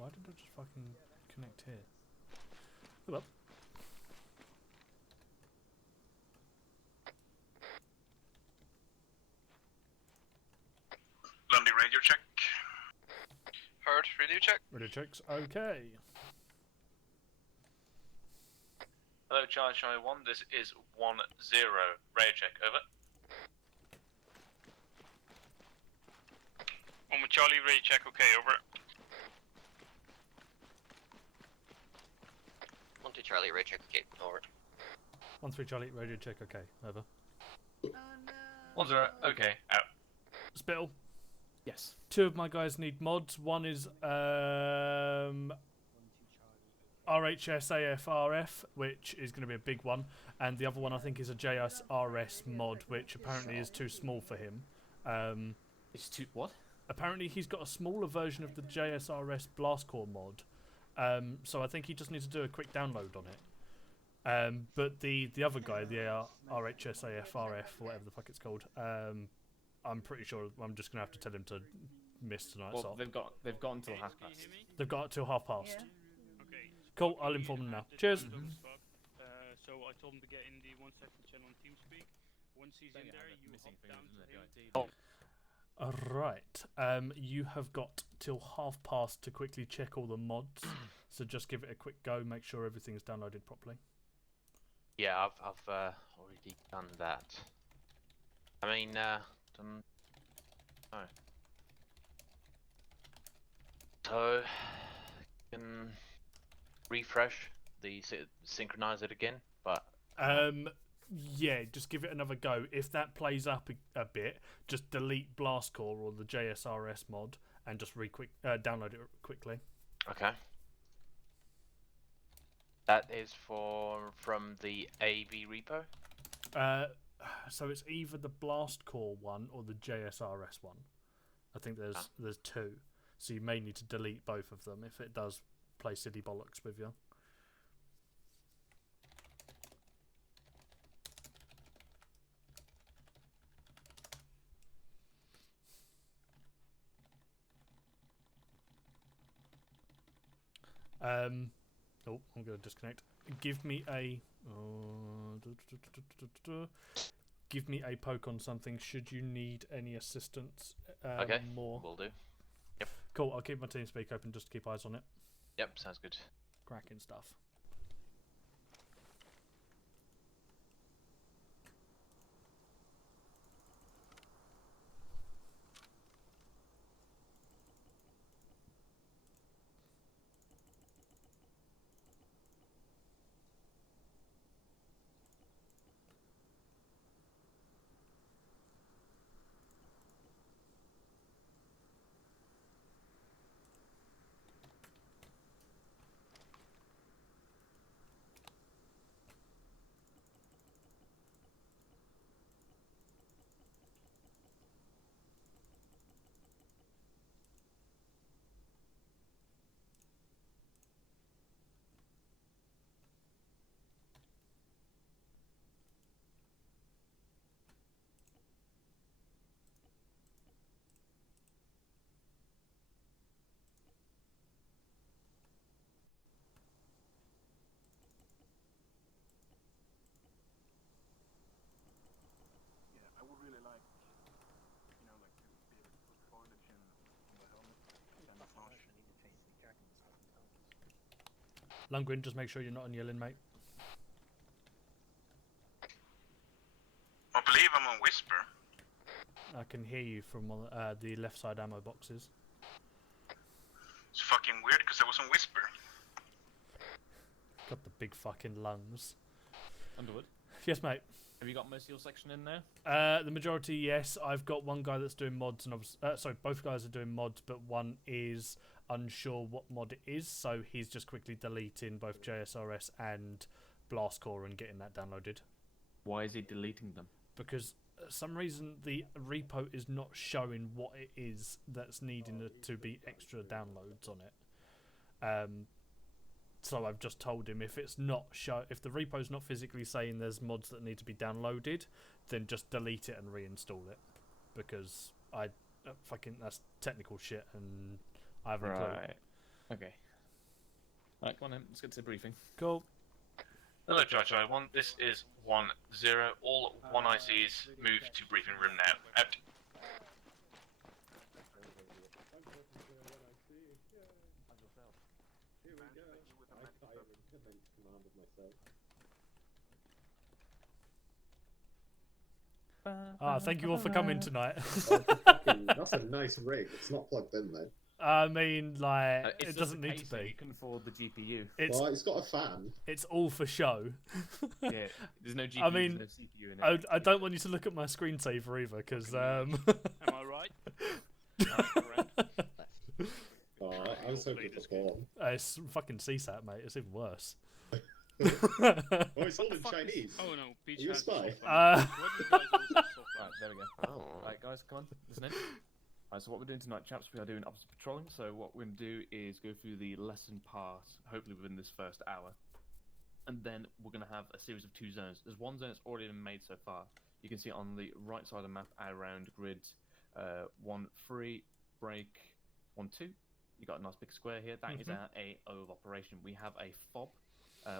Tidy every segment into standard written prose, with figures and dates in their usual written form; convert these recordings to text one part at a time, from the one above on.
Why did I just fucking connect here? Oh well. Lundy radio check. Heard, radio check. Radio checks. Okay. Hello, Charlie 1, this is 1-0. Radio check, over. One with Charlie, radio check, okay, over. 1-2 Charlie, radio check, okay, over. 1-3 Charlie, radio check, okay, over. Oh no. 1-0, okay, out. Spittle. Yes. 2 of my guys need mods. One is RHSAFRF, which is going to be a big one, and the other one I think is a JSRS mod, which apparently is too small for him. It's too what? Apparently he's got a smaller version of the JSRS Blast Core mod, so I think he just needs to do a quick download on it. But the other guy, the RHSAFRF, whatever the fuck it's called, I'm pretty sure I'm just gonna have to tell him to miss tonight's Well, op. they've got until half past. They've got till 1:30. Yeah. Okay. Cool, I'll inform them now. Cheers. So I told him to get in the 1 second channel on TeamSpeak. Once he's in there, you hop down to him. Alright, you have got till 1:30 to quickly check all the mods, so just give it a quick go, make sure everything's downloaded properly. Yeah, I've already done that. I mean, done. Oh. So, can refresh the synchronize it again, but. Yeah, just give it another go. If that plays up a bit, just delete Blast Core or the JSRS mod and just download it quickly. Okay. That is from the AV repo? So it's either the Blast Core one or the JSRS one. I think there's 2. So you may need to delete both of them if it does play silly bollocks with you. Oh, I'm going to disconnect. Give me a... give me a poke on something should you need any assistance Okay, more. will do. Yep. Cool, I'll keep my TeamSpeak open just to keep eyes on it. Yep, sounds good. Cracking stuff. I would really like, like to be able to put foliage in on the helmet. Camouflage. Lundgren, just make sure you're not on yelling, mate. I believe I'm on Whisper. I can hear you from one, the left side ammo boxes. It's fucking weird because I was on Whisper. Got the big fucking lungs. Underwood, Yes, mate. have you got most of your section in there? The majority, yes. I've got one guy that's doing mods, and sorry, both guys are doing mods, but one is unsure what mod it is, so he's just quickly deleting both JSRS and Blast Core and getting that downloaded. Why is he deleting them? Because for some reason the repo is not showing what it is that's needing to be extra downloads on it. So I've just told him if it's not if the repo's not physically saying there's mods that need to be downloaded, then just delete it and reinstall it, because fucking that's technical shit and I haven't a clue. Okay. Alright, come on in. Let's get to the briefing. Cool. Hello, Charlie 1. This is 1-0. All 1ICs move to briefing room now. Out. Thank you all for coming tonight. That's a nice rig. It's not plugged in though. I mean, like, It's it just doesn't a need case to that be. You can afford the GPU. It's Well, it's got a fan. it's all for show. Yeah, there's no GPU, I mean, there's no CPU in it. I don't want you to look at my screensaver either, because Am I right? Oh, I was hoping for porn. it's fucking CSAT, mate. It's even worse. Oh, it's all in Chinese. Oh no, Beach Are you a has spy? soft Uh, Why do you guys always have soft Right, there we go. Oh. Right, guys, come on, listen in. Alright, so what we're doing tonight, chaps, we are doing opposite patrolling. So what we're going to do is go through the lesson part, hopefully within this first hour. And then we're going to have a series of 2 zones. There's one zone that's already been made so far. You can see on the right side of the map, around grid 1-3, break 1-2. You got a nice big square here. That is our AO of operation. We have a FOB,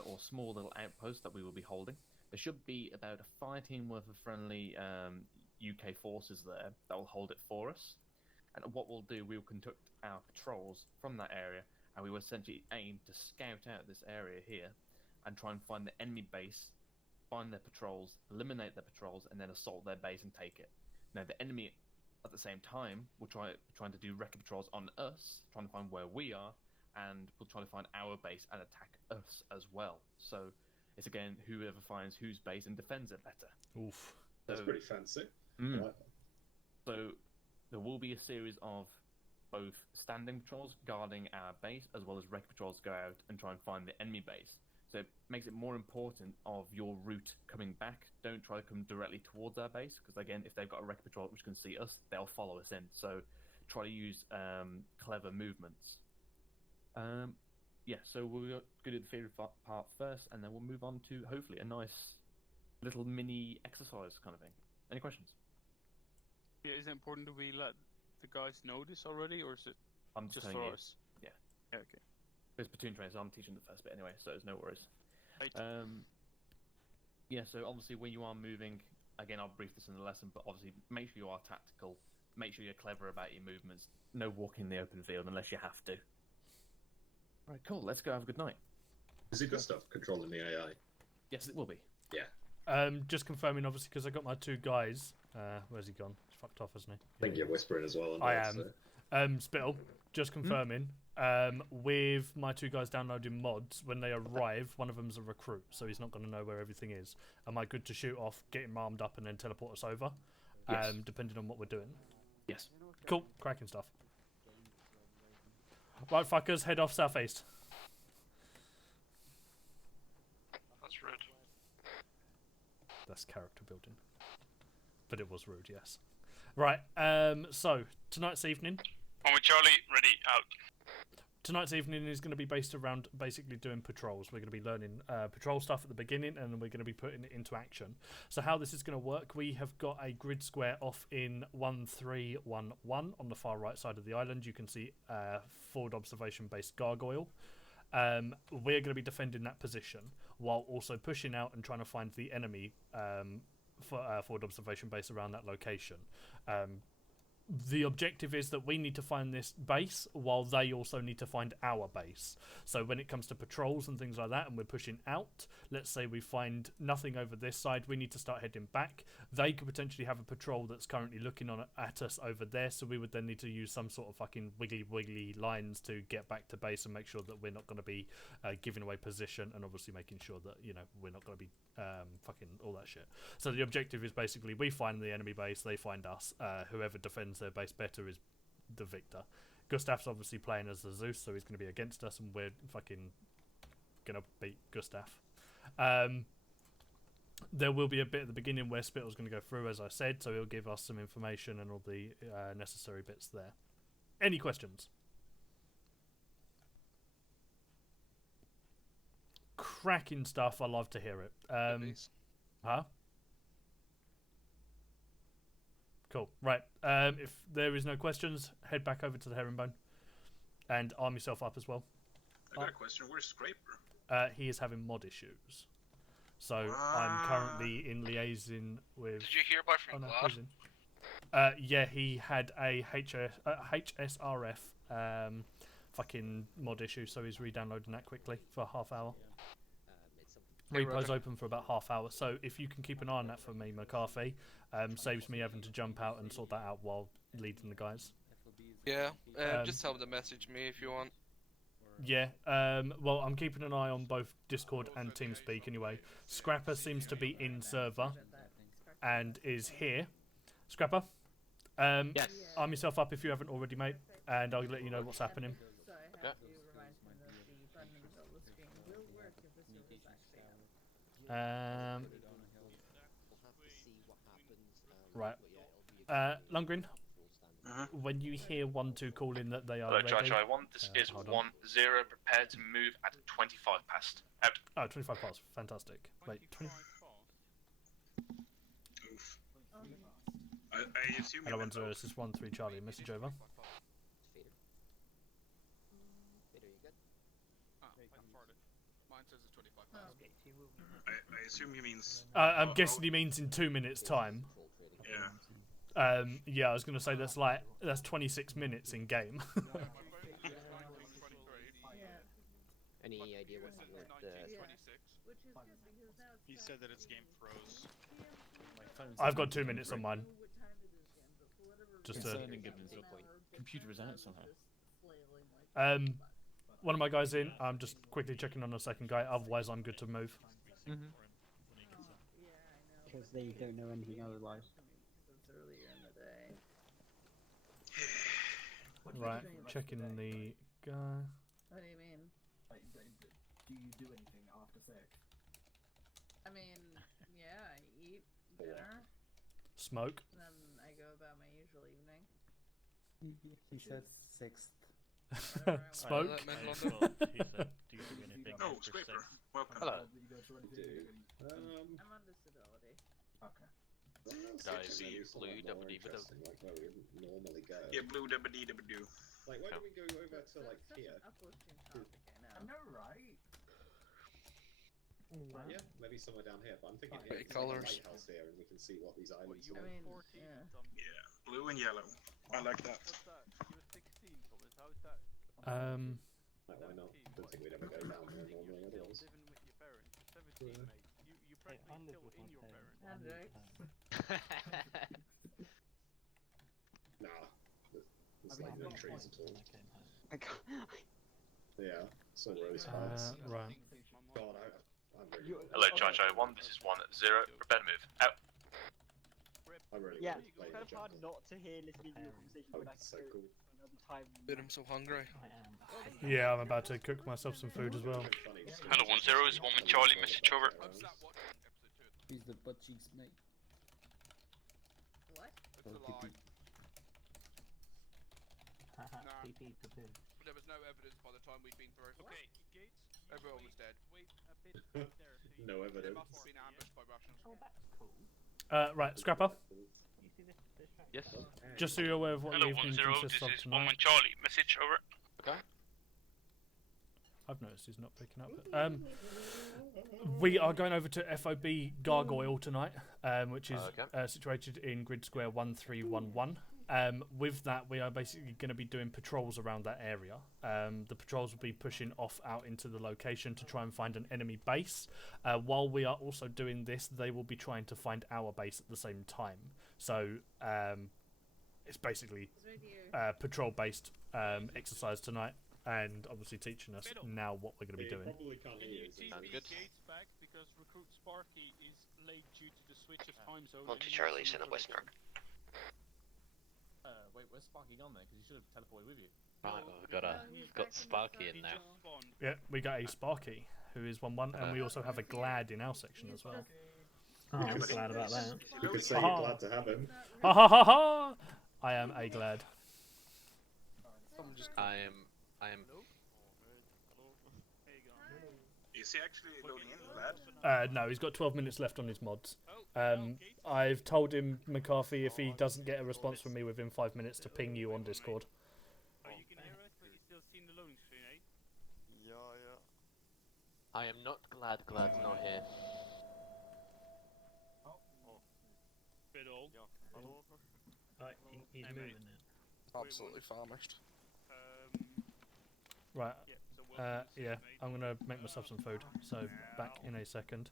or small little outpost that we will be holding. There should be about a fire team worth of friendly UK forces there that will hold it for us. And what we'll do, we'll conduct our patrols from that area, and we will essentially aim to scout out this area here and try and find the enemy base, find their patrols, eliminate their patrols, and then assault their base and take it. Now, the enemy, at the same time, will trying to do recce patrols on us, trying to find where we are, and we'll try to find our base and attack us as well. So it's again whoever finds whose base and defends it better. oof. That's So- pretty fancy. Mm. I like that. So there will be a series of both standing patrols guarding our base, as well as recce patrols go out and try and find the enemy base. So it makes it more important of your route coming back. Don't try to come directly towards our base, because again, if they've got a recce patrol which can see us, they'll follow us in. So try to use clever movements. Yeah, so we're going to do the theory part first, and then we'll move on to hopefully a nice little mini exercise kind of thing. Any questions? Yeah, is it important that we let the guys know this already, or is it I'm just telling for you. us? Yeah. Yeah, okay. There's platoon training, so I'm teaching the first bit anyway, so there's no worries. Right. Yeah, so obviously when you are moving, again, I'll brief this in the lesson, but obviously make sure you are tactical, make sure you're clever about your movements, no walking in the open field unless you have to. Right, cool, let's go have a good night. Is it Gustav controlling the AI? Yes, it will be. Just confirming, obviously, because I got my 2 guys. Where's he gone? He's fucked off, hasn't he? I think you're whispering as well. I aren't you? am. Spittle, just confirming. With my 2 guys downloading mods, when they arrive, one of them's a recruit, so he's not going to know where everything is. Am I good to shoot off, get him armed up, and then teleport us over? Yes. Depending on what we're doing. Yes. Cool, cracking stuff. Right, fuckers, head off southeast. That's rude. That's character building. But it was rude, yes. Right, so, tonight's evening. On with Charlie, ready, out. Tonight's evening is going to be based around basically doing patrols. We're going to be learning patrol stuff at the beginning, and then we're going to be putting it into action. So how this is going to work, we have got a grid square off in 1311 on the far right side of the island. You can see forward observation based gargoyle. We're going to be defending that position while also pushing out and trying to find the enemy forward observation base around that location. The objective is that we need to find this base while they also need to find our base. So when it comes to patrols and things like that, and we're pushing out, let's say we find nothing over this side, we need to start heading back. They could potentially have a patrol that's currently looking at us over there, so we would then need to use some sort of fucking wiggly lines to get back to base and make sure that we're not going to be giving away position, and obviously making sure that, you know, we're not going to be fucking all that shit. So the objective is basically we find the enemy base, they find us. Whoever defends their base better is the victor. Gustav's obviously playing as the Zeus, so he's going to be against us, and we're fucking going to beat Gustav. There will be a bit at the beginning where Spittle's going to go through, as I said, so he'll give us some information and all the necessary bits there. Any questions? Cracking stuff. I love to hear it. Huh? Cool. Right. If there is no questions, head back over to the herringbone. and arm yourself up as well. I got a question. Where's Scraper? He is having mod issues, so I'm currently in liaison with. Did you hear about from Glad? he's in. Yeah, he had a HSRF fucking mod issue, so he's re-downloading that quickly for a half hour. Repo's open for about half hour, so if you can keep an eye on that for me, McCarthy, saves me having to jump out and sort that out while leading the guys. Yeah, just tell them to message me if you want. Yeah, well, I'm keeping an eye on both Discord and TeamSpeak anyway. Scrapper seems to be in server and is here. Scrapper, Yes. arm yourself up if you haven't already, mate, and I'll let you know what's happening. Right. Lundgren, when you hear 1-2 call in that they are Hello, ready... Chai 1, this is 1-0, prepare to move at 25 past. Out. Oh, 25 past, fantastic. Wait, 20... Oof. I assume Hello, you 1-0, this is 1-3 Charlie, message over. Mine says it's 25 past. I assume he means. I'm guessing he means in 2 minutes' time. Yeah. Yeah, I was going to say that's 26 minutes in game. Any idea what's with the... He said that its game froze. I've got 2 minutes on mine. Just to... Concerning given the computer is out somehow. One of my guys in. I'm just quickly checking on a second guy. Otherwise, I'm good to move. Because they don't know anything otherwise. Right, checking the guy. What do you mean? Like, do you do anything after 6? I mean, yeah, I eat dinner, Smoke. then I go about my usual evening. He said 6th. Smoke. Oh, Scraper. Welcome. Hello. I'm on disability. Okay. Guys, blue double-dee, Like where we wouldn't normally go. Yeah, blue dabba dee dabba doo. Like why don't we go over to like Such here? an uplifting topic, I I know. know, right? Yeah, maybe somewhere down here. But I'm thinking Pretty here, there's like a colours. lighthouse here, and we can see what these islands I are. mean, 14, yeah. Yeah, blue and yellow. I like that. What's that? You're 16, Thomas. How is that? Like, why not? Don't think we'd ever go down there normally Still otherwise. living with your parents. You're 17, mate. You practically still in your parents. Hendrix. Nah, there's like no trees at all. I can't... Yeah, so rose buds. Right. God, I'm really, Hello, Chai 1, this is 1-0, prepare to move. Out. I really Yeah, want to it's play kind the of hard jungle. not to hear listening to your conversation Oh, when I it's so go cool. another time. Dude, I'm so hungry. Yeah, I'm about to cook myself some food as well. Funny to see Hello, this 1-0 is stuff 1 going Charlie, on message back over. around. Who's the butt cheeks mate? What? It's a lie. There was no evidence by the time we'd been through. Okay, Gates. you Everyone was wait- dead. Wait a bit there. So No you- They evidence. must have been ambushed by Russians. Right, Scrapper. Yes. Just so you're aware of what Hello, the evening 1-0, consists this of is tonight. 1 Charlie, message over. Okay. I've noticed he's not picking up. We are going over to FOB Gargoyle tonight, which is Okay. situated in Grid Square 1311. With that, we are basically going to be doing patrols around that area. The patrols will be pushing off out into the location to try and find an enemy base. While we are also doing this, they will be trying to find our base at the same time. So it's basically patrol-based exercise tonight, and obviously teaching us now what we're going to be doing. Probably can't Can hear you you. take Sounds me good. Gates back because recruit Sparky is late due to the switch of time zone. On and to he Charlie, needs send to up West return. Wait, where's Sparky gone there? Because you should have teleported with you. Right, well, we've got Sparky in He now. just spawned. Yeah, we got a Sparky, who is 1-1, and we also have a Glad in our section as well. Oh, I'm glad about that. You could say you're glad to have him. Ha ha ha ha! I am a Glad. I am. There you go. Is he actually loading in, lad? No, he's got 12 minutes left on his mods. Oh, Gates. I've told him, McCarthy, if he doesn't get a response from me within 5 minutes, to ping you on Discord. Oh, you can hear it, but you still see I am not glad Glad's not here. Fiddle. Right, he's Hey, moving mate. now. Absolutely famished. Right. Yeah, so welcome to Yeah, mate. I'm gonna make myself some food. So back in a second.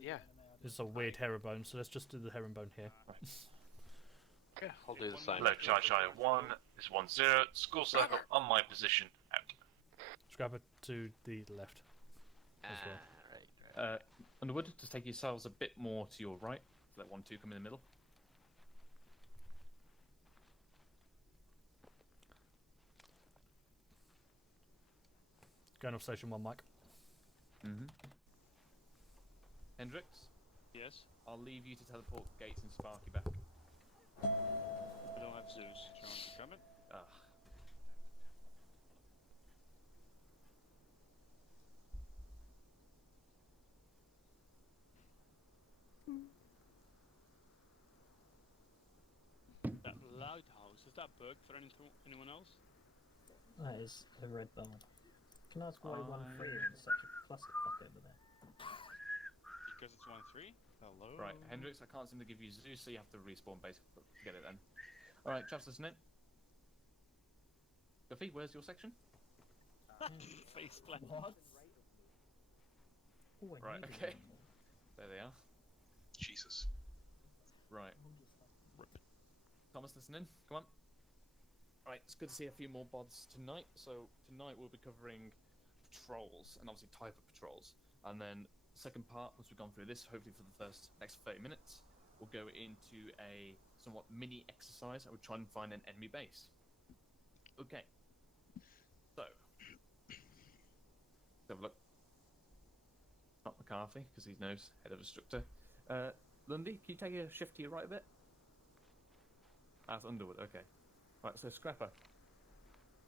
Yeah. This is a weird herringbone, so let's just do the herringbone here. Okay, I'll do the same. Hello, Charlie 1 is 10. Score circle on my position. Out. Scrapper to the left as well. Right. Underwood, just take yourselves a bit more to your right. Let 1-2 come in the middle. Going off station 1, Mike. Hendrix, Yes. I'll leave you to teleport Gates and Sparky back. I don't have Zeus. Sean, you coming? Ugh. That lighthouse, is that bugged for anyone else? That is a red bar. Can I ask why 1-3 is such a clusterfuck over there? Because it's 1-3? Hello? Right, Hendrix, I can't seem to give you Zeus, so you have to respawn basically. But forget it then. Alright, chaps, listen in. Guffy, where's your section? Face plant. What? Oh, I Right, need okay. one more. There they are. Jesus. Right. Thomas, listen in. Come on. Right, it's good to see a few more bods tonight. So tonight we'll be covering patrols, and obviously type of patrols. And then second part, once we've gone through this, hopefully for the next 30 minutes, we'll go into a somewhat mini exercise. I would try and find an enemy base. Okay. So, let's have a look. Not McCarthy, because he's knows head of instructor. Lundy, can you take a shift to your right a bit? That's Underwood, okay. Right, so Scrapper,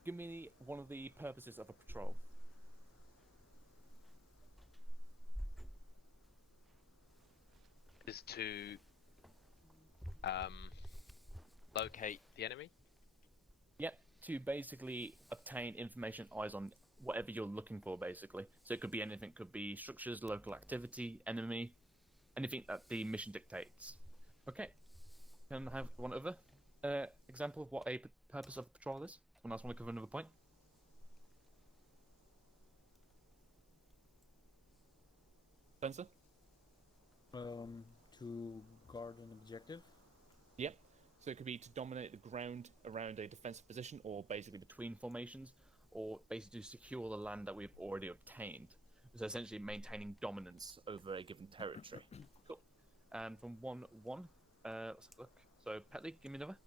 give me one of the purposes of a patrol. Is to locate the enemy. Yep, to basically obtain information, eyes on whatever you're looking for, basically. So it could be anything, could be structures, local activity, enemy, anything that the mission dictates. Okay, can I have one other example of what a purpose of patrol is? Someone else want to cover another point? Spencer? To guard an objective? Yep. So it could be to dominate the ground around a defensive position, or basically between formations, or basically to secure the land that we've already obtained. So essentially maintaining dominance over a given territory. Cool. And from 1-1, let's have a look. So Petley, give me another.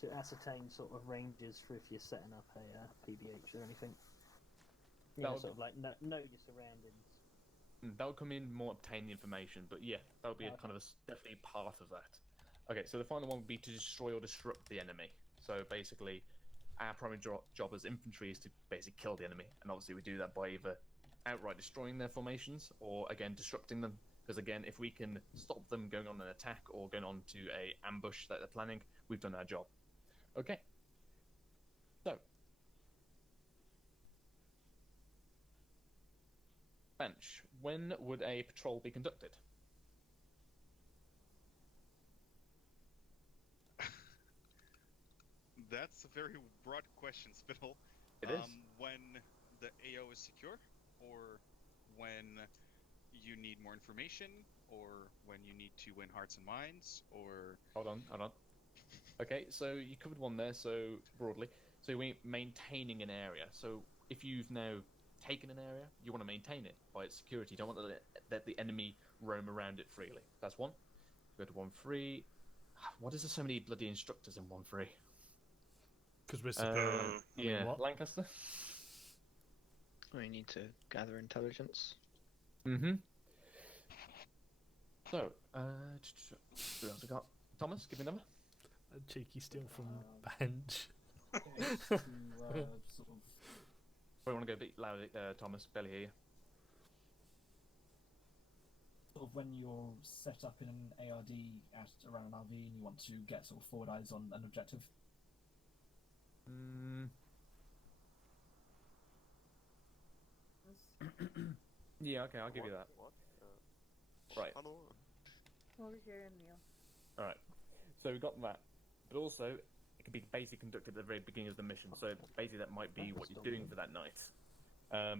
To ascertain sort of ranges for if you're setting up a PBH or anything. Yeah, That would sort of like know your surroundings. That would come in more obtain the information, but yeah, that would be a kind of definitely part of that. Okay, so the final one would be to destroy or disrupt the enemy. So basically, our primary job as infantry is to basically kill the enemy, and obviously we do that by either outright destroying their formations or again disrupting them. Because again, if we can stop them going on an attack or going on to a ambush that they're planning, we've done our job. Okay. So. Bench, when would a patrol be conducted? That's a very broad question, Spittle. It is. When the AO is secure, or when you need more information, or when you need to win hearts and minds, or... Hold on. Okay, so you covered one there, so broadly. So we're maintaining an area. So if you've now taken an area, you want to maintain it by its security. You don't want to let the enemy roam around it freely. That's one. Go to 1-3. What is there so many bloody instructors in 1-3? Because we're superior. Yeah, what? Lancaster? We need to gather intelligence. Mm-hmm. So, who else we got? Thomas, give me a number. A cheeky steal from bench. Probably want to go a bit louder, Thomas. Barely hear you. Sort of when you're set up in an ARD at around an RV and you want to get sort of forward eyes on an objective. Yeah, okay, I'll give you that. Right. Over here, Neil. Alright. So we've got that. But also, it can be basically conducted at the very beginning of the mission. So basically that might be what you're doing for that night.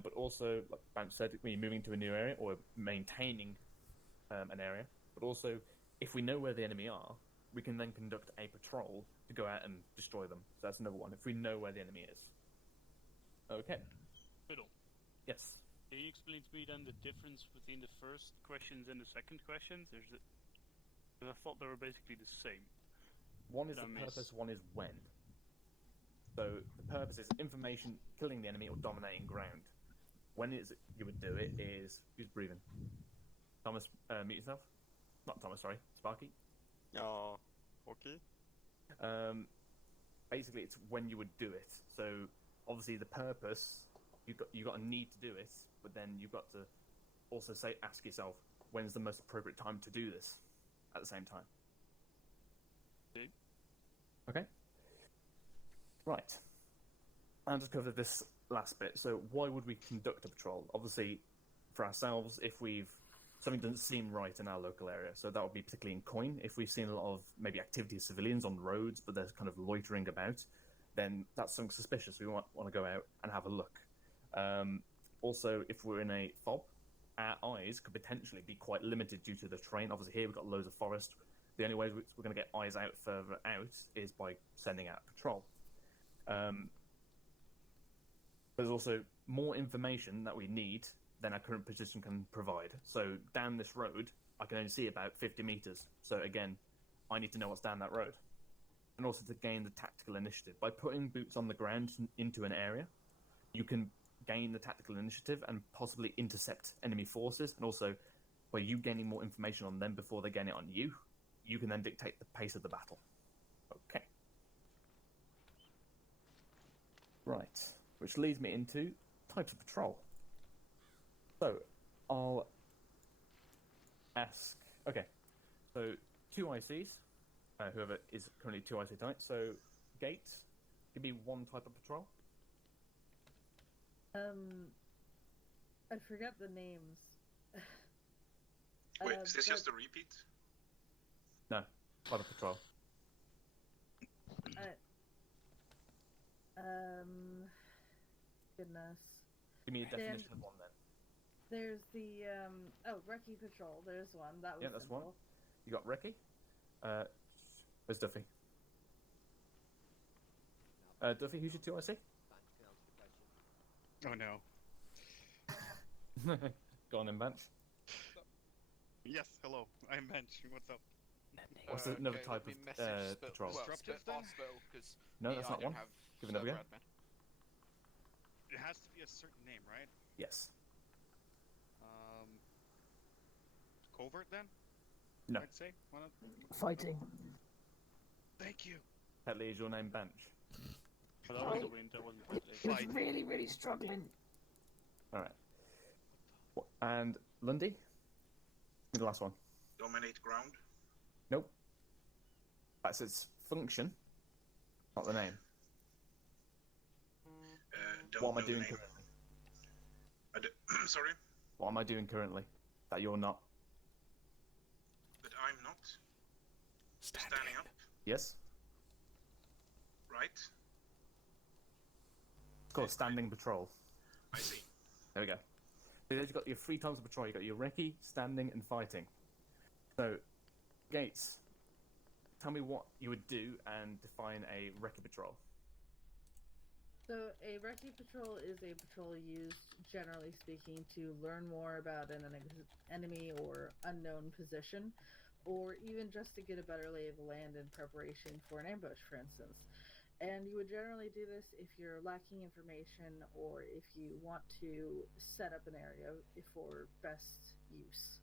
But also, like Banch said, when you're moving to a new area or maintaining an area. But also, if we know where the enemy are, we can then conduct a patrol to go out and destroy them. So that's another one, if we know where the enemy is. Okay. Fiddle. Yes. Can you explain to me then the difference between the first questions and the second questions? Because I thought they were basically the same. One is the purpose, one is when. So the purpose is information, killing the enemy or dominating ground. When is it you would do it is... Who's breathing? Thomas, mute yourself. Not Thomas, sorry. Sparky. Oh, okay. Basically, it's when you would do it. So obviously the purpose, you got a need to do it, but then you've got to also ask yourself, when's the most appropriate time to do this at the same time. Okay. Right. I'll just cover this last bit. So why would we conduct a patrol? Obviously, for ourselves, if something doesn't seem right in our local area. So that would be particularly in Coin. If we've seen a lot of maybe activity of civilians on roads, but they're kind of loitering about, then that's something suspicious. We want to go out and have a look. Also, if we're in a fob, our eyes could potentially be quite limited due to the terrain. Obviously here we've got loads of forest. The only way we're going to get eyes out further out is by sending out a patrol. There's also more information that we need than our current position can provide. So down this road, I can only see about 50 meters. So again, I need to know what's down that road. And also to gain the tactical initiative. By putting boots on the ground into an area, you can gain the tactical initiative and possibly intercept enemy forces. And also, by you gaining more information on them before they gain it on you, you can then dictate the pace of the battle. Okay. Right. Which leads me into types of patrol. So, I'll ask... Okay. So, 2 ICs. Whoever is currently 2 IC type. So, Gates, give me one type of patrol. I forget the names. Wait, is this just a repeat? No, type of patrol. Goodness. Give me a definition of one then. There's the, Recce Patrol, there's one, that was that's simple. one. You got Recce. Where's Duffy? Duffy, who's your 2 IC? Oh no. Go on in, Bench. Yes, hello. I'm Bench. What's up? What's another type of patrol? Disruptive then? No, that's not one. Give it another go. It has to be a certain name, right? Yes. Covert then? No. I'd say. Fighting. Thank you. Petley, is your name Bench? That wasn't really, really struggling. Alright. And Lundy? The last one. Dominate ground. Nope. That's its function, not the name. What am I doing currently? Sorry? What am I doing currently that you're not? That I'm not? Standing up? Yes? Right? It's called standing patrol. I see. There we go. So you've got your 3 times of patrol. You've got your recce, standing, and fighting. So, Gates, tell me what you would do and define a recce patrol. So a recce patrol is a patrol used, generally speaking, to learn more about an enemy or unknown position, or even just to get a better lay of the land in preparation for an ambush, for instance. And you would generally do this if you're lacking information or if you want to set up an area for best use.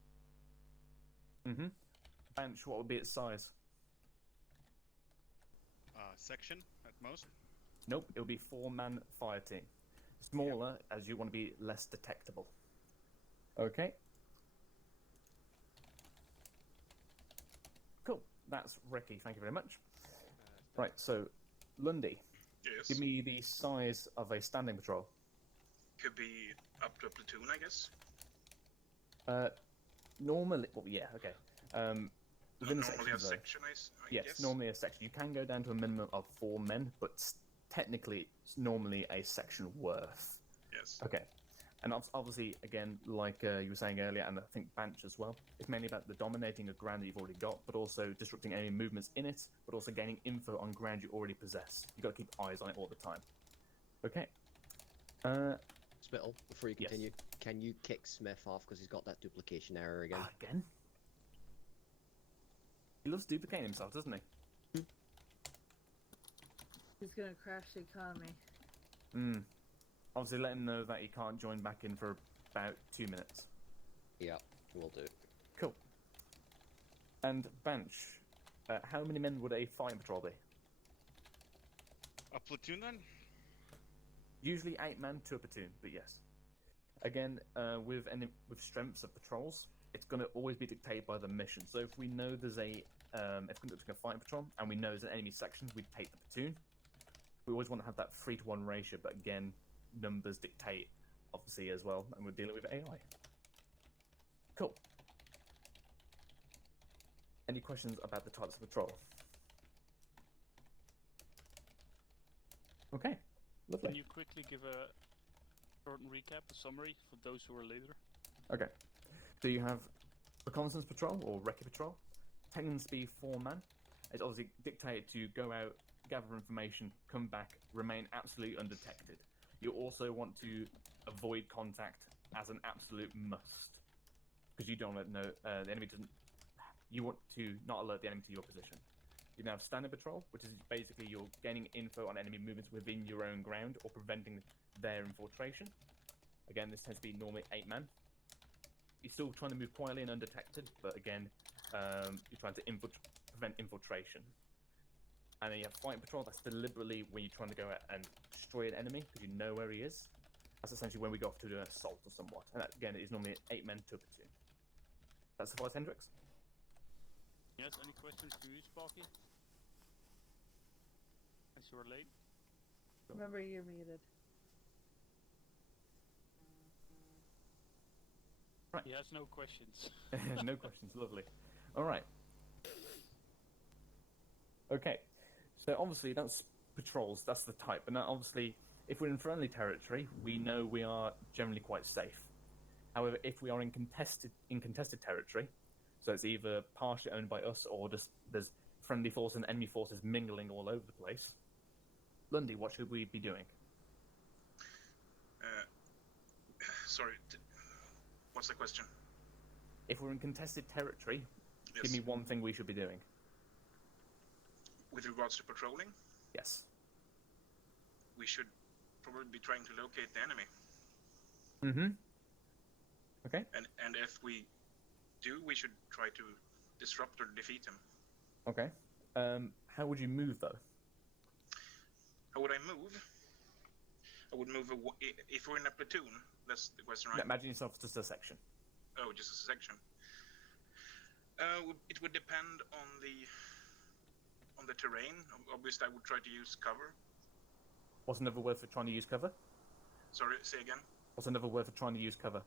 Mm-hmm. Bench, what would be its size? Section, at most. Nope, it'll be 4-man fire team. Smaller, as you want to be less detectable. Okay. Cool. That's Ricky. Thank you very much. Right, so, Lundy. Yes. Give me the size of a standing patrol. Could be up to a platoon, I guess. Normally, well, yeah, okay. Within the Normally sections, a though, section, I yes, guess. normally a section. You can go down to a minimum of 4 men, but technically, it's normally a section worth. Yes. Okay. And obviously, again, like you were saying earlier, and I think Banch as well, it's mainly about the dominating of ground that you've already got, but also disrupting any movements in it, but also gaining info on ground you already possess. You've got to keep eyes on it all the time. Okay. Spittle, before you continue, can you kick Smith off because he's got that duplication error again? Again? He loves duplicating himself, doesn't he? He's gonna crash the economy. Obviously, let him know that he can't join back in for about 2 minutes. Yeah, we'll do. Cool. And Banch, how many men would a fighting patrol be? A platoon then? Usually 8 men to a platoon, but yes. Again, with strengths of patrols, it's going to always be dictated by the mission. So if we know there's if we're conducting a fighting patrol and we know there's an enemy section, we'd take the platoon. We always want to have that 3-to-1 ratio, but again, numbers dictate, obviously, as well, and we're dealing with AI. Cool. Any questions about the types of patrol? Okay, lovely. Can you quickly give a short recap, a summary for those who are later? Okay, so you have reconnaissance patrol or recce patrol. Tending to be 4 man. It's obviously dictated to go out, gather information, come back, remain absolutely undetected. You also want to avoid contact as an absolute must, because you don't want to know the enemy doesn't. You want to not alert the enemy to your position. You can have standard patrol, which is basically you're gaining info on enemy movements within your own ground or preventing their infiltration. Again, this tends to be normally 8 man. You're still trying to move quietly and undetected, but again, you're trying to prevent infiltration. And then you have fighting patrol. That's deliberately when you're trying to go out and destroy an enemy because you know where he is. That's essentially when we go off to do an assault or somewhat. And that, again, is normally 8 men to a platoon. That suffice, Hendrix? Yes, any questions for you, Sparky? As you were late. Remember, you're muted. Right. He has no questions. No questions, lovely. Alright. Okay, so obviously that's patrols, that's the type. But now obviously, if we're in friendly territory, we know we are generally quite safe. However, if we are in contested territory, so it's either partially owned by us or just there's friendly forces and enemy forces mingling all over the place. Lundy, what should we be doing? Sorry, what's the question? If we're in contested territory, Yes. give me one thing we should be doing. With regards to patrolling, Yes. we should probably be trying to locate the enemy. Mm-hmm. Okay. And if we do, we should try to disrupt or defeat him. Okay. How would you move, though? How would I move? I would move if we're in a platoon. That's the question, right? Imagine yourself as just a section. Oh, just a section. It would depend on the terrain. Obviously, I would try to use cover. What's another word for trying to use cover? Sorry, say again. What's another word for trying to use cover?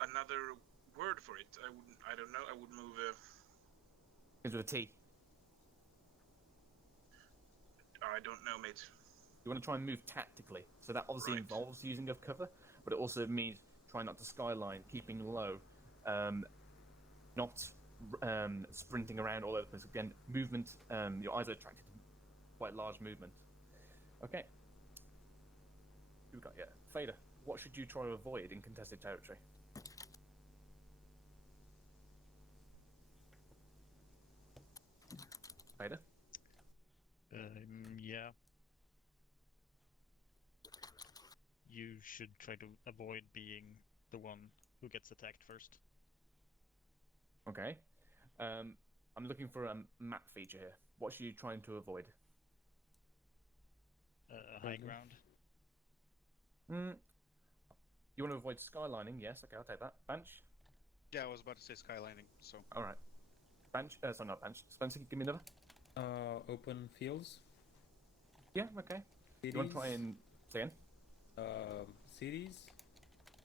Another word for it. I don't know. I would move. Begins with a T. I don't know, mate. You want to try and move tactically. So that obviously involves using of cover, but it also means trying not to skyline, keeping low, not sprinting around all over the place. Again, movement, your eyes are attracted to quite large movement. Okay. Who we got? Yeah. Fader, what should you try to avoid in contested territory? Fader? Yeah. You should try to avoid being the one who gets attacked first. Okay. I'm looking for a map feature here. What should you trying to avoid? High ground. You want to avoid skylining? Yes. Okay, I'll take that. Bench? Yeah, I was about to say skylining, so... Alright. Bench? Sorry, not bench. Spencer, give me another. Open fields. Yeah, okay. You want to try and... Say again? cities?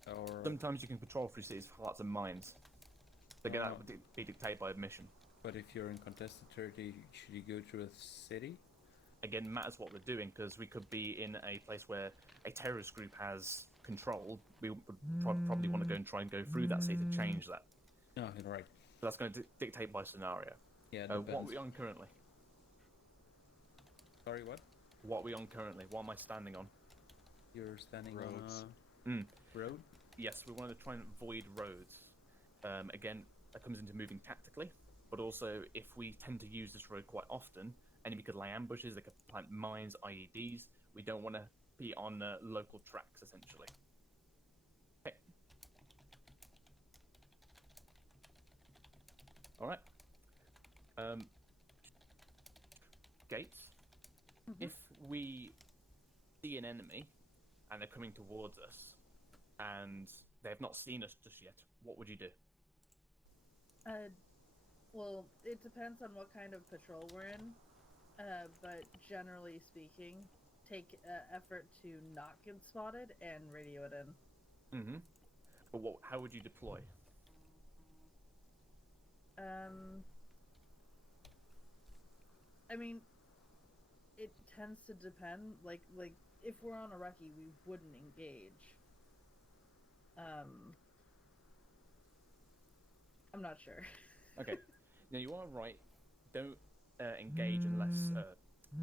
Or Sometimes you can patrol through cities, hearts, and mines. So again, that would be dictated by mission. But if you're in contested territory, should you go through a city? Again, matters what we're doing, because we could be in a place where a terrorist group has control. We would probably want to go and try and go through that city to change that. No, you're right. So that's going to dictate by scenario. Yeah, what are depends. we on currently? Sorry, what? What are we on currently? What am I standing on? You're standing Roads. on a road? Yes, we want to try and avoid roads. Again, that comes into moving tactically, but also if we tend to use this road quite often, enemy could lay ambushes, they could plant mines, IEDs. We don't want to be on local tracks, essentially. Okay. Alright. Gates. If we see an enemy and they're coming towards us and they have not seen us just yet, what would you do? Well, it depends on what kind of patrol we're in, but generally speaking, take effort to not get spotted and radio it in. Mm-hmm. But how would you deploy? I mean, it tends to depend. Like if we're on a recce, we wouldn't engage. I'm not sure. Okay. Now you are right. Don't engage unless.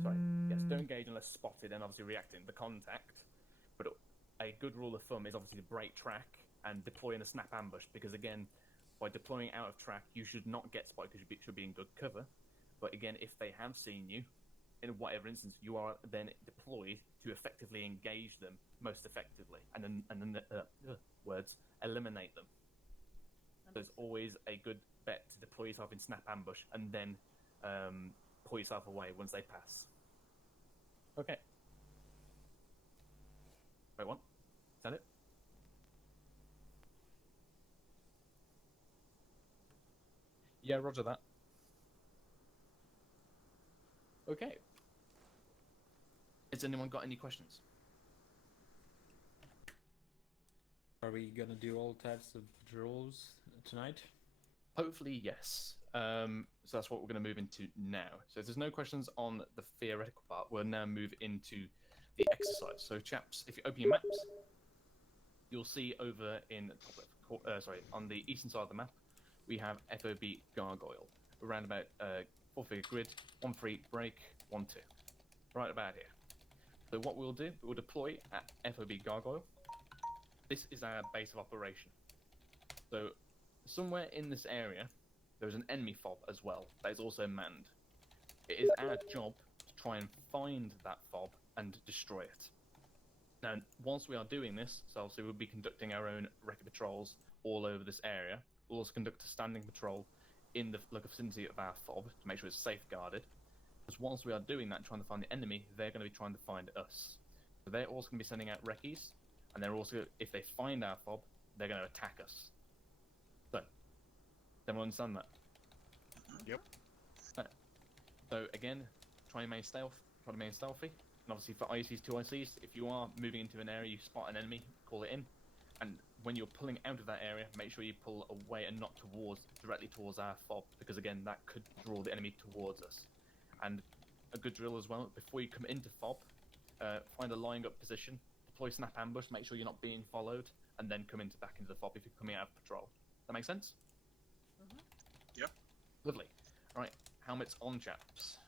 Don't engage unless spotted and obviously reacting to the contact. But a good rule of thumb is obviously to break track and deploy in a snap ambush, because again, by deploying out of track, you should not get spotted because you should be in good cover. But again, if they have seen you, in whatever instance, you are then deployed to effectively engage them most effectively, and then eliminate them. There's always a good bet to deploy yourself in snap ambush and then pull yourself away once they pass. Okay. Wait, what? Is that it? Yeah, roger that. Okay. Has anyone got any questions? Are we gonna do all types of patrols tonight? Hopefully, yes. So that's what we're going to move into now. So if there's no questions on the theoretical part, we'll now move into the exercise. So chaps, if you open your maps, you'll see over in the top left, on the eastern side of the map, we have FOB Gargoyle. Around about 4-figure grid, 1-3 break, 1-2. Right about here. So what we'll do, we'll deploy at FOB Gargoyle. This is our base of operation. So somewhere in this area, there's an enemy fob as well that is also manned. It is our job to try and find that fob and destroy it. Now, once we are doing this, so obviously we'll be conducting our own recce patrols all over this area. We'll also conduct a standing patrol in the local vicinity of our fob to make sure it's safeguarded. Because once we are doing that, trying to find the enemy, they're going to be trying to find us. So they're also going to be sending out recce's, and they're also, if they find our fob, they're going to attack us. So, everyone understand that? Yep. Right. So again, try and remain stealthy. And obviously for ICs, 2 ICs, if you are moving into an area, you spot an enemy, call it in. And when you're pulling out of that area, make sure you pull away and not directly towards our fob, because again, that could draw the enemy towards us. And a good drill as well, before you come into fob, find a lying up position, deploy snap ambush, make sure you're not being followed, and then come back into the fob if you're coming out of patrol. That make sense? Yep. Lovely. Alright, helmets on, chaps.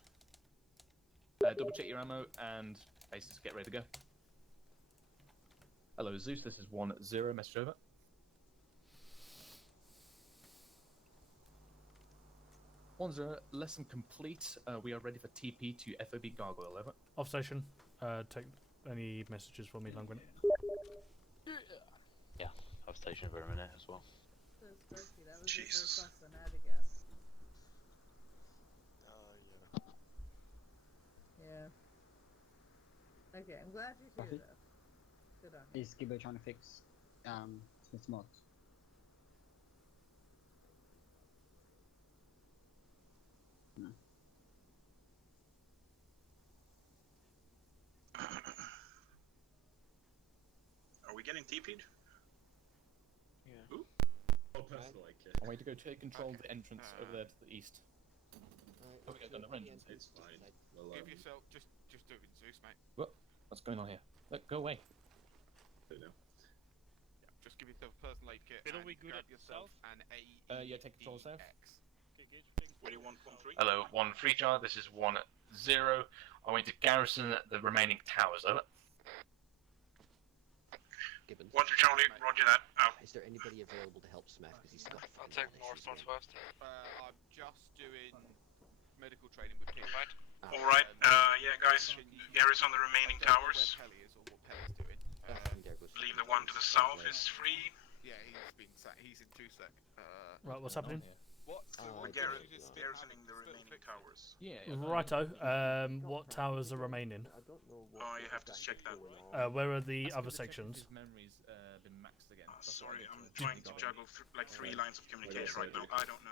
Double check your ammo and bases, get ready to go. Hello Zeus, this is 1-0, message over. Lesson complete. We are ready for TP to FOB Gargoyle, over. Off station. Take any messages for me, Longwin. Yeah, off station for a minute as well. Jesus. Yeah. Okay, I'm glad you're here, though. Good on you. Is Gibbo trying to fix Smith's mods? No. Are we getting TP'd? Yeah. Who? Oh, personal, like. I'm going to go take control of the entrance over there to the east. Oh, we got another entrance. It's fine. Well, Give yourself just do it in Zeus, mate. What? What's going on here? Look, go away. don't know. Yeah, just give yourself a personal aid kit Bill, and we good grab at yourself an Yeah, take control south. What do you want, 1-3? Hello, 1-3 Charlie, this is 1-0. I'm going to garrison the remaining towers, over. Gibbons. 1-3 Charlie, roger that. Out. Is there anybody available to help Smith? Because he's got. I'll take north-northwest. I'm just doing medical training with King. Alright, yeah, guys, garrison the remaining towers. Pelly is or what Pelly's doing. Leave the one to the south is free. Yeah, he's in 2 sec. Right, what's happening? What? We're garrisoning the remaining towers. Yeah. Righto. What towers are remaining? Oh, you have to check that. Where are the other sections? His memory's been maxed again. Sorry, I'm trying to juggle like 3 lines of communication right now. I don't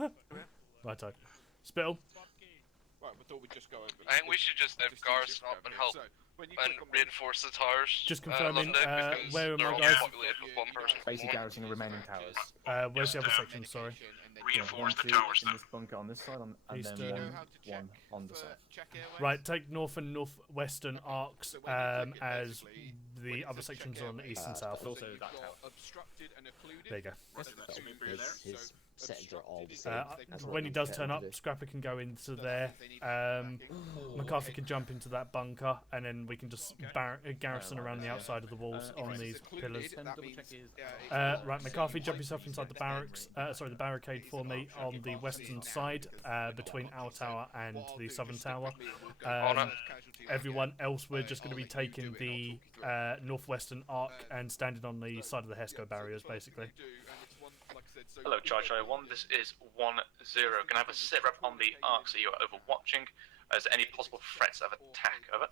know. Righto. Spittle. Right, we thought we'd just go over. I think we should just have garrison up and help and reinforce the towers. Just confirming, London, because where am they're I, all guys? populated with one person. Basically garrisoning the remaining towers. Where's the other section? Sorry. Reinforce the One, towers in then. this bunker on this side, and Eastern. then one on the south. Right, take north and northwestern arcs as the other sections are on the east and south. Also that tower. There you go. His settings are all the same. When he does turn up, Scrapper can go into there. McCarthy can jump into that bunker, and then we can just garrison around the outside of the walls on these pillars. Right, McCarthy, jump yourself inside the barracks. Sorry, the barricade for me on the western side, between our tower and the southern tower. Everyone else, we're just going to be taking the northwestern arc and standing on the side of the HESCO barriers, basically. Hello, Charlie 1, this is 1-0. Can I have a sit rep on the arcs that you're overwatching? Is there any possible threats of attack? Over.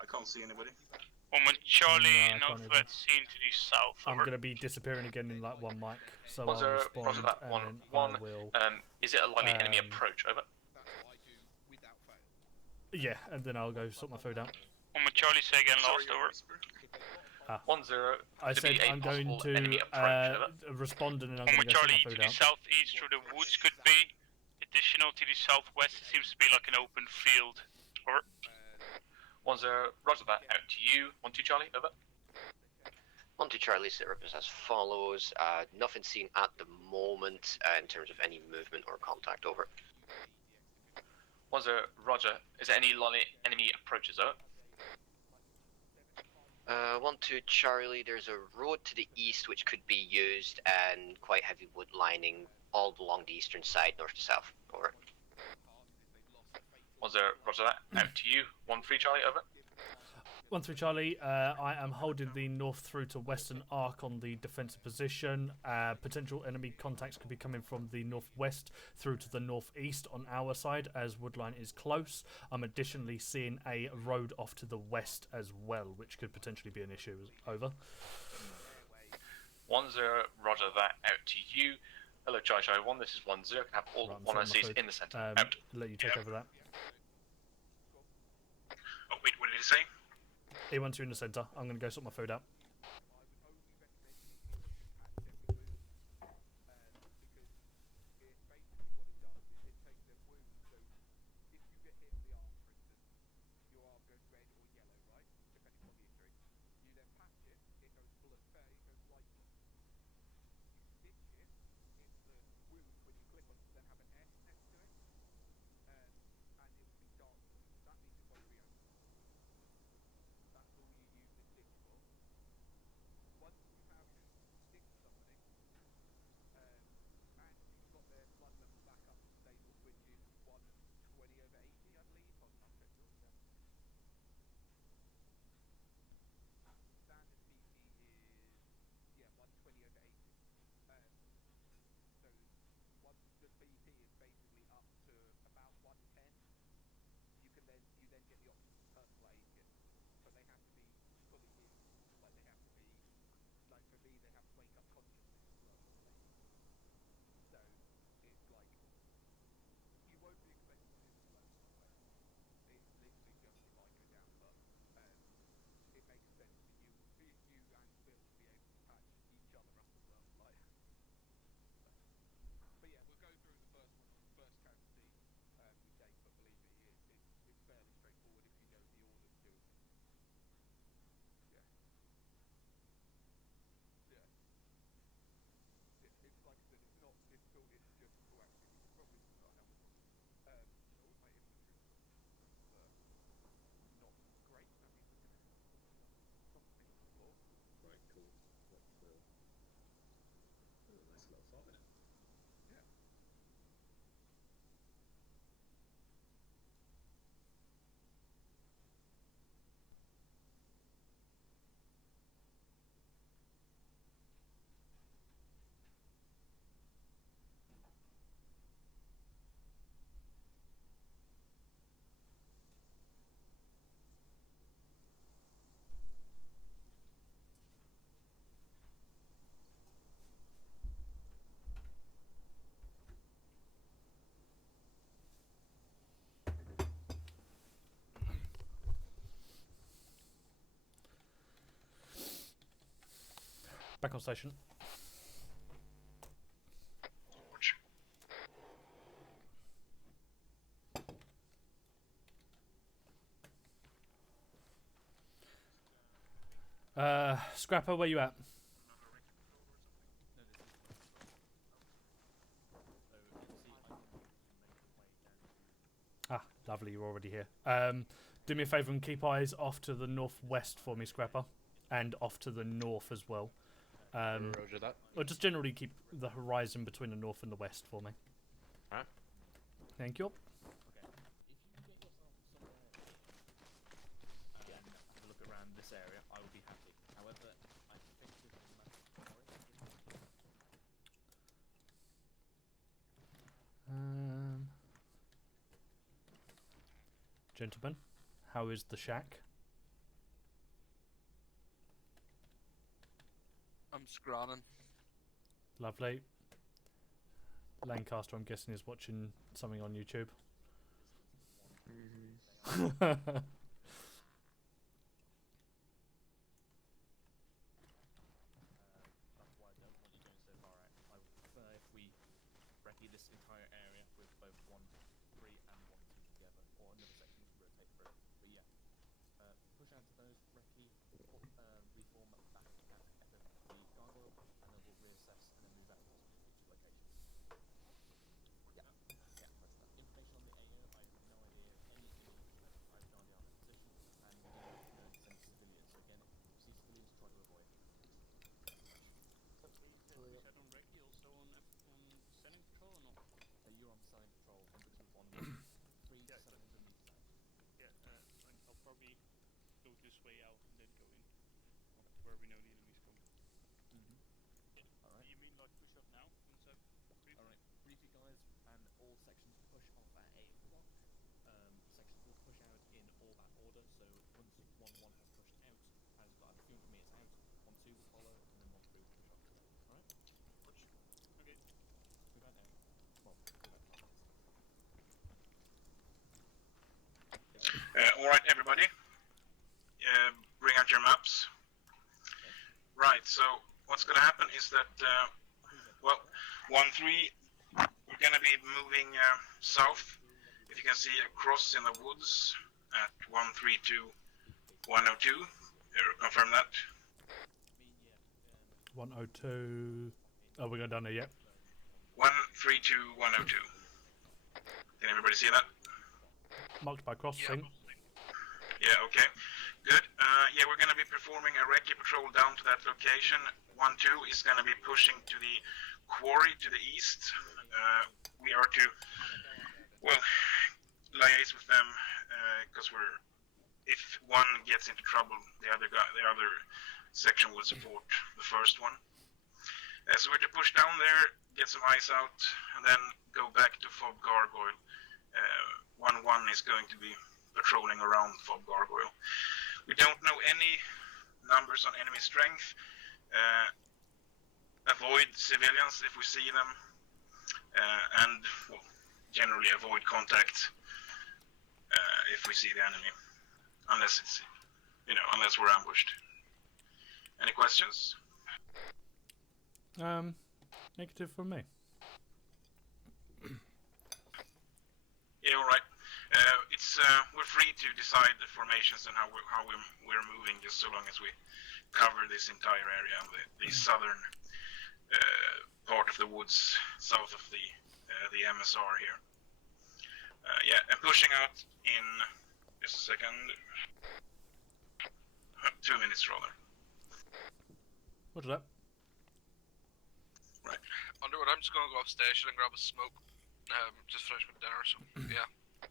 I can't see anybody. Charlie, No, I can't northwest seem to the south. I'm going to be disappearing again in like one mic, so 1-0, I'll respond roger that, and 1-1. I will... Is it a likely enemy approach? Over. Yeah, and then I'll go sort my food out. Charlie, say again, last over. 1-0. I said I'm going to respond and then I'm going to go Charlie, sort to my the food out. southeast through the woods could be. Additional to the southwest, it seems to be like an open field. Over. 1-0, roger that, out to you. 1-2 Charlie, over. 1-2 Charlie, sit rep is as follows. Nothing seen at the moment in terms of any movement or contact, over. 1-0, roger. Is there any enemy approaches, over? 1-2 Charlie, there's a road to the east which could be used and quite heavy wood lining all along the eastern side, north to south, over. 1-0, roger that, out to you. 1-3 Charlie, over. 1-3 Charlie, I am holding the north through to western arc on the defensive position. Potential enemy contacts could be coming from the northwest through to the northeast on our side as Woodline is close. I'm additionally seeing a road off to the west as well, which could potentially be an issue. Over. 1-0, roger that, out to you. Hello Charlie 1, this is 1-0. Can I have all Right, 1 ICs in the centre. Out. Let you take over that. Oh wait, what did he say? He wants you in the centre. I'm going to go sort my food out. Back on station. Scrapper, where you at? Ah, lovely, you're already here. Do me a favour and keep eyes off to the northwest for me, Scrapper. And off to the north as well. Roger that. Or just generally keep the horizon between the north and the west for me. Alright. Thank you. Have a look around this area, I will be happy. However, I think there's a massive Gentlemen, how is the shack? I'm scrawning. Lovely. Lancaster, I'm guessing, is watching something on YouTube. That's why I don't want you going so far out. I would prefer if we recce this entire area with both 1, 3 and 1, 2 together, or another section to rotate through. But yeah, push out to those, recce, reform back at FOB Gargoyle, and then we'll reassess and then move out to each location. Yeah, that's that. Information on the AO, I have no idea any image. I have no idea on their position, and we don't send civilians. So again, if you see civilians, try to avoid. We said on recce, also on sending patrol or not? You're on side patrol, temperature 3 to 700 meters out. Yeah, I'll probably go this way out and then go in to where we know the enemy's coming. Alright. You mean like push up now? Alright, brief you guys, and all sections push off at a block. Sections will push out in all that order, so once 1-1 has pushed out, has got a few hundred meters out, 1-2 will follow, and then 1-3 will push off. Alright? Okay. Move out now. Well, move out 5 minutes. Alright, everybody. Bring out your maps. Right, so what's going to happen is that, well, 1-3, we're going to be moving south. If you can see across in the woods at 132 102. Confirm that. 102. Oh, we're going down there yet? 132 102. Can everybody see that? Marked by crossing. Yeah, okay. Good. Yeah, we're going to be performing a recce patrol down to that location. 1-2 is going to be pushing to the quarry to the east. We are to, well, liaise with them because if one gets into trouble, the other section will support the first one. So we're to push down there, get some ice out, and then go back to FOB Gargoyle. 1-1 is going to be patrolling around FOB Gargoyle. We don't know any numbers on enemy strength. Avoid civilians if we see them, and well, generally avoid contact if we see the enemy, unless it's, unless we're ambushed. Any questions? Negative from me. Yeah, all right. We're free to decide the formations and how we're moving, just so long as we cover this entire area, the southern part of the woods south of the MSR here. Yeah, and pushing out in just a second. 2 minutes rather. What's that? Right. Underwood, I'm just gonna go off station and grab a smoke. Just finish with dinner, so yeah.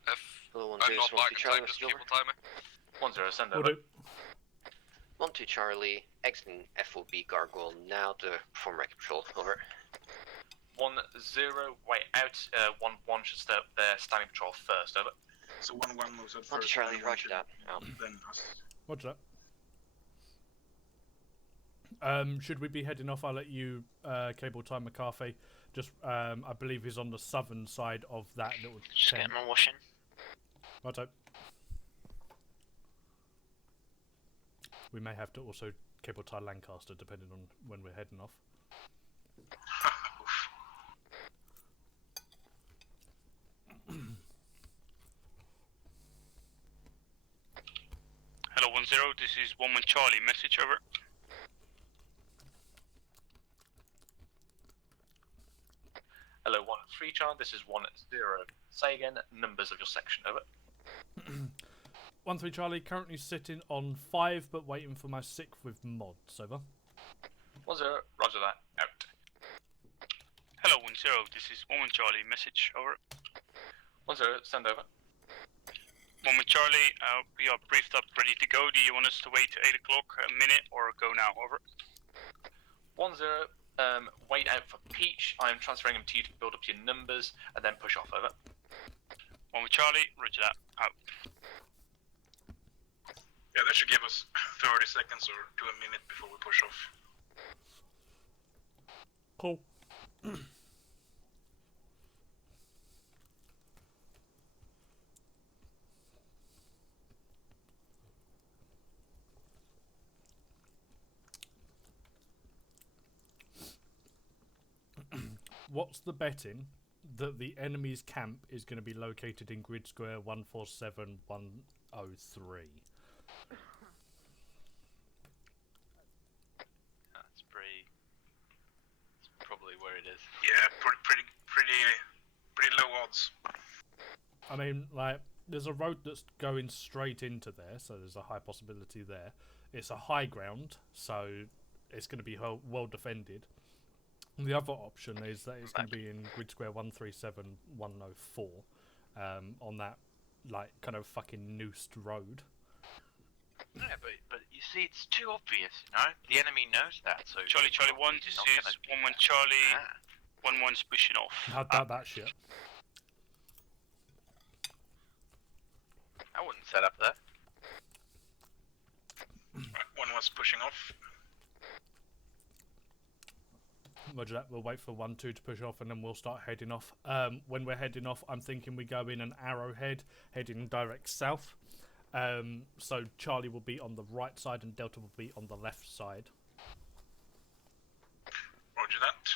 If I'm not back in time, just keep on timing. 1-0, send Will over. do. 1-2 Charlie, exiting FOB Gargoyle now to perform recce patrol. Over. 1-0, way out. 1-1 should stay up there, standing patrol first. Over. So 1-1 moves out first. 1-2 Charlie, roger that. Then us. What's that? Should we be heading off? I'll let you cable time McCarthy. Just, I believe he's on the southern side of that little Just tent. getting my washing. Righto. We may have to also cable tie Lancaster, depending on when we're heading off. Hello 1-0, this is 1-1 Charlie, message over. Hello 1-3 Charlie, this is 1-0. Say again, numbers of your section, over. 1-3 Charlie, currently sitting on 5, but waiting for my 6th with mods, over. 1-0, roger that, out. Hello 1-0, this is 1-1 Charlie, message over. 1-0, send over. 1-1 Charlie, we are briefed up, ready to go. Do you want us to wait till 8 o'clock, a minute, or go now, over? 1-0, wait out for Peach. I am transferring him to you to build up your numbers, and then push off, over. 1-1 Charlie, roger that, out. Yeah, that should give us 30 seconds or to a minute before we push off. Cool. What's the betting that the enemy's camp is going to be located in grid square 147103? That's probably where it is. Yeah, pretty low odds. I mean, like, there's a road that's going straight into there, so there's a high possibility there. It's a high ground, so it's going to be well defended. The other option is that it's going to be in grid square 137104, on that, like, kind of fucking noosed road. Yeah, but you see, it's too obvious, you know? The enemy knows that, so... Charlie 1, this is 1-1 Charlie, 1-1's pushing off. That shit. I wouldn't set up there. Right, 1-1's pushing off. Roger that, we'll wait for 1-2 to push off and then we'll start heading off. When we're heading off, I'm thinking we go in an arrowhead, heading direct south. So Charlie will be on the right side and Delta will be on the left side. Roger that.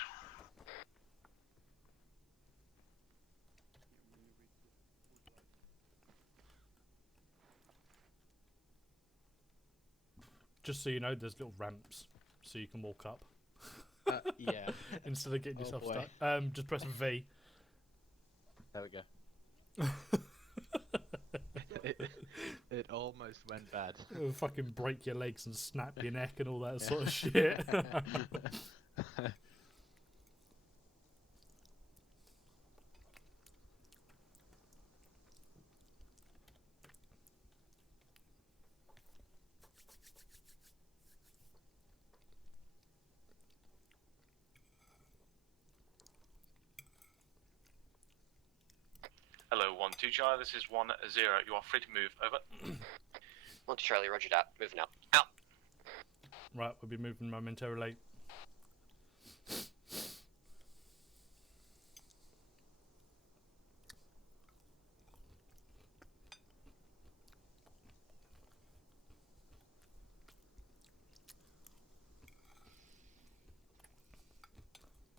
Just so you know, there's little ramps so you can walk up. Yeah. Instead of getting yourself boy. stuck. Just press V. There we go. it almost went bad. It'll fucking break your legs and snap your neck and all that sort of shit. Hello 1-2 Charlie, this is 1-0. You are free to move, over. 1-2 Charlie, roger that. Moving out. Out. Right, we'll be moving momentarily.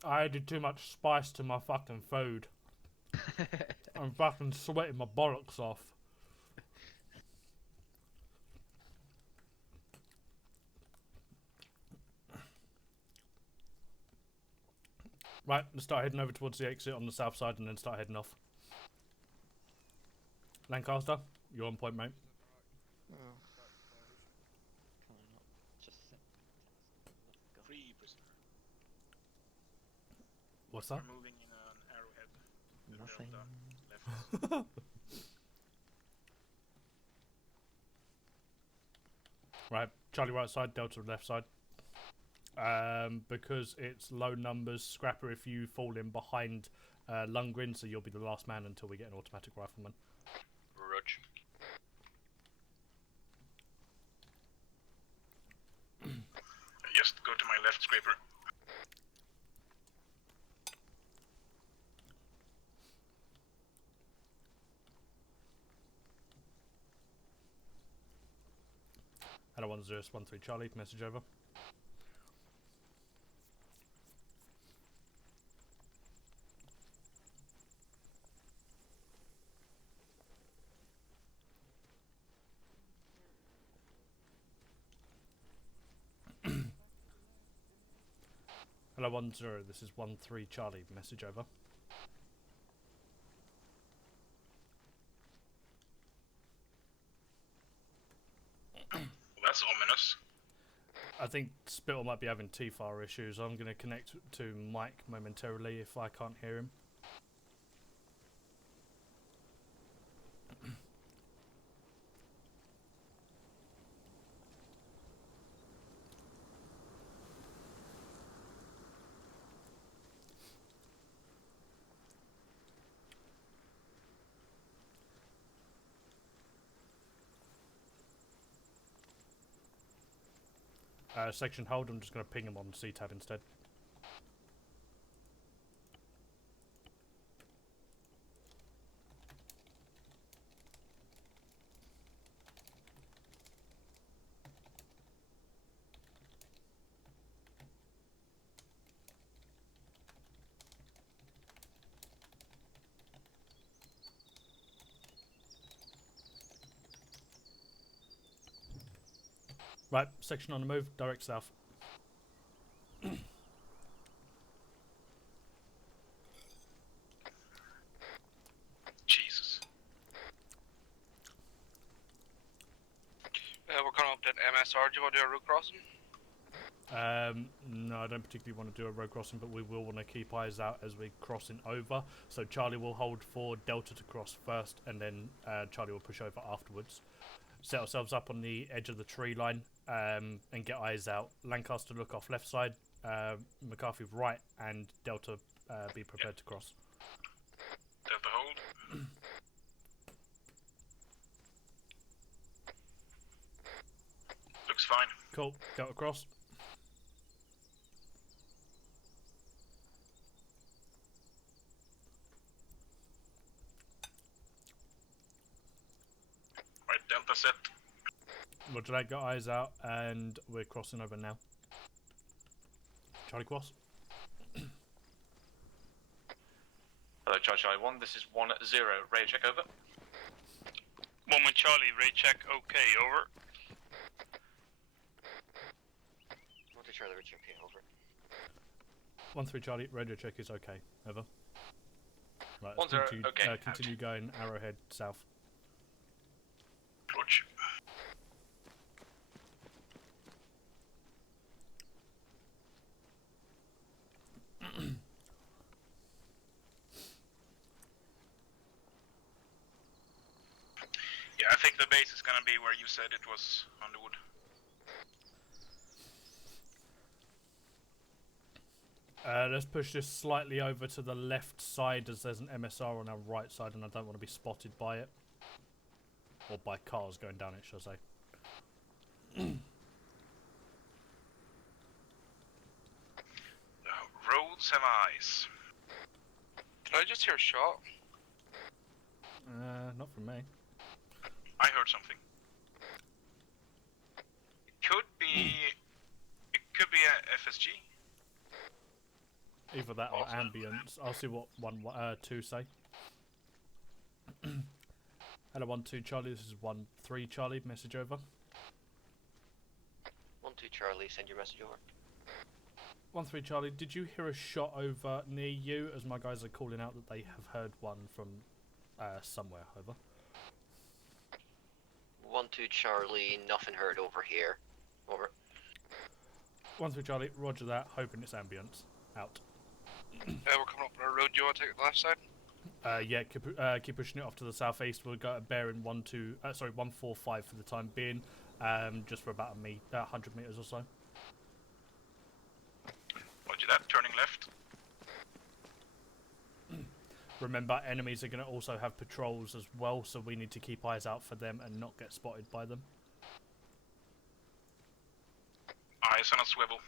I added too much spice to my fucking food. I'm fucking sweating my bollocks off. Right, let's start heading over towards the exit on the south side and then start heading off. Lancaster, you're on point, mate. Free prisoner. What's that? We're moving in an arrowhead. Nothing. Left. Right, Charlie right side, Delta left side. Because it's low numbers, Scrapper if you fall in behind Lundgren, so you'll be the last man until we get an automatic rifleman. Roger. Just go to my left, Scraper. Hello 1013 Charlie, message over. Hello 10, this is 13 Charlie, message over. That's ominous. I think Spittle might be having T-Far issues. I'm going to connect to Mike momentarily if I can't hear him. Section hold, I'm just going to ping him on C-Tab instead. Right, section on the move, direct south. Jesus. We're coming up to MSR. Do you want to do a route crossing? No, I don't particularly want to do a road crossing, but we will want to keep eyes out as we're crossing over. So Charlie will hold for Delta to cross first, and then Charlie will push over afterwards. Set ourselves up on the edge of the tree line and get eyes out. Lancaster look off left side, McCarthy right, and Delta be prepared to cross. Delta hold. Looks fine. Cool, Delta cross. Right, Delta set. Roger that, got eyes out, and we're crossing over now. Charlie cross. Hello, Charlie 1, this is 10, radio check over. 1 Charlie, radio check, okay, over. 1 Charlie, radio check, okay, over. 13 Charlie, radio check is okay, over. Right, 10, continue, okay, continue going arrowhead south. Roger. Yeah, I think the base is gonna be where you said it was, on the wood. Let's push this slightly over to the left side as there's an MSR on our right side and I don't want to be spotted by it. Or by cars going down it, shall I say. Roads have eyes. Did I just hear a shot? Not from me. I heard something. It could be a FSG. Either that or ambience. I'll see what 2 say. Hello 12 Charlie, this is 13 Charlie, message over. 12 Charlie, send your message over. 13 Charlie, did you hear a shot over near you? As my guys are calling out that they have heard one from somewhere, over. 12 Charlie, nothing heard over here. Over. 13 Charlie, roger that, hoping it's ambience. Out. We're coming up on a road. Do you want to take the left side? Yeah, keep pushing it off to the southeast. We'll go bearing 145 for the time being, just for about 100 meters or so. Roger that, turning left. Remember, enemies are going to also have patrols as well, so we need to keep eyes out for them and not get spotted by them. Eyes on a swivel.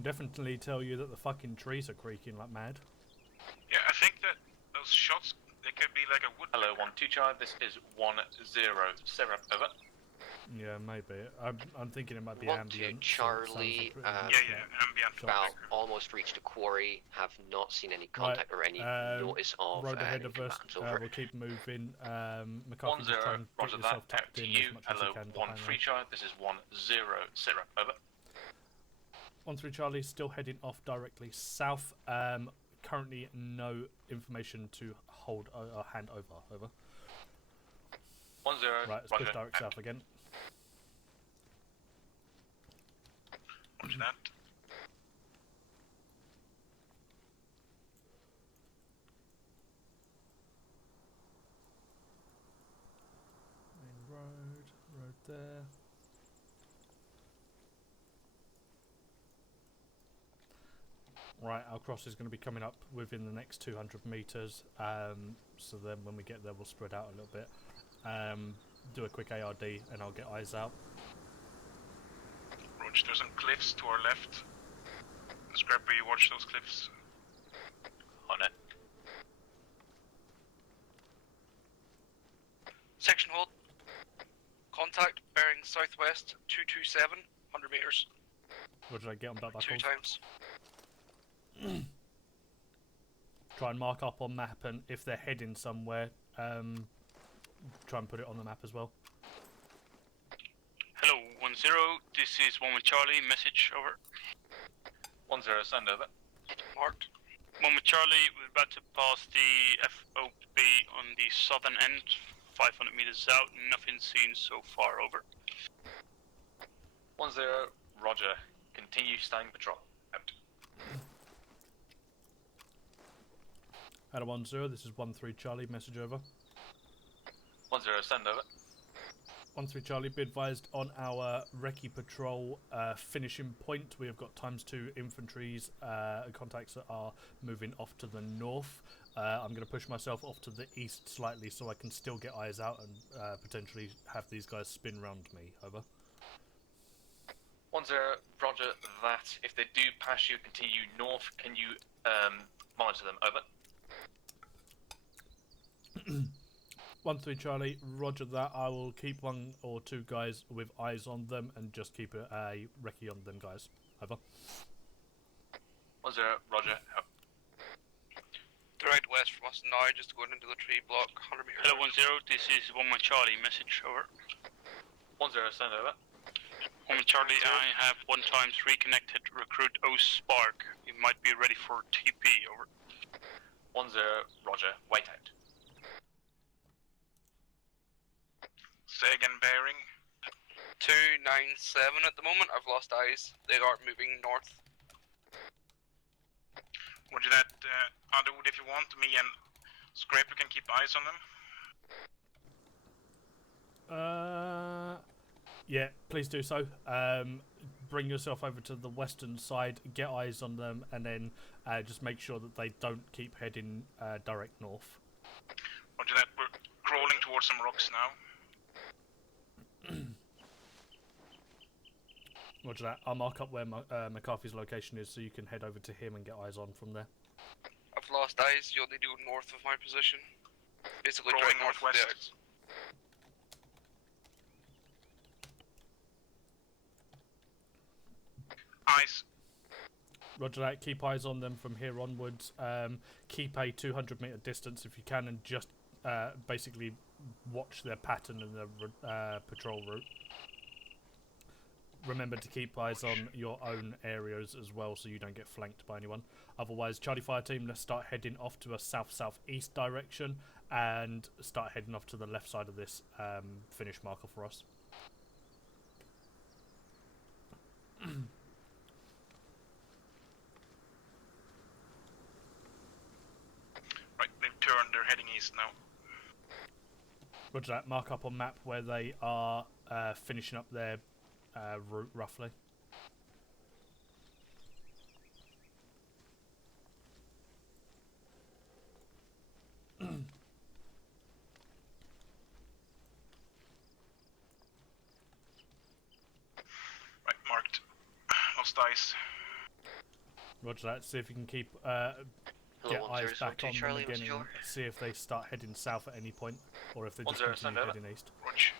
can definitely tell you that the fucking trees are creaking like mad. Yeah, I think that those shots, they could be like a wood. Hello, 1-2 Charlie, this is 1-0, Serap, over. Yeah, maybe. I'm thinking it might be 1-2 ambient. Charlie. Ambient. About almost reached a quarry. Have not seen any contact or any notice of road ahead any of us. commands. Over. We'll keep moving. McCarthy, 1-0, just try and get roger yourself that. tucked Out to in you. as much Hello, as you can. 1-3 Charlie, this is 1-0, Serap, over. 1-3 Charlie, still heading off directly south. Currently no information to hold or hand over. Over. 1-0, right, let's roger. push direct south again. Roger that. Main road there. Right, our cross is going to be coming up within the next 200 meters. So then when we get there, we'll spread out a little bit. Do a quick ARD and I'll get eyes out. Roger, there's some cliffs to our left. Scrapper, you watch those cliffs. On it. Section hold. Contact bearing southwest 227, 100 meters. What did I get on that? 2 times. Try and mark up on map, and if they're heading somewhere, try and put it on the map as well. Hello, 1-0. This is 1 with Charlie. Message, over. 1-0, send over. Marked. 1 with Charlie. We're about to pass the FOB on the southern end, 500 meters out. Nothing seen so far, over. 1-0, roger. Continue staying patrol. Out. Out of 1-0, this is 1-3 Charlie, message over. 1-0, send over. 1-3 Charlie, be advised on our recce patrol finishing point. We have got ×2 infantries contacts that are moving off to the north. I'm going to push myself off to the east slightly so I can still get eyes out and potentially have these guys spin round me. Over. 1-0, roger that. If they do pass you, continue north. Can you monitor them? Over. 1-3 Charlie, roger that. I will keep 1 or 2 guys with eyes on them and just keep a recce on them guys. Over. 1-0, roger. Out. Direct west from us now, just going into the tree block, 100 meters. Hello, 1-0. This is 1 with Charlie. Message, over. 1-0, send over. 1 with Charlie, I have 1 times reconnected recruit O Spark. You might be ready for TP, over. 1-0, roger. Wait out. Say again, bearing. 297 at the moment. I've lost eyes. They are moving north. Roger that. Underwood, if you want, me and Scraper can keep eyes on them. Yeah, please do so. Bring yourself over to the western side, get eyes on them, and then just make sure that they don't keep heading direct north. Roger that. We're crawling towards some rocks now. Roger that. I'll mark up where McCarthy's location is so you can head over to him and get eyes on from there. I've lost eyes. You only do north of my position. Basically, crawling north northwest. Eyes. Roger that. Keep eyes on them from here onwards. Keep a 200-meter distance if you can, and just basically watch their pattern and their patrol route. Remember to keep eyes on your own areas as well so you don't get flanked by anyone. Otherwise, Charlie Fire Team, let's start heading off to a south-southeast direction and start heading off to the left side of this finish marker for us. Right, they've turned, they're heading east now. Roger that. Mark up on map where they are finishing up their route, roughly. Right, marked. Lost eyes. Roger that. See if you can keep Hello, get eyes 10 back on them Charlie, again Mr. and see if they start heading south at any point, or if they just 10, continue send over. heading east. Roger.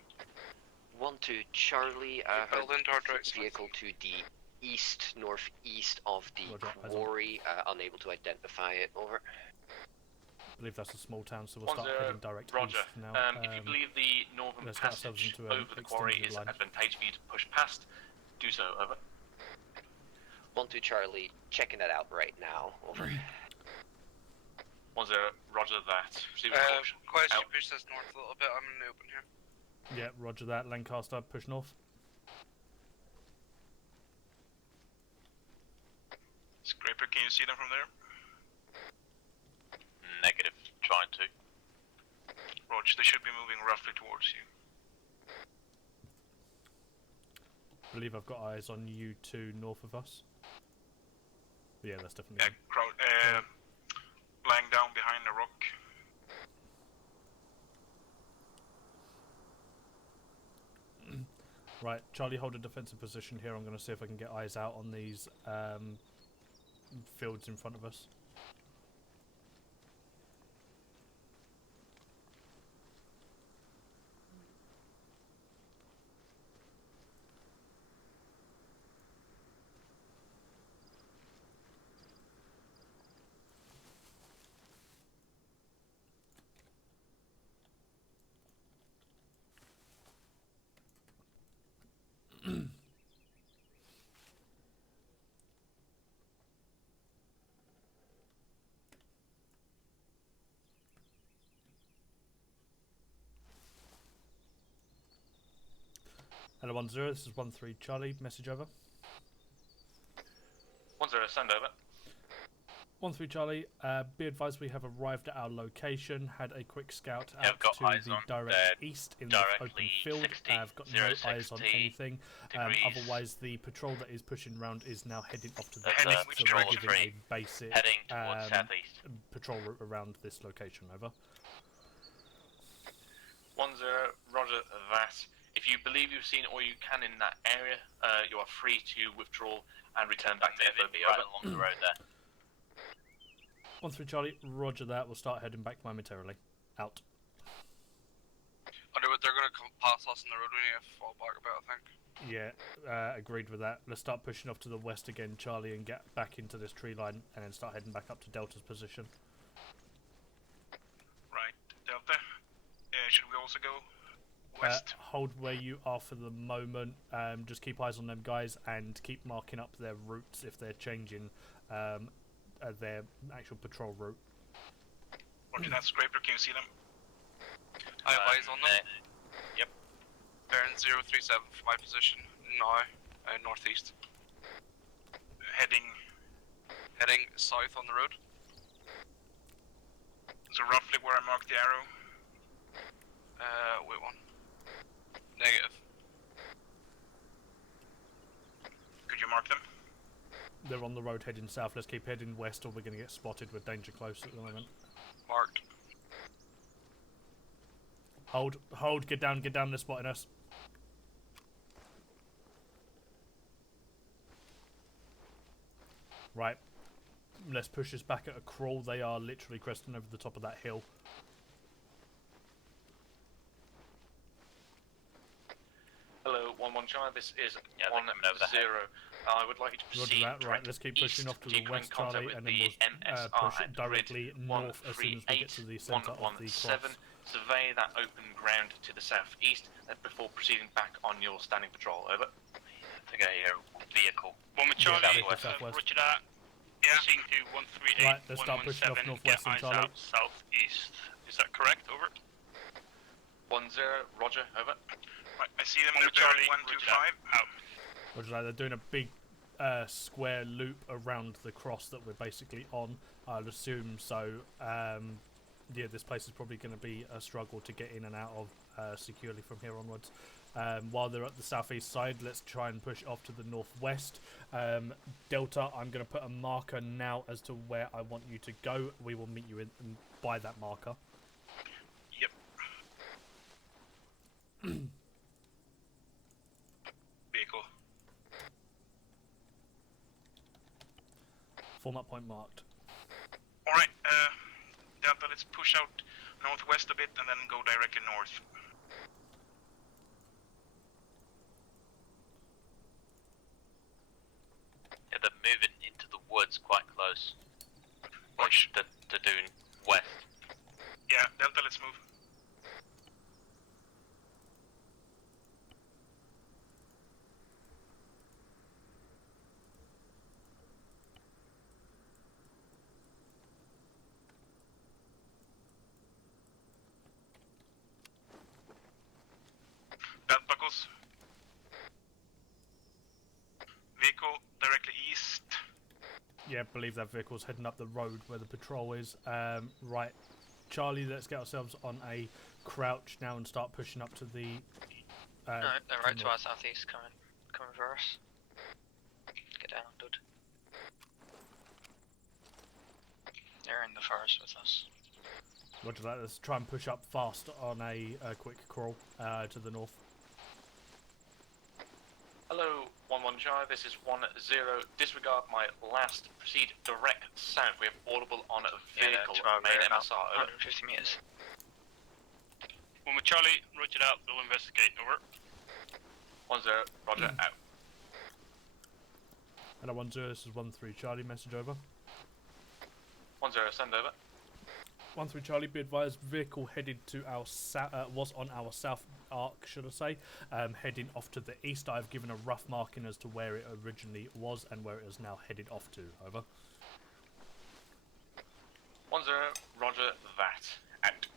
1-2 Charlie, build into our direct vehicle to the east, northeast of the Roger, eyes on. quarry, unable to identify it, over. I believe that's a small town, so we'll start 10, heading direct Roger. east now. If you believe the northern let's get ourselves passage into an over the quarry extended is line. advantageous for you to push past, do so, over. 1-2 Charlie, checking that out right now, over. 10, Roger that. Receiving caution. Quest, Out. you push this north a little bit, I'm in the open here. Yeah, roger that. Lancaster, push north. Scraper, can you see them from there? Negative. Trying to. Roger, they should be moving roughly towards you. I believe I've got eyes on you two north of us. Yeah, that's definitely. Lying down behind a rock. Right, Charlie, hold a defensive position here. I'm going to see if I can get eyes out on these fields in front of us. Hello 10, this is 13 Charlie, message over. 10, send over. 13 Charlie, be advised we have arrived at our location, had a quick scout Yeah, out got to eyes the on. direct They're east in the open directly field. 60, I've got no 060 eyes on anything. degrees. Otherwise, the patrol that is pushing round is now heading off to the Heading east, so towards we're giving three. a basic Heading towards southeast. patrol route around this location, over. 10, Roger that. If you believe you've seen all you can in that area, you are free to withdraw and return back to FOB right along the road there. 13 Charlie, roger that. We'll start heading back momentarily. Out. They're going to pass us on the road, we need to fall back a bit, I think. Yeah, agreed with that. Let's start pushing off to the west again, Charlie, and get back into this tree line, and then start heading back up to Delta's position. Right, Delta. Should we also go west? Hold where you are for the moment. Just keep eyes on them guys, and keep marking up their routes if they're changing their actual patrol route. Roger that, Scraper, can you see them? I have eyes on them. Yep. Bearing 037 for my position now, northeast. Heading south on the road. So roughly where I marked the arrow? Wait one. Negative. Could you mark them? They're on the road heading south. Let's keep heading west, or we're going to get spotted with danger close at the moment. Marked. Hold, get down, they're spotting us. Right, let's push this back at a crawl. They are literally cresting over the top of that hill. Hello, 11 Charlie, this is 10. I would like you to proceed. Roger that, right, let's keep pushing off to the west, Charlie, and then we'll push directly north as soon as we get to the centre of the cross. Survey that open ground to the southeast before proceeding back on your standing patrol, over. Okay, vehicle. 1 with Charlie, roger that. Yeah. Proceeding to 138, right, let's start pushing off northwest and Charlie. Southeast. Is that correct? Over. 10, roger, over. Right, I see them, they're Charlie 125, out. Roger that, they're doing a big square loop around the cross that we're basically on, I'll assume, so yeah, this place is probably going to be a struggle to get in and out of securely from here onwards. While they're at the southeast side, let's try and push off to the northwest. Delta, I'm going to put a marker now as to where I want you to go. We will meet you in by that marker. Yep. Vehicle. Format point marked. Alright, Delta, let's push out northwest a bit and then go directly north. Yeah, they're moving into the woods quite close. Watch. They're doing west. Yeah, Delta, let's move. Belt buckles. Vehicle directly east. Yeah, I believe that vehicle's heading up the road where the patrol is. Right, Charlie, let's get ourselves on a crouch now and start pushing up to the... no, they're right to our southeast, coming for us. Get down, dude. They're in the forest with us. Roger that, let's try and push up fast on a quick crawl to the north. Hello, 1-1 Charlie, this is 1-0. Disregard my last. Proceed direct south. We have audible on a vehicle. Main MSR, over. 150 meters. 1 with Charlie, roger that, we'll investigate, over. 1-0, roger, out. Hello 1-0, this is 1-3 Charlie, message over. 1-0, send over. 1-3 Charlie, be advised, vehicle headed to our was on our south arc, should I say, heading off to the east. I've given a rough marking as to where it originally was and where it is now headed off to, over. 1-0, roger that, out.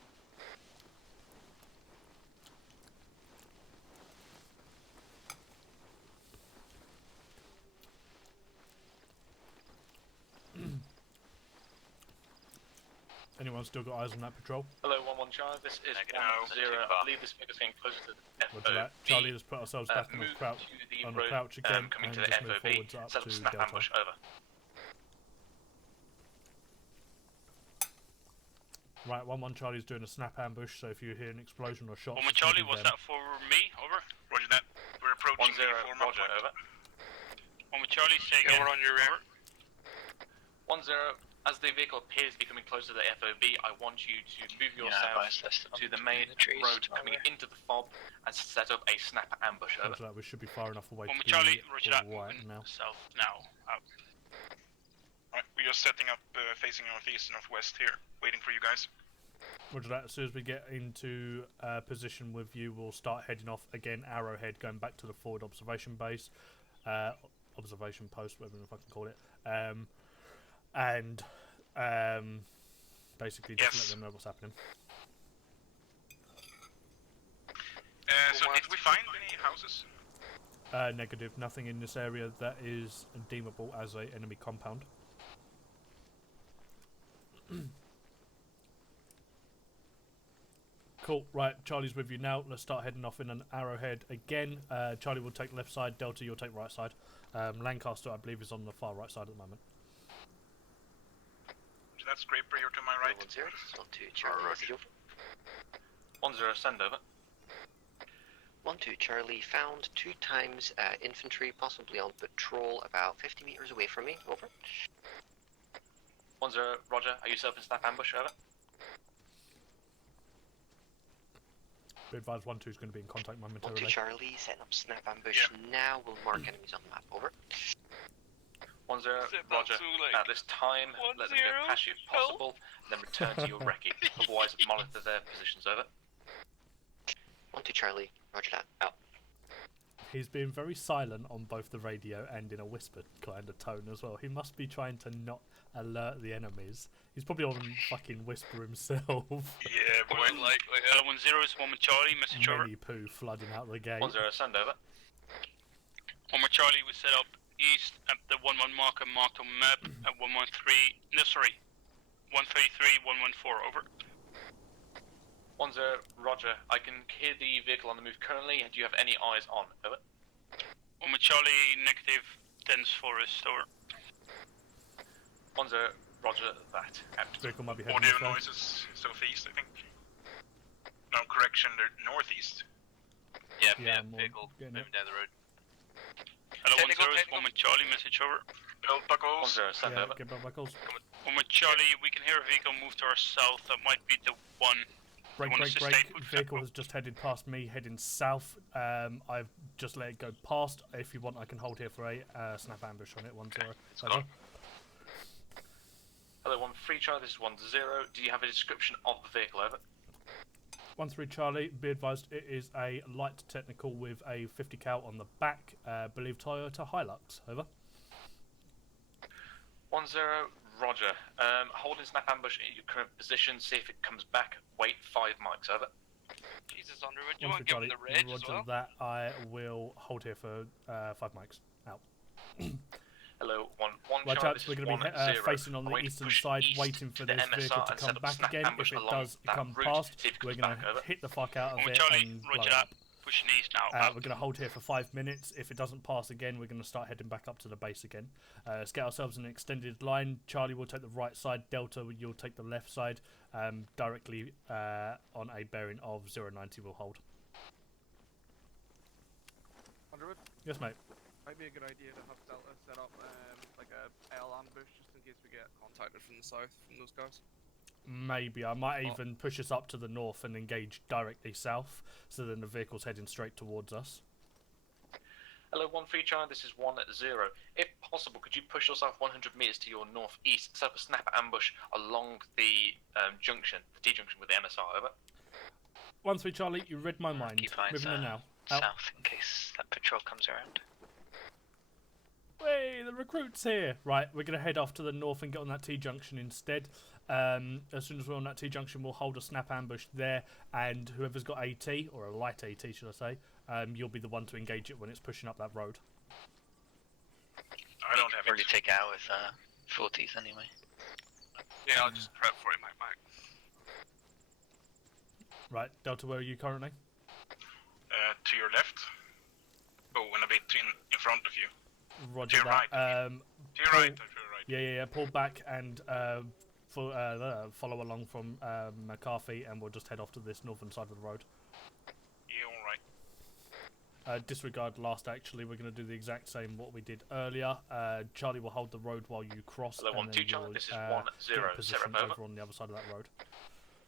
Anyone still got eyes on that patrol? Hello, 1-1 Charlie, this is 1-0. I believe this figure's getting closer to the FOB. Roger that. Charlie, let's put ourselves back on the crouch, again, coming and to the just move FOB. forwards up Set up to snap Delta. ambush, over. Right, 1-1 Charlie's doing a snap ambush, so if you hear an explosion or shots... 1 with Charlie, what's that for me, over? Roger that. We're approaching 1-0, the format roger, point. over. 1 with Charlie, say again. We're on your rear. 1-0, as the vehicle appears to be coming closer to the FOB, I want you to move yourself to the main road coming into the fob and set up a snap ambush, over. Roger that, we should be far enough away 1 to with be Charlie, roger that, right moving now. south now, out. Alright, we're just setting up facing northeast, northwest here, waiting for you guys. Roger that, as soon as we get into position with you, we'll start heading off again, arrowhead, going back to the forward observation base, observation post, whatever the fuck I can call it, and basically just let them know what's happening. So did we find any houses? Negative, nothing in this area that is deemable as a enemy compound. Cool, right, Charlie's with you now. Let's start heading off in an arrowhead again. Charlie will take left side, Delta, you'll take right side. Lancaster, I believe, is on the far right side at the moment. So that's Scraper, you're to my right. 1-0, this is 1-2 Charlie, message over. 1-0, send over. 1-2 Charlie, found 2 times infantry, possibly on patrol about 50 meters away from me, over. 1-0, roger, are you set up in snap ambush, over? Be advised, 1-2 is going to be in contact momentarily. 1-2 Charlie, setting up snap ambush now. We'll mark enemies on the map. Over. 1-0, roger. At this time, let them go past you if possible, and then return to your recce. Otherwise, monitor their positions. Over. 1-2 Charlie, roger that. Out. He's being very silent on both the radio and in a whispered kind of tone as well. He must be trying to not alert the enemies. He's probably on fucking whisper himself. Yeah, but more likely. Hello 1-0 is 1 with Charlie, message over. Many poo flooding out the gate. 1-0, send over. 1 with Charlie, we set up east at the 1-1 marker marked on map at 113. No, sorry. 133, 114, over. 1-0, roger. I can hear the vehicle on the move currently. Do you have any eyes on? Over. 1 with Charlie, negative, dense forest, over. 1-0, roger that. Out. Vehicle might be heading Audio this way. noises southeast, I think. No, correction, they're northeast. Yeah, vehicle moving down the road. Hello 1-0 is 1 with Charlie, message over. Belt buckles. 1-0, send over. Get belt buckles. One with Charlie, we can hear a vehicle move to our south. That might be the one. Break. Vehicle has just headed past me, heading south. I've just let it go past. If you want, I can hold here for a snap ambush on it. 1-0. Hello, 1-3 Charlie, this is 1-0. Do you have a description of the vehicle, over? 1-3 Charlie, be advised it is a light technical with a 50 cal on the back. Believe Toyota Hilux, over. 1-0, roger. Holding snap ambush in your current position, see if it comes back. Wait 5 mics, over. Jesus, Underwood, do you want to give him the rage as well? That I will hold here for 5 mics. Out. Hello, 1-1 Watch Charlie, out, we're going to be facing on the eastern side, waiting for this vehicle to come back again. If it does come past, we're going to hit the fuck out of it and blow it up. Pushing east now. We're going to hold here for 5 minutes. If it doesn't pass again, we're going to start heading back up to the base again. Let's get ourselves an extended line. Charlie will take the right side. Delta, you'll take the left side. Directly on a bearing of 090 will hold. Underwood? Yes, mate. Might be a good idea to have Delta set up like a L ambush just in case we get contacted from the south from those guys. Maybe. I might even push us up to the north and engage directly south, so then the vehicle's heading straight towards us. Hello, 1-3 Charlie, this is 1-0. If possible, could you push yourself 100 meters to your northeast, set up a snap ambush along the junction, the T-junction with the MSR, over? 1-3 Charlie, you read my mind. Moving in now. Out. South in case that patrol comes around. Hey, the recruit's here. Right, we're going to head off to the north and get on that T-junction instead. As soon as we're on that T-junction, we'll hold a snap ambush there, and whoever's got AT, or a light AT should I say, you'll be the one to engage it when it's pushing up that road. I don't have really take it out with 40s anyway. Yeah, I'll just prep for it, mate. Right, Delta, where are you currently? To your left. Oh, and a bit in front of you. Roger to your that. right. To your right. Yeah. Pull back and follow along from McCarthy, and we'll just head off to this northern side of the road. Yeah, alright. Disregard last, actually. We're going to do the exact same what we did earlier. Charlie will hold the road while you cross. Hello, and 1-2 Charlie, this is 1-0. get positioned over on the other side of that road.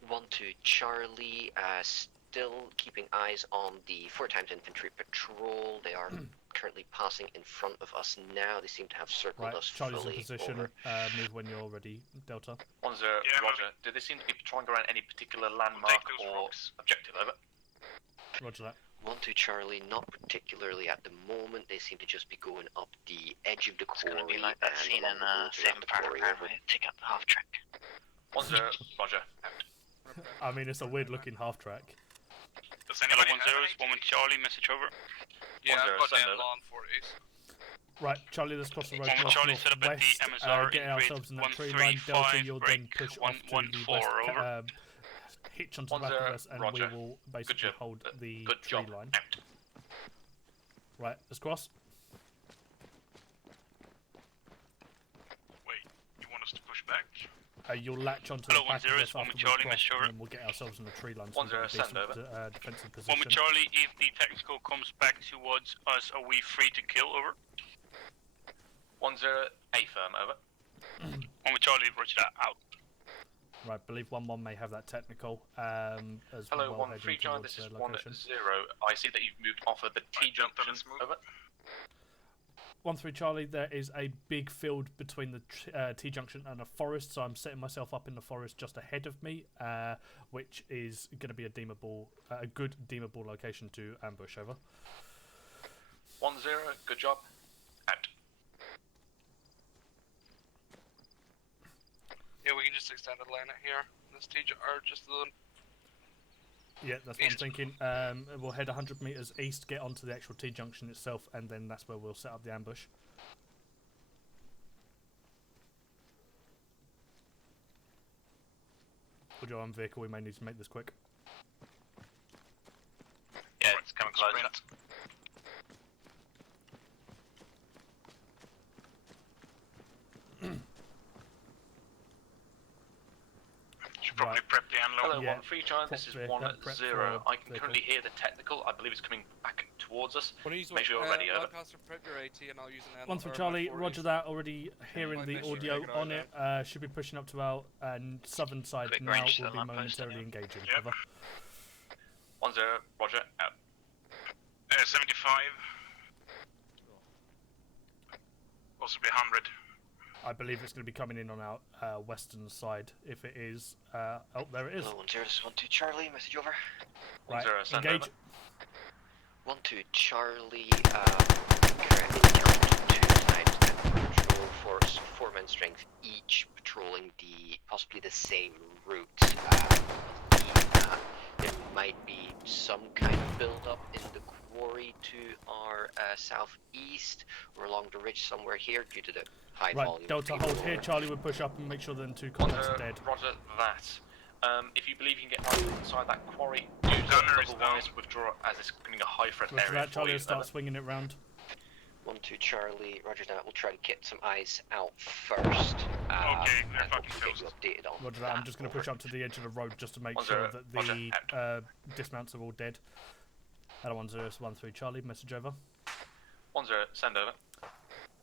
1-2 Charlie, still keeping eyes on the 4x infantry patrol. They are currently passing in front of us now. They seem to have circled us Charlie's fully in position. over. Move when you're ready, Delta. 1-0, roger. Do they seem to be patrolling around any particular landmark or objective, over? Roger that. 1-2 Charlie, not particularly at the moment. They seem to just be going up the edge of the quarry. It's going to be like that scene in Saving Private Ryan where you take out the half track. 1-0, roger. I mean, it's a weird looking half track. Does anybody have 1-0 1 with Charlie, message over. Yeah, I've got that on 40s. Right, Charlie, let's cross the road One with Charlie set up at the MSR get ourselves in that tree line. Delta, you'll then push off to the west, hitch onto the back of us, and we will basically hold the tree line. Right, let's cross. Wait, you want us to push back? You'll latch onto the back of us after we cross, and then we'll get ourselves in the tree line. So we've got a decent defensive position. 1 with Charlie, if the tactical comes back towards us, are we free to kill, over? 1-0, A firm, over. 1 with Charlie, roger that, out. Right, believe 1-1 may have that technical. As Hello, well 1-3 John, this is 1-0. I see that you've moved off of the T-junction, over. 1-3 Charlie, there is a big field between the T-junction and a forest, so I'm setting myself up in the forest just ahead of me, which is going to be a good deemable location to ambush, over. 1-0, good job, out. Yeah, we can just extend the line here. This or just the. Yeah, that's what I'm thinking. We'll head 100 meters east, get onto the actual T-junction itself, and then that's where we'll set up the ambush. Would you on vehicle? We may need to make this quick. Yeah, it's coming closer. Probably prep the unload. Hello, 1-3 Charlie, this is 1-0. I can currently hear the technical. I believe it's coming back towards us. Please, Make sure you're ready, over. Lancaster, prep your AT and I'll use an N. 1 for Charlie, roger that. Already hearing the audio on it. Should be pushing up to our southern side Quick now. range We'll to be the lamppost, momentarily engaging. Yep. Over. 10, roger, out. 75. Possibly 100. I believe it's going to be coming in on our western side. If it is, oh, there it is. Hello, 10, this is 1-2 Charlie, message over. Right, 10, send engage. over. 1-2 Charlie, currently count 2 times that patrol force, 4-man strength each, patrolling possibly the same route. There might be some kind of build-up in the quarry to our southeast, or along the ridge somewhere here due to the high volume. Right, Delta hold here. Charlie would push up and make sure them 2 contacts are dead. Roger that. If you believe you can get right inside that quarry, do so, otherwise withdraw as it's becoming a high threat Roger area that, Charlie will for you. start swinging it round. 1-2 Charlie, roger that. We'll try to get some eyes out first. Okay, they're fucking get you updated on Roger that. I'm just going to push up to the edge of the road just to make sure that the dismounts are all dead. Hello, 1013 Charlie, message over. 10, send over.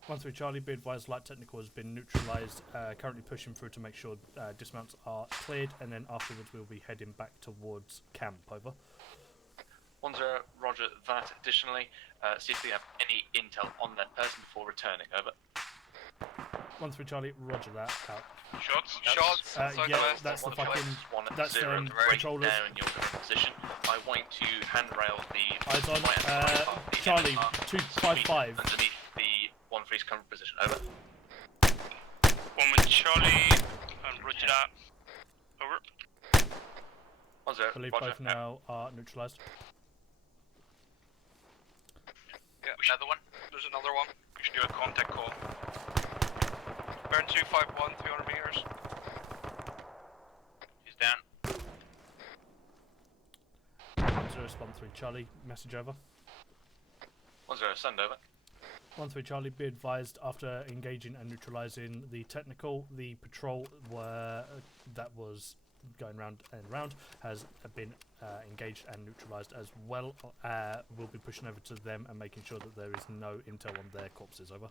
13 Charlie, be advised, light technical has been neutralised. Currently pushing through to make sure dismounts are cleared, and then afterwards we'll be heading back towards camp. Over. 10, roger that. Additionally, see if we have any intel on that person before returning. Over. 13 Charlie, roger that. Out. Shots. Yeah, that's the fucking. That's them controllers. Down in your position. I want to handrail the. Eyes on. Charlie, 255. Underneath the 1-3's current position. Over. 1 with Charlie, and roger that. Over. 10, I believe roger. both now are neutralised. Yeah, another one. There's another one. We should do a contact call. Burn 251, 300 meters. He's down. 1013 Charlie, message over. 10, send over. 13 Charlie, be advised, after engaging and neutralising the technical, the patrol that was going round and round has been engaged and neutralised as well. We'll be pushing over to them and making sure that there is no intel on their corpses. Over.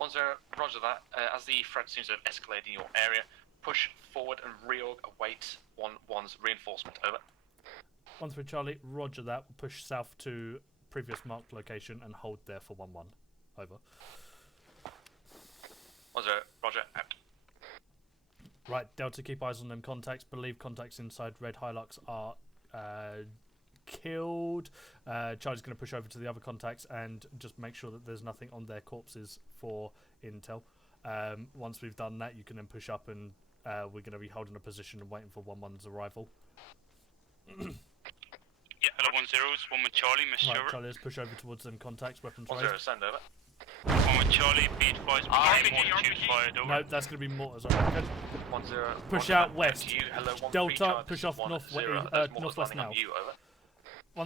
10, roger that. As the threat seems to have escalated in your area, push forward and reorg, await 1-1's reinforcement. Over. 13 Charlie, roger that. We'll push south to previous marked location and hold there for 1-1. Over. 10, roger, out. Right, Delta, keep eyes on them contacts. Believe contacts inside Red Hilux are killed. Charlie's going to push over to the other contacts and just make sure that there's nothing on their corpses for intel. Once we've done that, you can then push up and we're going to be holding a position and waiting for 1-1's arrival. Yeah, hello 10's 1 with Charlie, message Right, over. Charlie, let's push over towards them contacts. Weapons 10, raised. send over. 1 with Charlie, be advised, RPG fired over. No, that's going to be mortars. Good. 10, Push roger, out west. to you. Hello, 1-3 Delta, Charlie, push this off is 1-0. northwest now. On you, over.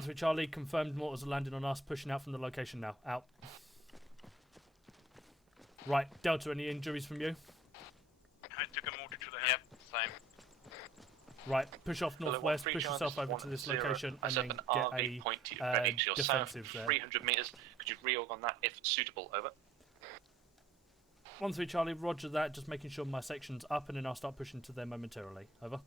13 Charlie, confirmed mortars are landing on us. Pushing out from the location now. Out. Right, Delta, any injuries from you? I took a mortar to the head. Yep, same. Right, push off Hello, northwest, 1-3 push Charlie, yourself this is over to this 1-0. location, I and set then an get RV a point to your ready to your south, defensive there. 300 meters. Could you reorg on that if suitable? Over. 13 Charlie, roger that. Just making sure my section's up, and then I'll start pushing to there momentarily. Over.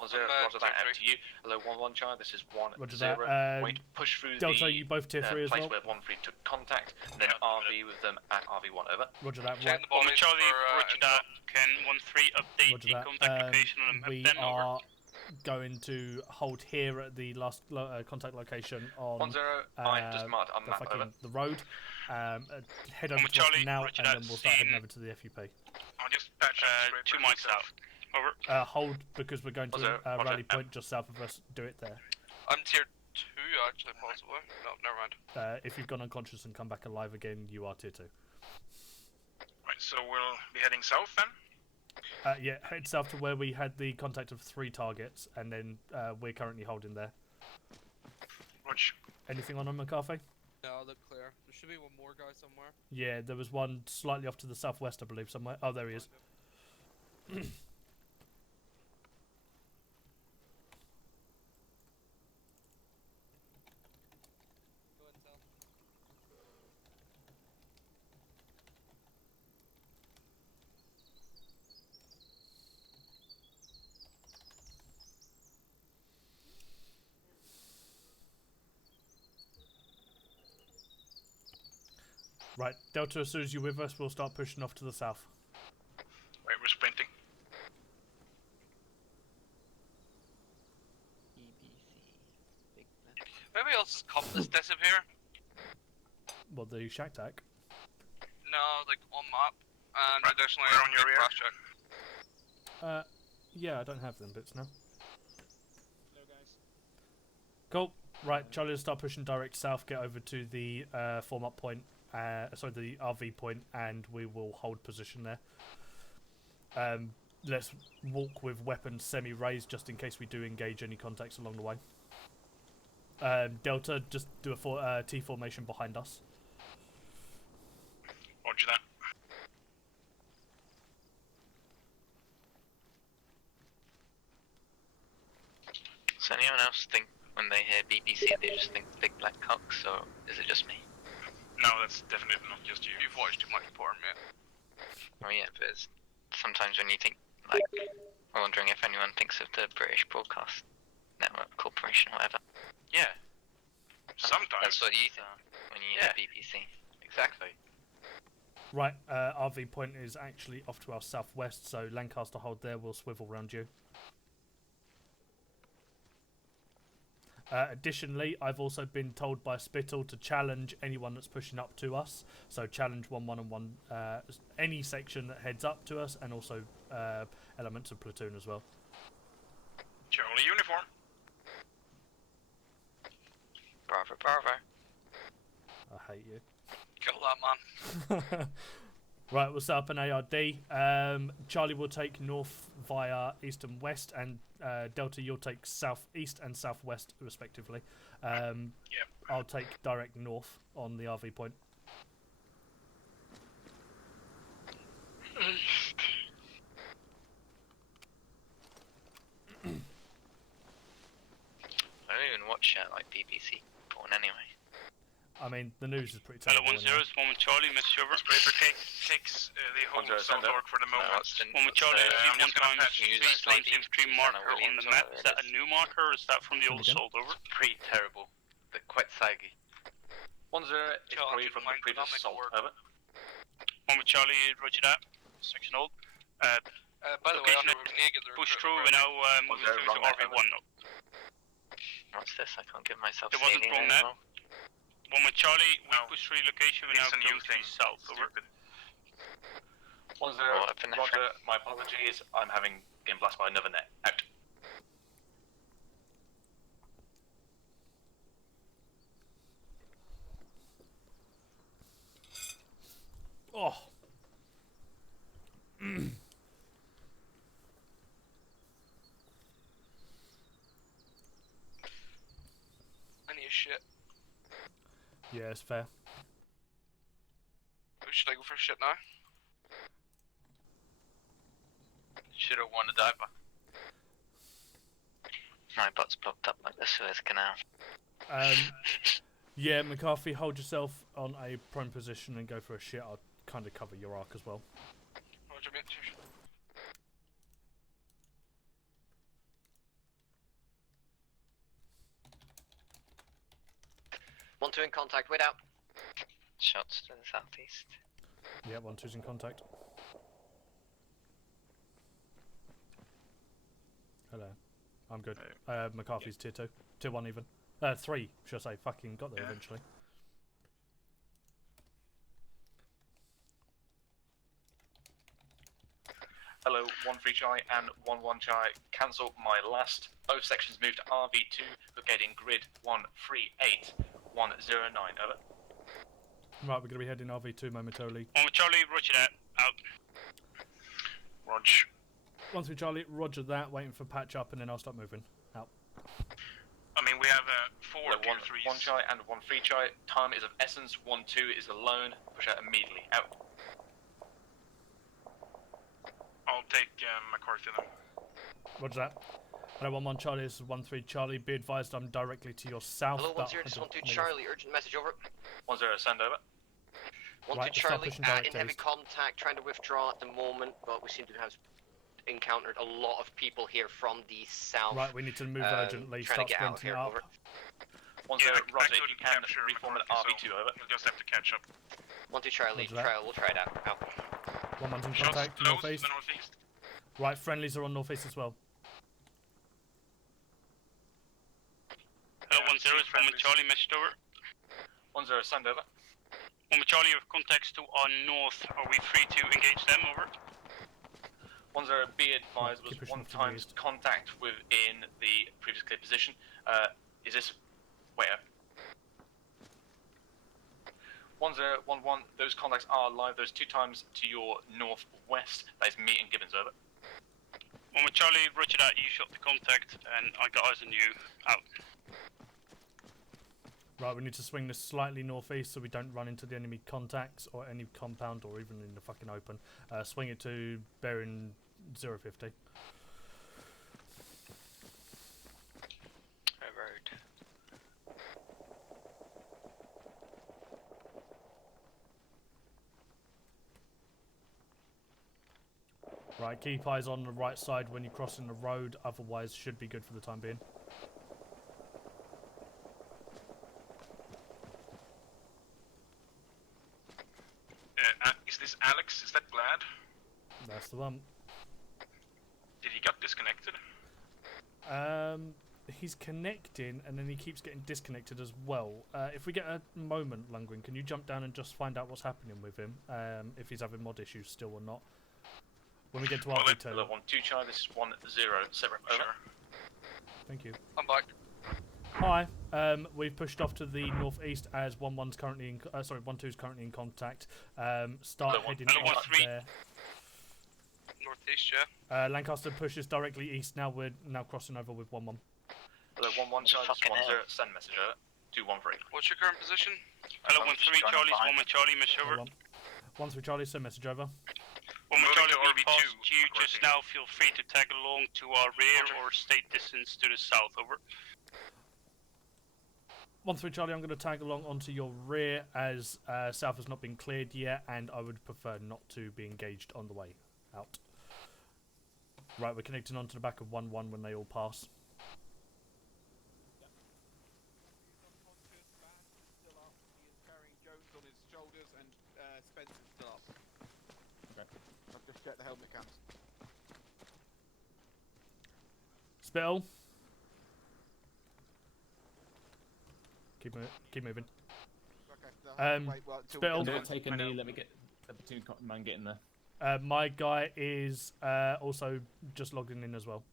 10, roger that. Out to you. Hello, 1-1 Charlie. This is 1-0. Roger that. Wait, push through Delta, the you both tier 3 as place well. where 1-3 took contact, and then RV with them at RV1. Over. Roger that. Right. 1 with Charlie, roger that. Can 1-3 update Roger the that. contact location on the We map then? are Over. going to hold here at the last contact location on 10, just marked on map. Over. the road. Head over with to us Charlie, now, roger and that. then we'll start heading Seen. over to the FUP. I'll just patch up 2 miles south. Over. Hold, because we're going to Roger, roger. rally point just south of us. Do it there. I'm tier 2 actually, possibly. No, never mind. If you've gone unconscious and come back alive again, you are tier 2. Right, so we'll be heading south then? Yeah, head south to where we had the contact of 3 targets, and then we're currently holding there. Roger. Anything on them, McCarthy? No, look clear. There should be one more guy somewhere. Yeah, there was one slightly off to the southwest, I believe, somewhere. Oh, there he is. Right, Delta, as soon as you're with us, we'll start pushing off to the south. Right, we're sprinting. Maybe I'll just compass disappear. What, the shack tack? No, like on map, and Right, additionally we're on your rear. crash check. Yeah, I don't have them bits now. Cool. Right, Charlie will start pushing direct south, get over to the form-up point, the RV point, and we will hold position there. Let's walk with weapons semi-raised, just in case we do engage any contacts along the way. Delta, just do a T formation behind us. Roger that. Does anyone else think when they hear BBC they just think big black cocks, or is it just me? No, that's definitely not just you. You've watched too much porn, mate. Oh yeah, but it's sometimes when you think, like, I'm wondering if anyone thinks of the British Broadcast Network Corporation or whatever. Yeah. Sometimes. That's what you think when you hear BBC. Exactly. Right, RV point is actually off to our southwest, so Lancaster hold there, we'll swivel round you. Additionally, I've also been told by Spittle to challenge anyone that's pushing up to us. So challenge 1-1-1, any section that heads up to us, and also elements of Platoon as well. Charlie uniform. Bravo, bravo. I hate you. Kill that man. Right, we'll set up an ARD. Charlie will take north via east and west, and Delta, you'll take southeast and southwest, respectively. Yep. I'll take direct north on the RV point. I don't even watch like BBC porn anyway. I mean, the news is pretty Hello, terrible. 1-0, it's 1 with Charlie, Miss Silver. Scraper takes the whole 1-0, South Arc for the moment. 1 with Charlie, I'm one just gonna time, patch 3 you times infantry marker on the map. Is that a new marker, or is that from the old assault? Over. Pretty terrible. They're quite saggy. 1-0 is probably from the previous assault. Over. 1 with Charlie, roger that. Section old. By the way, location we need to get the push through, we're now moving through to RV1 now. What's this? I can't give myself There wasn't saving wrong net. anymore. 1 with Charlie, we push through location, we're now It's a new going thing. south. Over. 1-0, Roger, my apologies. I'm having game blast by another net. Out. Oh. I need a shit. Yeah, it's fair. Should I go for a shit now? Should have won a diver. My butt's blocked up like the Suez Canal. Yeah, McCarthy, hold yourself on a prone position and go for a shit. I'll kind of cover your arc as well. Roger, mate. Cheers. One two in contact, wait out. Shots to the southeast. Yeah, 1-2's in contact. Hello. I'm good. McCarthy's tier 2. Tier 1 even. 3, should I say. Fucking got there eventually. Hello, 1-3 Charlie and 1-1 Charlie. Cancel my last. Both sections moved to RV2, locating grid 138, 109. Over. Right, we're going to be heading RV2 momentarily. 1 with Charlie, roger that. Out. Roger. 1-3 Charlie, roger that. Waiting for patch up, and then I'll start moving. Out. I mean, we have 4 Hello, tier 3s. 1 Charlie and 1-3 Charlie. Time is of essence. 1-2 is alone. Push out immediately. Out. I'll take McCarthy then. Roger that. Hello, 1-1 Charlie, this is 1-3 Charlie. Be advised I'm directly to your south. Hello, 1-0, this is 1-2 Charlie, urgent message, over. 1-0, send over. 1-2 Right, Charlie, pushing direct in heavy east. contact, trying to withdraw at the moment, but we seem to have encountered a lot of people here from the south. Right, we need to move urgently. Trying Start to get out sprinting here, up. over. 1-0, Yeah, Roger, I if you couldn't can capture reform an McCarthy, RV2, so over. we'll just have to catch up. 1-2 Charlie, Roger that. we'll try it out. Out. 1-1's in Shots contact, close to northeast. the northeast. Right, friendlies are on northeast as well. Hello, 1-0 is 1 with Charlie, message over. 1-0, send over. 1 with Charlie, you have contacts to our north. Are we free to engage them? Over. 1-0, be advised, was one times contact within the previous clear position. Is this... Wait. 1-0, 1-1, those contacts are live. Those 2 times to your northwest. That is me and Gibbons, over. 1 with Charlie, roger that. You shot the contact, and I got eyes on you. Out. Right, we need to swing this slightly northeast so we don't run into the enemy contacts or any compound or even in the fucking open. Swing it to bearing 050. Road. Right, keep eyes on the right side when you're crossing the road, otherwise should be good for the time being. Is this Alex? Is that Glad? That's the one. Did he get disconnected? He's connecting and then he keeps getting disconnected as well. If we get a moment, Lundgren, can you jump down and just find out what's happening with him? If he's having mod issues still or not. When we get to RV2. Hello, 1-2 Charlie, this is 1-0, separate, over. Sure. Thank you. I'm back. Hi. We've pushed off to the northeast as 1-1's currently in 1-2's currently in contact. Start heading up there. Northeast, yeah. Lancaster pushes directly east now. We're now crossing over with 1-1. Hello, 1-1 Charlie, this is 1-0, send message over. 2-1-3. What's your current position? Hello, 1-3 Charlie, 1 with Charlie, message over. 1-3 Charlie, send message over. 1 with Charlie, we passed you just now. Feel free to tag along to our rear or stay distance to the south, over. 1-3 Charlie, I'm going to tag along onto your rear as south has not been cleared yet, and I would prefer not to be engaged on the way out. Right, we're connecting onto the back of 1-1 when they all pass. On his shoulders and Spencer's still up. Okay. I've just checked the helmet cams. Spittle. Keep moving. Okay. Wait, well, Spittle. Don't take a knee. Let me get a platoon man get in there. My guy is also just logging in as well.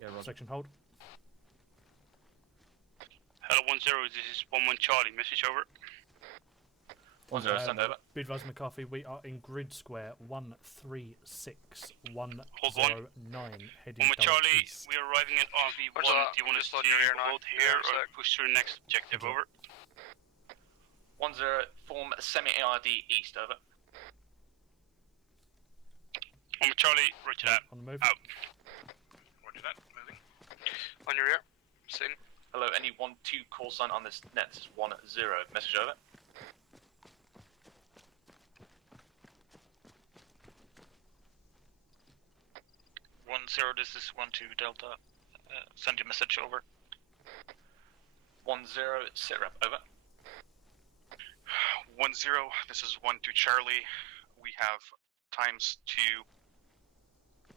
Yeah, Roger. Section hold. Hello, 1-0, this is 1-1 Charlie, message over. 1-0, send over. Be advised, McCarthy, we are in grid square 136109, heading 1 with Charlie, east. we are arriving at RV1. Do you want us to hold here or push through the next objective, over? 1-0, form semi-ARD east, over. 1 with Charlie, roger that. On the move. Out. Roger that, moving. On your rear. Seen. Hello, any 1-2 call sign on this net is 1-0, message over. 1-0, this is 1-2 Delta. Send your message over. 1-0, sit rep, over. 1-0, this is 1-2 Charlie. We have times 2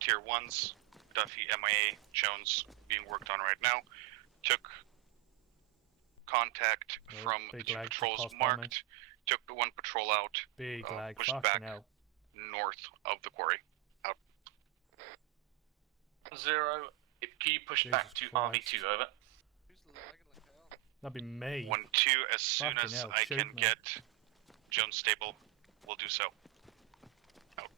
tier 1s, Duffy, MIA, Jones being worked on right now. Took contact from the 2 patrols marked, took the 1 patrol out, pushed back north of the quarry. Out. 0, if you push back to RV2, over. That'd be me. 1-2, as soon as I can get Jones stable, we'll do so. Out.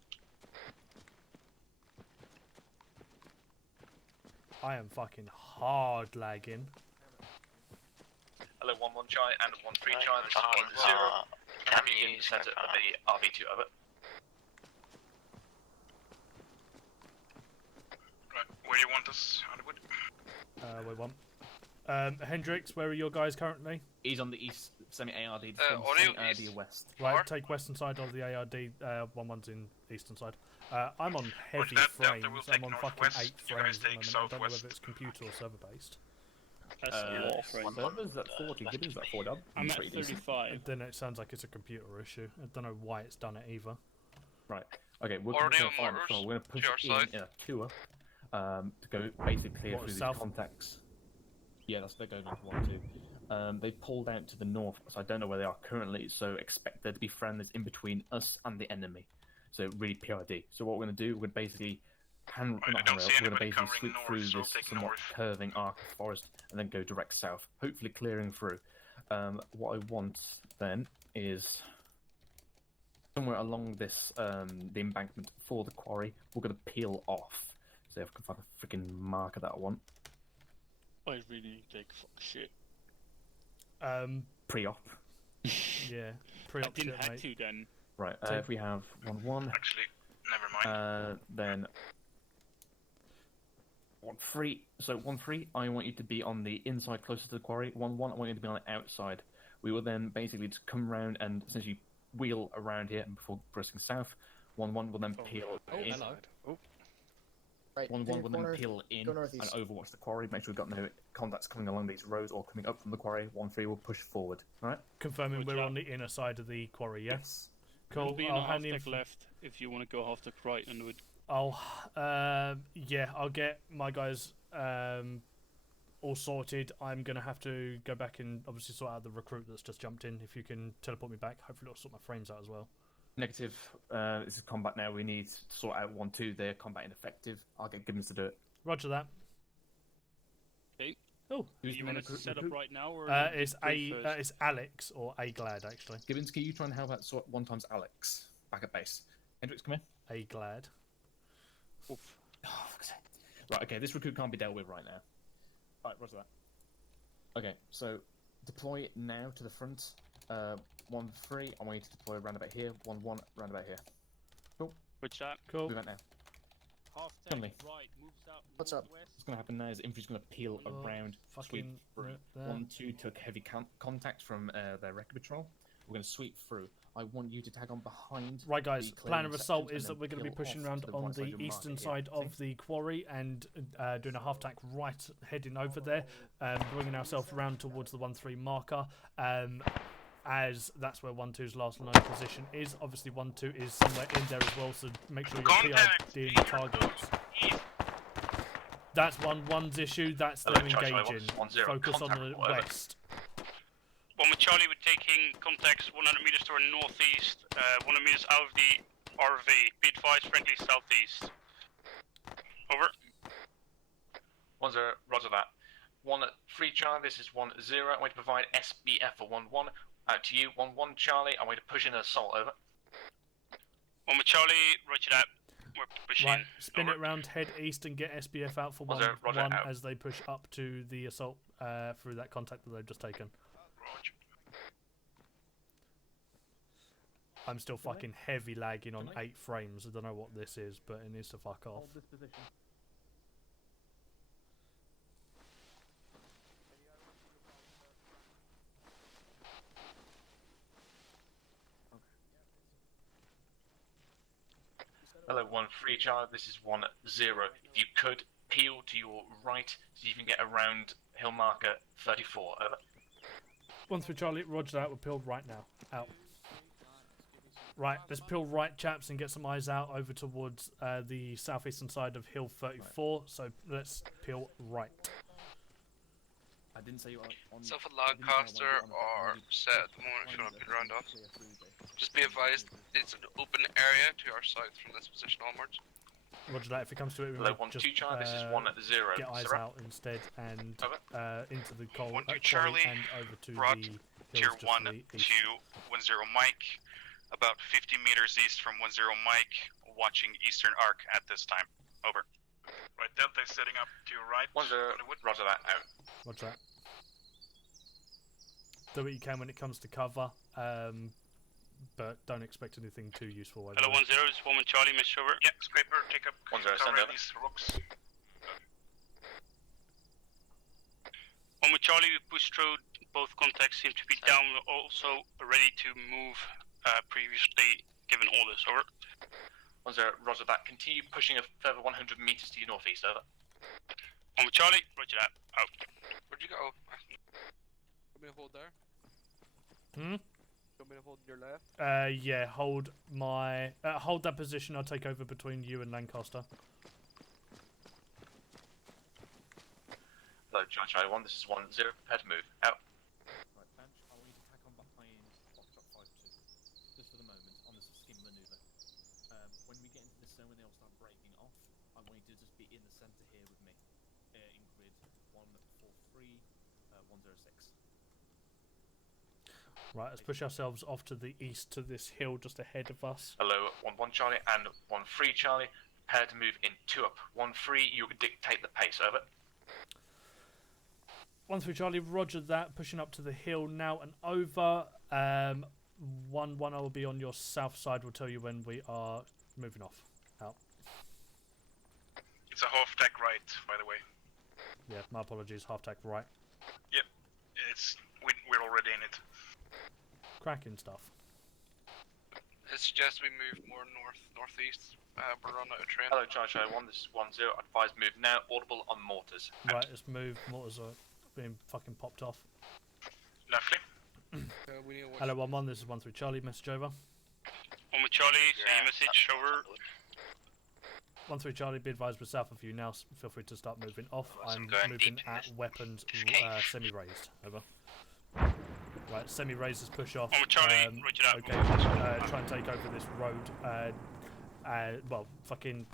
I am fucking hard lagging. Hello, 1-1 Charlie and 1-3 Charlie, this is 1-0. Have you in the center of the RV2, over. Right, where do you want us, Hollywood? Wait one. Hendrix, where are your guys currently? He's on the east, semi-ARD, ARD west. Right, take western side of the ARD, 1-1's in eastern side. I'm on heavy frames, I'm on fucking 8 frames at the moment. I don't know whether it's computer or server based. That's a lot of range. Server's at 40, Gibbon's at 40. I'm at pretty decent. 35. Then it sounds like it's a computer issue. I don't know why it's done it either. Right. Okay, we're going to push in a tour to go basically clear through these contacts. Yeah, they're going into 1-2. They pulled out to the north, so I don't know where they are currently, so expect there to be friendlies in between us and the enemy. So really PID. So what we're going to do, we're going to basically we're going to basically sweep through this somewhat curving arc of forest and then go direct south, hopefully clearing through. What I want then is somewhere along this the embankment for the quarry, we're going to peel off. So if I can find a freaking marker that I want. I really need to take shit. Pre-op. Yeah, pre-op. I didn't have to then. Right, if we have 1-1. Actually, never mind. Then 1-3. So 1-3, I want you to be on the inside closer to the quarry. 1-1, I want you to be on the outside. We will then basically just come round and essentially wheel around here and before pressing south. 1-1 will then peel in. Hello. Oh. Right, 1-1 will then peel in and overwatch the quarry. Make sure we've got no contacts coming along these roads or coming up from the quarry. 1-3 will push forward. Alright? Confirming we're on the inner side of the quarry, yeah? Yes. Cool. There'll be a half-deck left if you want to go half-deck right and do it. I'll get my guys all sorted. I'm going to have to go back and obviously sort out the recruit that's just jumped in. If you can teleport me back, hopefully it'll sort my frames out as well. Negative. This is combat now. We need to sort out 1-2. They're combat ineffective. I'll get Gibbons to do it. Roger that. Okay. Oh, you want to set up right now, or it's Alex or A Glad actually. Gibbons, can you try and help out sort 1 times Alex back at base? Hendrix, come in. A Glad. Oof. Oh, fuck's sake. Right. Okay. This recruit can't be dealt with right now. Right. Roger that. Okay. So deploy now to the front. 1-3, I want you to deploy round about here. 1-1, round about here. Cool. Which that? Cool. Move out now. Half-deck right, moves out. What's up? What's going to happen now is infantry's going to peel around, sweep through. 1-2 took heavy contact from their wrecker patrol. We're going to sweep through. I want you to tag on behind. Right, guys. Plan of assault is that we're going to be pushing around on the eastern side of the quarry and doing a half-tack right, heading over there, bringing ourselves around towards the 1-3 marker. As that's where 1-2's last known position is. Obviously 1-2 is somewhere in there as well, so make sure you're PIDing the targets. That's 1-1's issue, that's them engaging. Focus on the west. 1 with Charlie, we're taking contacts 100 meters to our northeast, 100 meters out of the RV. Be advised, friendly southeast. Over. 1-0, roger that. 1-3 Charlie, this is 1-0. I'm going to provide SBF for 1-1. Out to you, 1-1 Charlie. I'm going to push in an assault, over. 1 with Charlie, roger that. We're pushing. Right, spin it round, head east and get SBF out for 1-1 as they push up to the assault through that contact that they've just taken. Roger. I'm still fucking heavy lagging on 8 frames. I don't know what this is, but it needs to fuck off. Hold this position. Hello, 1-3 Charlie, this is 1-0. If you could peel to your right so you can get around hill marker 34, over. 1-3 Charlie, roger that, we're peeled right now. Out. Right, let's peel right, chaps, and get some eyes out over towards the southeastern side of hill 34, so let's peel right. I didn't say you were on... Self and Lancaster are set at the moment if you want to put round off. Just be advised, it's an open area to our south from this position onwards. Roger that, if it comes to it, we Hello, might just this is 1-0. get eyes out instead and into the coal 1-2 Charlie, and over to brought the Tier 1 to to 1-0 Mike, about 50 meters east from 1-0 Mike, watching eastern arc at this time. Over. Right, Delta is setting up to your right. 1-0, roger that, out. Roger that. Do what you can when it comes to cover, but don't expect anything too useful. Hello, 1-0, is 1 Charlie, Miss Shover. Yeah, Scraper, take up 1-0, cover send over. these rocks. 1 Charlie, we pushed through, both contacts seem to be down, we're also ready to move previously given orders, over. 1-0, roger that. Continue pushing a further 100 meters to your northeast, over. On with Charlie, roger that. Out. Where'd you go? Want me to hold there? Hmm? Want me to hold your left? Yeah, hold my... hold that position, I'll take over between you and Lancaster. Hello, Charlie 1, this is 1-0, prepare to move. Out. Right, Bench, I want you to crack on behind Foxtrot 5-2. Just for the moment, on this skim maneuver. When we get into this zone, when they all start breaking off, I want you to just be in the centre here with me. In grid 143, 106. Right, let's push ourselves off to the east to this hill just ahead of us. Hello, 1-1 Charlie and 1-3 Charlie, prepare to move in 2 up. 1-3, you can dictate the pace, over. 1-3 Charlie, roger that. Pushing up to the hill now and over. 1-1, I will be on your south side. We'll tell you when we are moving off. Out. It's a half tack right, by the way. Yeah, my apologies. Half tack right. Yep, we're already in it. Cracking stuff. I suggest we move more northeast. We're on a train. Hello, Charlie 1, this is 1-0, advise move now, audible on mortars. Right, let's move. Mortars are being fucking popped off. Lovely. Hello, 1-1, this is 1-3 Charlie, message over. 1 with Charlie, same message, over. 1-3 Charlie, be advised we're south of you now. Feel free to start moving off. I'm going moving deep in at this weapons semi-raised. Over. Right, semi-raised is push off. 1 with Charlie, roger that. Okay, try and take over this road. Well, fucking...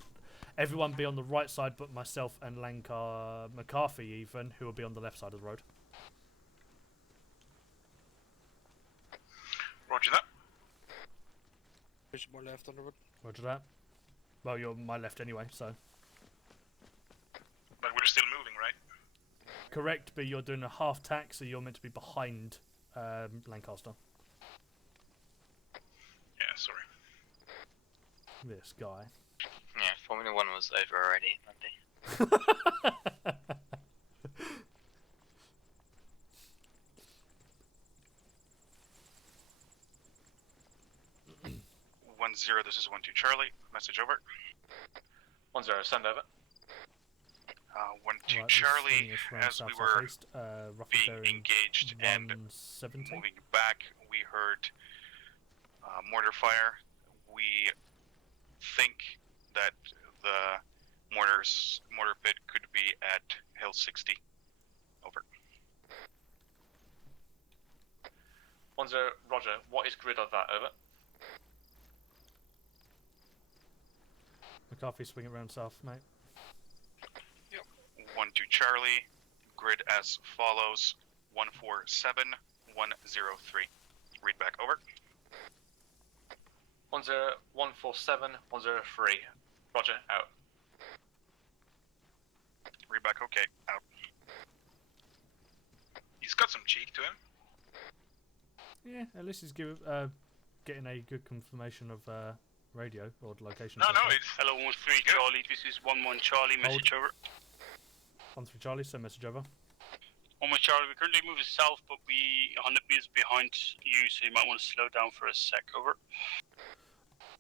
Everyone be on the right side but myself and McCarthy even, who will be on the left side of the road. Roger that. Push more left on the road. Roger that. Well, you're on my left anyway, so... But we're still moving, right? Correct, but you're doing a half tack, so you're meant to be behind Lancaster. Yeah, sorry. This guy. Yeah, Formula 1 was over already, Monday. 1-0, this is 1-2 Charlie. Message over. 1-0, send over. 1-2 Right, Charlie, as we were being bearing engaged and 170. moving back, we heard mortar fire. We think that the mortar pit could be at Hill 60. Over. 1-0, roger. What is grid of that, over? McCarthy, swing it round south, mate. Yep. 1-2 Charlie, grid as follows: 147, 103. Read back, over. 1-0, 147, 103. Roger, out. Read back, okay, out. He's got some cheek to him. Yeah, at least he's getting a good confirmation of radio or location. No, it's... Hello, 1-3 Charlie, this is 1-1 Charlie, message over. 1-3 Charlie, send message over. 1 with Charlie, we're currently moving south, but Honda B is behind you, so you might want to slow down for a sec, over.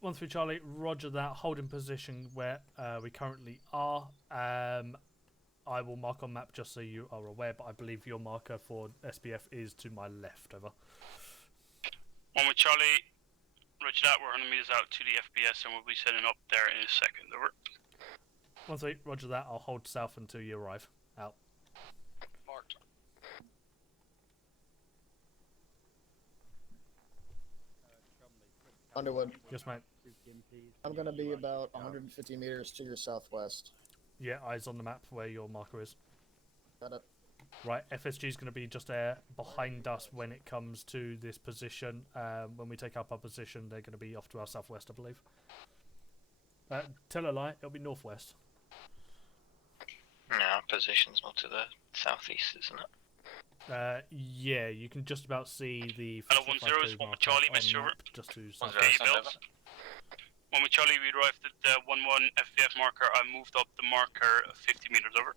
1-3 Charlie, roger that. Hold in position where we currently are. I will mark on map just so you are aware, but I believe your marker for SBF is to my left, over. 1 with Charlie, roger that, we're 100 meters out to the FPS and we'll be setting up there in a second, over. 1-3, roger that. I'll hold south until you arrive. Out. Marked. Underwood. Yes, mate. I'm going to be about 150 meters to your southwest. Yeah, eyes on the map where your marker is. Got it. Right, FSG is going to be just there behind us when it comes to this position. When we take up our position, they're going to be off to our southwest, I believe. Tell a lie, it'll be northwest. No, our position's more to the southeast, isn't it? Yeah, you can just about see the... Hello, 1-0 is 1 with Charlie, message over. Just to... Okay, Bills. 1 with Charlie, we arrived at the 1-1 FPF marker. I moved up the marker 50 meters over.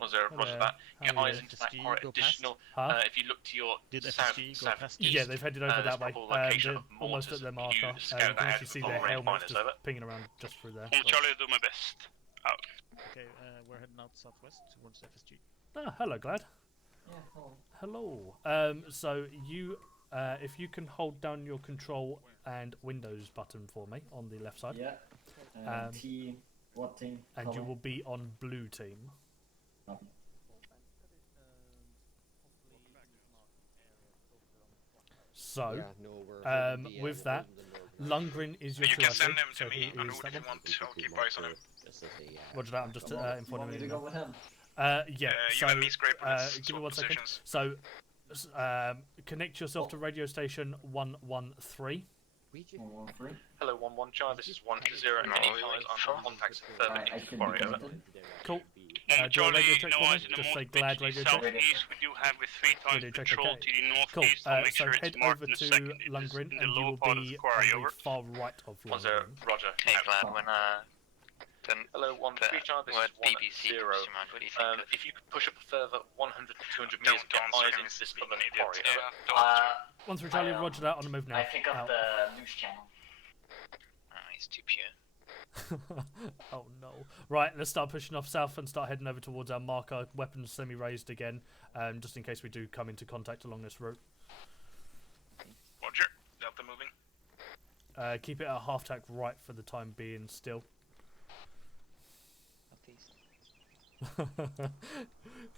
1-0, roger that. Get eyes into that quite additional. If you look to your southeast. Yeah, they've headed over that way. They're almost at their marker. You can actually see their helmets just pinging around just through there. 1 with Charlie, I'll do my best. Out. Okay, we're heading out southwest towards FSG. Ah, hello, Glad. Yeah, hello. Hello. So you, if you can hold down your control and Windows button for me on the left side. Yeah. T, what team? And Color? you will be on blue team. Okay. So, Yeah, no, we're with that, Lundgren is your You can send 2SC, him so to he me, is Anoud, that if you one. want. I'll keep eyes on him. Roger that, I'm just You informing want me to him go now. with him? Yeah, you so, and me scrape with give me swap 1 second. positions. So, connect yourself to radio station 113. 113. Hello, 1-1 Charlie, this is 1-0. Any eyes on contacts further into the quarry, over. Cool. Do a radio Charlie, check no for me? eyes in the Just say most glad radio check. southeast. We do have with 3 times Radio check, patrol okay. to the Cool. northeast. I'll make So sure head it's marked over in a to second. It is Lundgren, in the and you lower will part of be the quarry, on the over. far right of 1-0, Lundgren. Roger. Hey, Glad, when then Hello, 1-3 Charlie, this is 1-0. BBC comes to mind, what do you think If you could push up a further 100 to 200 meters, get eyes into this other quarry, over. 1 through Charlie, Roger that, on the move now. I pick up Out. the news channel. Oh, he's too pure. Oh no. Right, let's start pushing off south and start heading over towards our marker. Weapons semi-raised again, just in case we do come into contact along this route. Roger. Delta moving. Keep it at half tack right for the time being still.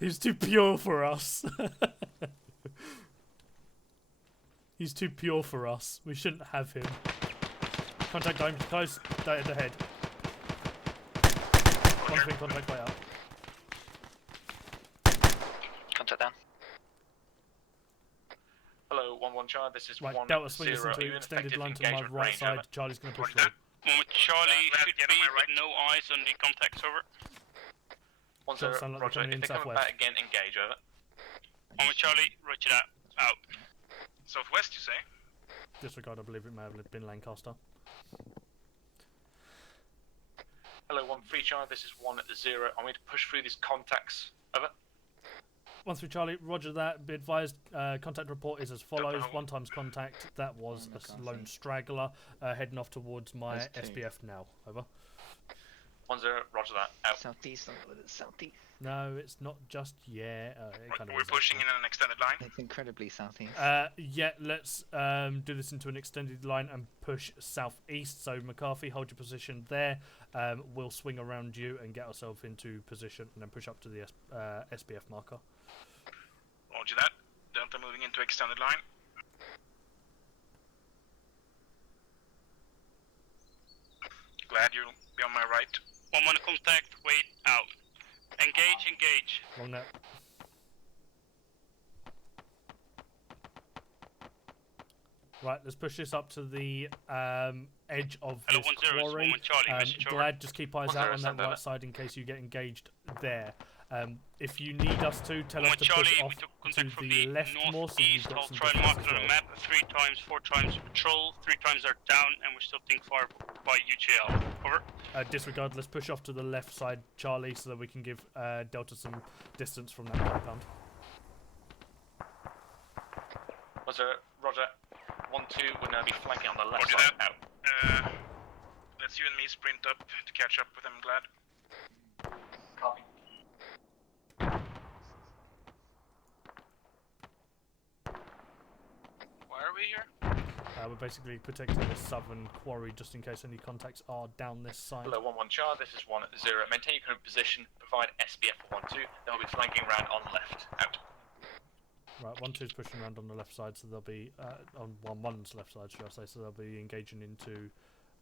He's too pure for us. He's too pure for us. We shouldn't have him. Contact dome, close, dead ahead. One thing, contact way out. Contact down. Hello, 1-1 Charlie, this is Right, 1-0. Delta swing this Are into you in extended effective line to my engagement right range, side. over? Charlie's going to push through. Moment Charlie Glad should get be on my with right. no eyes on the contacts, over. 1-0, Don't sound like they're Roger. coming in If they come southwest. back again, engage, over. Moment Charlie, Roger that, out. Southwest, you say? Disregard, I believe it may have been Lancaster. Hello, 1-3 Charlie, this is 1-0. I'm going to push through these contacts, over. 1 through Charlie, Roger that. Be advised, contact report is as follows. 1 times contact, that was a lone straggler, heading off towards my There's 2. SBF now. Over. 1-0, Roger that, out. Southeast, southeast. No, it's not just yet. It kind of We're is pushing in an extended line. It's incredibly southeast. Yeah, let's do this into an extended line and push southeast. So McCarthy, hold your position there. We'll swing around you and get ourselves into position and then push up to the SBF marker. Roger that. Delta moving into extended line. Glad you'll be on my right. 1-1 contact, wait, out. Engage, engage. Long net. Right, let's push this up to the edge of Hello, this 1-0, quarry. Moment Charlie, message over. Glad, just keep eyes 1-0, out on that send right over. side in case you get engaged there. If you need us to, tell us Moment to Charlie, push we off took to contact from the the left more so you've northeast. got I'll some try and mark distance it as on well. the map. 3 times, 4 times patrol, 3 times are down, and we're still being fired by UGL. Over. Disregard, let's push off to the left side, Charlie, so that we can give Delta some distance from that compound. 1-0, Roger. 1-2, we're going to be flanking on the left Roger side, that. out. Let's you and me sprint up to catch up with them, Glad. Copy. Why are we here? We're basically protecting the southern quarry just in case any contacts are down this side. Hello, 1-1 Charlie, this is 1-0. Maintain your current position, provide SBF for 1-2. They'll be flanking round on left, out. Right, 1-2's pushing around on the left side, so they'll be on 1-1's left side, should I say? So they'll be engaging into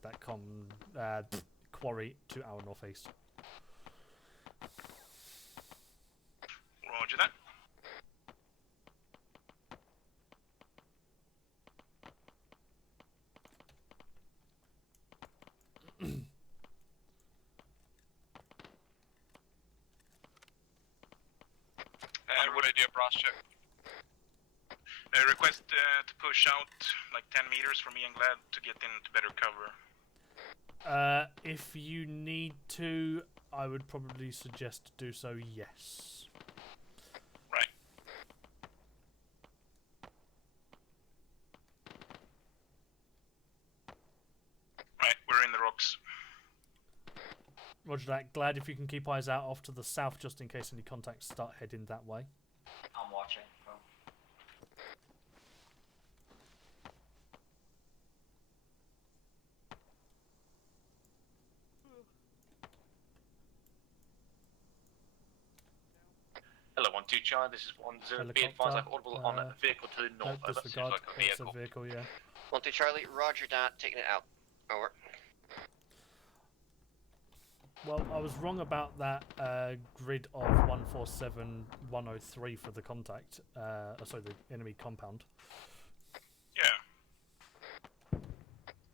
that quarry to our northeast. Roger that. What idea, Brass check? Request to push out like 10 meters for me and Glad to get into better cover. If you need to, I would probably suggest to do so, yes. Right. Right, we're in the rocks. Roger that. Glad if you can keep eyes out off to the south just in case any contacts start heading that way. I'm watching. Hello, 1-2 Charlie, this is 1-0. Be advised, I've audible on a vehicle to the north. No, Over. disregard. Seems like a It's a vehicle. vehicle, yeah. 1-2 Charlie, roger that, taking it out. Over. Well, I was wrong about that grid of 147-103 for the contact. Sorry, the enemy compound. Yeah.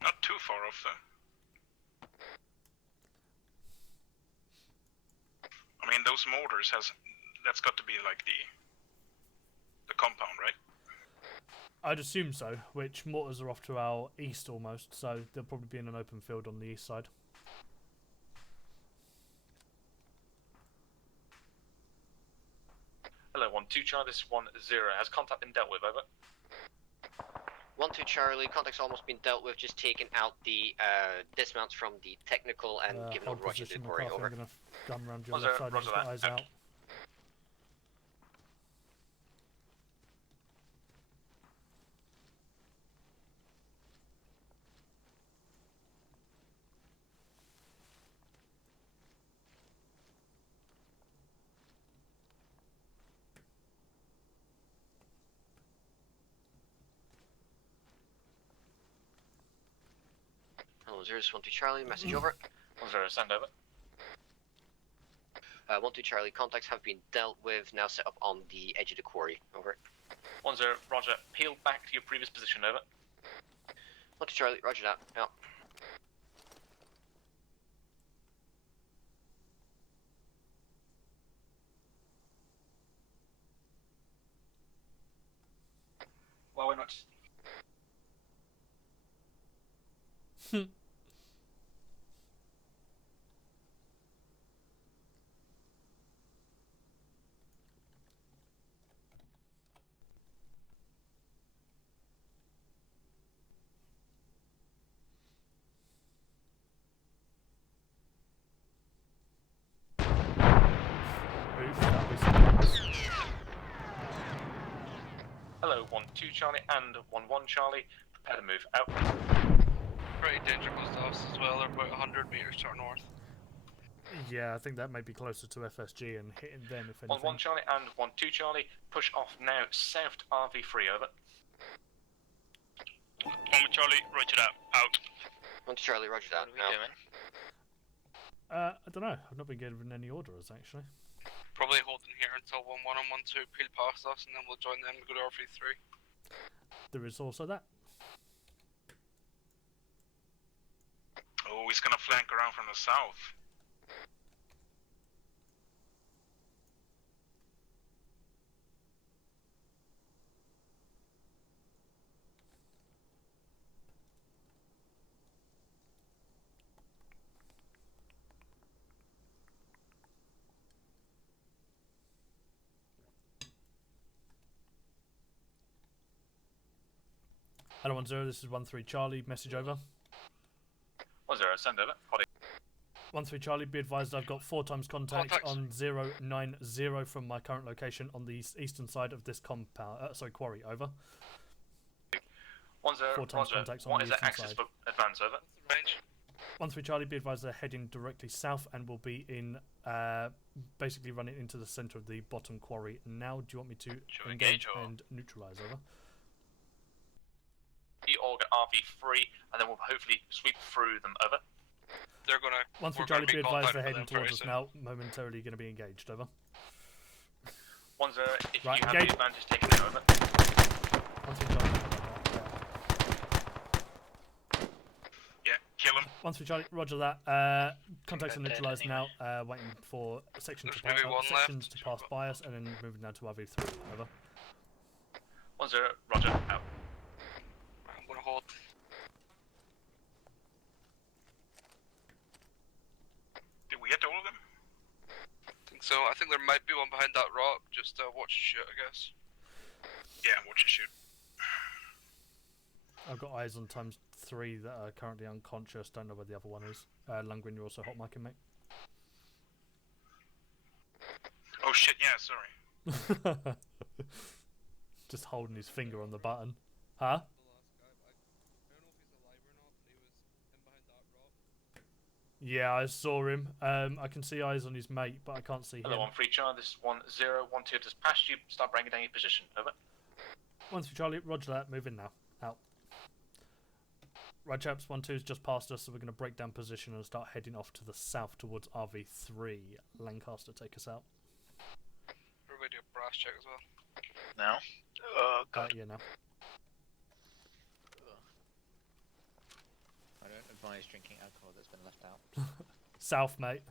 Not too far off, though. I mean, those mortars that's got to be like the compound, right? I'd assume so, which mortars are off to our east almost, so they'll probably be in an open field on the east side. Hello, 1-2 Charlie, this is 1-0. Has contact been dealt with? Over. 1-2 Charlie, contact's almost been dealt with, just taking out the dismounts from the technical and giving Hold over watching the position, quarry. McCarthy. Over. I'm going to gun around your 1-0, left side and roger just that. eyes Out. out. Hello, 1-2 Charlie, message over. 1-0, send over. 1-2 Charlie, contacts have been dealt with, now set up on the edge of the quarry. Over. 1-0, roger. Peel back to your previous position. Over. 1-2 Charlie, roger that. Out. Well, we're not. Hello, 1-2 Charlie and 1-1 Charlie. Prepare to move. Out. Pretty danger close to us as well. They're about 100 meters to our north. Yeah, I think that may be closer to FSG and hitting them if anything. 1-1 Charlie and 1-2 Charlie. Push off now. South to RV3. Over. 1 Charlie, roger that. Out. 1-2 Charlie, roger that. What are we doing? I don't know. I've not been given any orders actually. Probably holding here until 1-1 and 1-2 peel past us, and then we'll join them and go to RV3. There is also that. Oh, he's gonna flank around from the south. Hello 1-0, this is 1-3 Charlie, message over. 1-0, send over. Hottie. 1-3 Charlie, be advised I've got 4 times contact on 090 from my current location on the eastern side of this compound. Quarry, over. 1-0, 4 times roger. contacts on What the is the eastern access side. for advance? Over. Range. 1-3 Charlie, be advised they're heading directly south and will be in, basically running into the centre of the bottom quarry. Now, do you want me to engage and neutralise, over? The Org at RV3, and then we'll hopefully sweep through them. Over. They're gonna. 1-3 Charlie, be advised they're heading towards us now, momentarily going to be engaged, over. 1-0, if Right, you have engage. the advantage, taking it over. 1-3 Charlie. Yeah, kill him. 1-3 Charlie, roger that. Contacts are neutralised now, waiting for sections to, There's maybe one sections left. to pass by us, and then moving down to RV3, over. 1-0, roger. Out. I'm gonna hold. Did we get all of them? I think so. I think there might be one behind that rock. Just watch and shoot, I guess. Yeah, watch and shoot. I've got eyes on ×3 that are currently unconscious. Don't know where the other one is. Lundgren, you're also hot micing, mate. shit, yeah, sorry. Just holding his finger on the button. Huh? Yeah, I saw him. I can see eyes on his mate, but I can't see Hello, him. 1-3 Charlie, this is 1-0-1-2 just past you. Start bringing down your position. Over. 1-3 Charlie, roger that. Move in now. Out. Right, chaps, 1-2's just passed us, so we're going to break down position and start heading off to the south towards RV3. Lancaster, take us out. Everybody do a brass check as well. Now? Oh, God. Yeah, now. I don't advise drinking alcohol that's been left out. South, mate.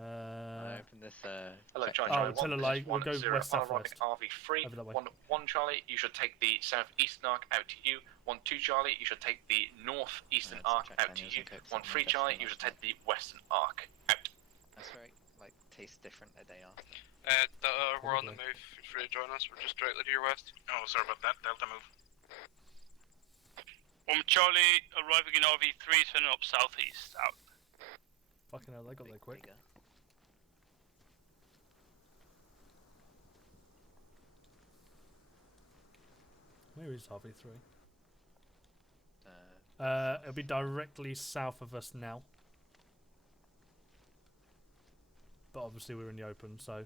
I open this. Hello, check- Charlie. tell a lie. We'll go west southwest. RV3. Over that way. 1 Charlie, you should take the southeastern arc out to you. 1-2 Charlie, you should take the northeastern arc out to you. 1-3 Charlie, you should take the western arc out. That's very tastes different a day after. We're on the move. Feel free to join us. We're just directly to your west. Oh, sorry about that. Delta move. Charlie arriving in RV3, turning up southeast. Out. Fucking hell, they got there quick. Where is RV3? It'll be directly south of us now. But obviously we're in the open, so...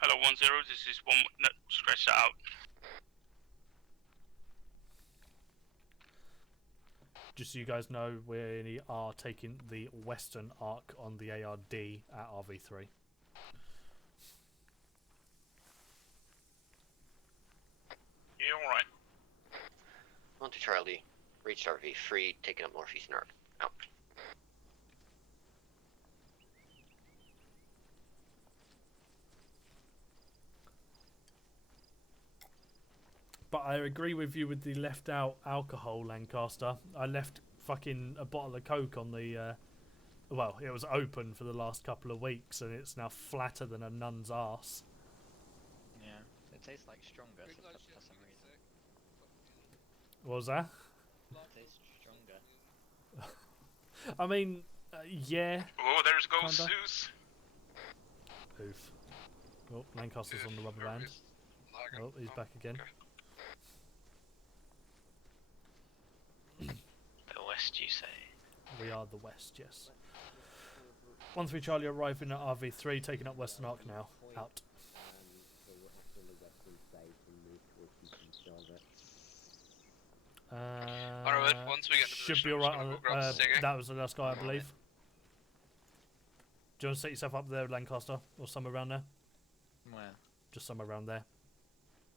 Hello, 1-0. This is one. No, scratch that out. Just so you guys know, we are taking the western arc on the ARD at RV3. Yeah, alright. 1 to Charlie, reached RV3, taking up northeastern arc. Out. But I agree with you with the left out alcohol, Lancaster. I left fucking a bottle of Coke on the, well, it was open for the last couple of weeks and it's now flatter than a nun's arse. Yeah, it tastes like stronger for some reason. What was that? It tastes stronger. I mean, yeah. Oh, there's Ghost kinda. Zeus. Oof. Oh, Lancaster's on the rubber band. Oh, he's back again. The west, you say? We are the west, yes. 1-3 Charlie arriving at RV3, taking up western arc now. Out. Alright, once we get to should be alright. That was the last guy, I believe. Do you want to set yourself up there, Lancaster, or somewhere around there? Where? Just somewhere around there.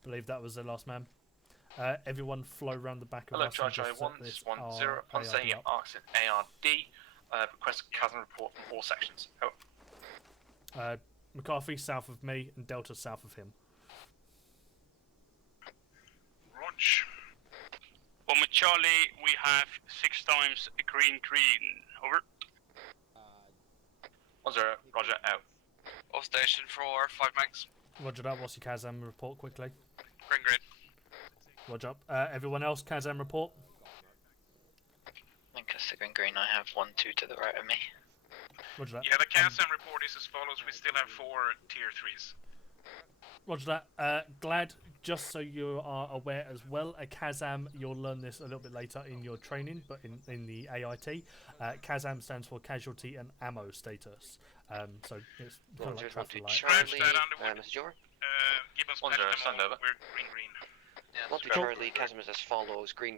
Believe that was the last man. Everyone flow around the back of Hello, us. Charlie 1-1-0. Upon setting your arcs in ARD, request a chasm report from all sections. Oh. McCarthy south of me and Delta south of him. Roger. Well, with Charlie, we have 6 times green. Over. 1-0, Roger, out. Off station for 5 max. Roger that. What's your Kazam report quickly? Green grid. Roger up. Everyone else, Kazam report. Lancaster Green, I have 1-2 to the right of me. Roger that. Yeah, the CASM report is as follows. We still have 4 tier 3s. Roger that. Glad, just so you are aware as well, a Kazam, you'll learn this a little bit later in your training, but in the AIT, Kazam stands for Casualty and Ammo Status. So it's kind of like traffic light. Charlie, Mrs. Jor? Gibbons, 1-0, send over. We're green. Yeah, 1 to Charlie, Kazam is as follows, green,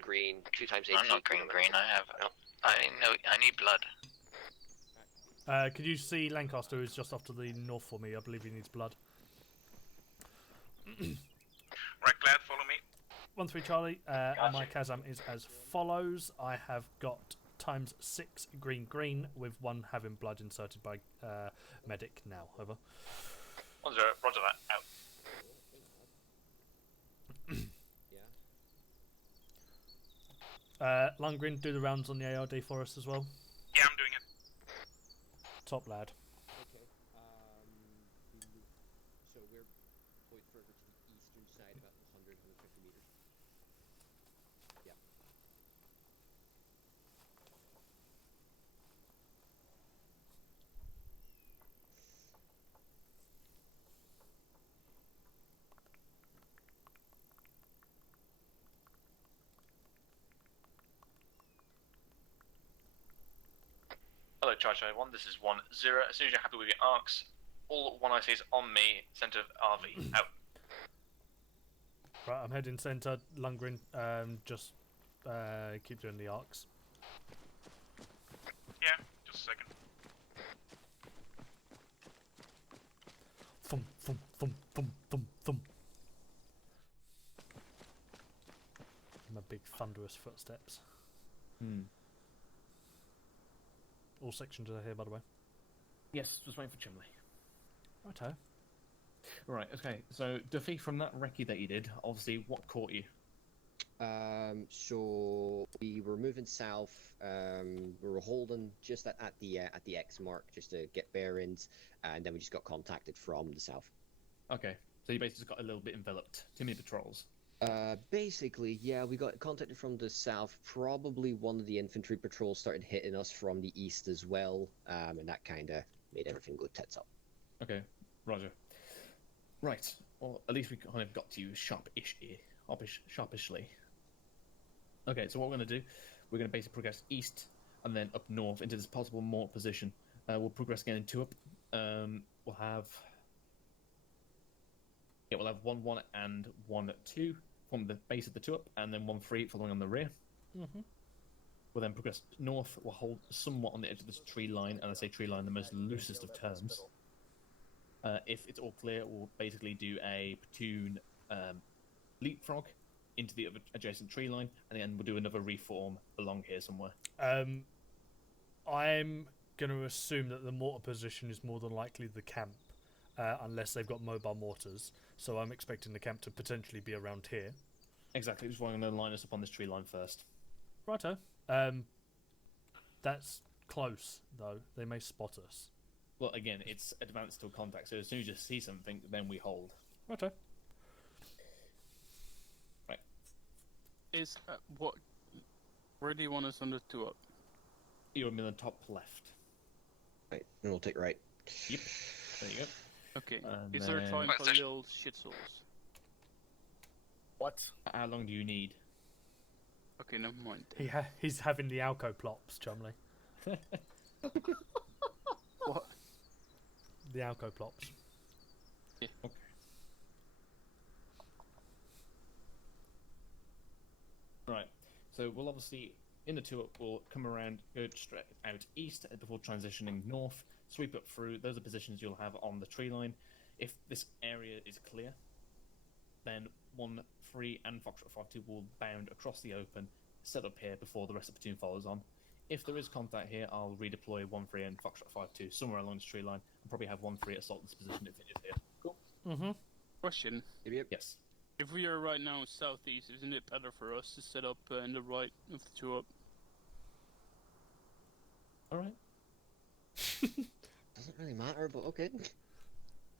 2 times 8. I'm not green, I have... No. I need blood. Could you see Lancaster, who's just off to the north for me? I believe he needs blood. Right, Glad, follow me. 1-3 Charlie, Gotcha. my Kazam is as follows. I have got times 6 green, with 1 having blood inserted by medic now. Over. 1-0, Roger that, out. Lundgren, do the rounds on the ARD for us as well. Yeah, I'm doing it. Top lad. Okay. So we're point further to the eastern side, about 100-150 meters. Yeah. hello, Charlie 1. This is 1-0. As soon as you're happy with your arcs, all 1ICs on me, centre of RV. Out. Right, I'm heading centre. Lundgren, just keep doing the arcs. Yeah, just a second. Thump, thump, thump, thump, thump, thump. My big thunderous footsteps. All sections are here, by the way. Yes, just waiting for Chimley. Righto. Right, okay. So, Duffy, from that recce that you did, obviously, what caught you? So we were moving south. We were holding just at the X mark just to get bearings, and then we just got contacted from the south. Okay, so you basically just got a little bit enveloped. Too many patrols. Basically, yeah, we got contacted from the south. Probably one of the infantry patrols started hitting us from the east as well, and that kind of made everything go tits up. Okay, Roger. Right, well, at least we kind of got to you sharpishly. Okay, so what we're going to do, we're going to basically progress east and then up north into this possible mortar position. We'll progress again in 2 up. We'll have 1-1 and 1-2 from the base of the 2 up, and then 1-3 following on the rear. Mm-hmm. We'll then progress north. We'll hold somewhat on the edge of this tree line, and I say tree line, the most loosest of terms. If it's all clear, we'll basically do a platoon leapfrog into the adjacent tree line, and then we'll do another reform along here somewhere. I'm going to assume that the mortar position is more than likely the camp, unless they've got mobile mortars. So I'm expecting the camp to potentially be around here. Exactly, which is why I'm going to line us up on this tree line first. Righto. That's close, though. They may spot us. Well, again, it's advanced to contact, so as soon as you see something, then we hold. Righto. Right. Is what? Where do you want us on the 2 up? You're in the top left. Right, and we'll take right. Yep. There you go. Okay. And Is there a time for little shit souls? What? How long do you need? Okay, never mind. He's having the Alco plops, Chumley. What? The Alco plops. Yeah. Okay. Right. So we'll obviously in the 2 up we'll come around, go straight out east before transitioning north, sweep up through. Those are positions you'll have on the tree line. If this area is clear, then 1-3 and Foxtrot 5-2 will bound across the open, set up here before the rest of the platoon follows on. If there is contact here, I'll redeploy 1-3 and Foxtrot 5-2 somewhere along this tree line, and probably have 1-3 assault this position if it is here. Cool. Mm-hmm. Question. Yes. If we are right now southeast, isn't it better for us to set up in the right of the 2 up? Alright. Doesn't really matter, but okay.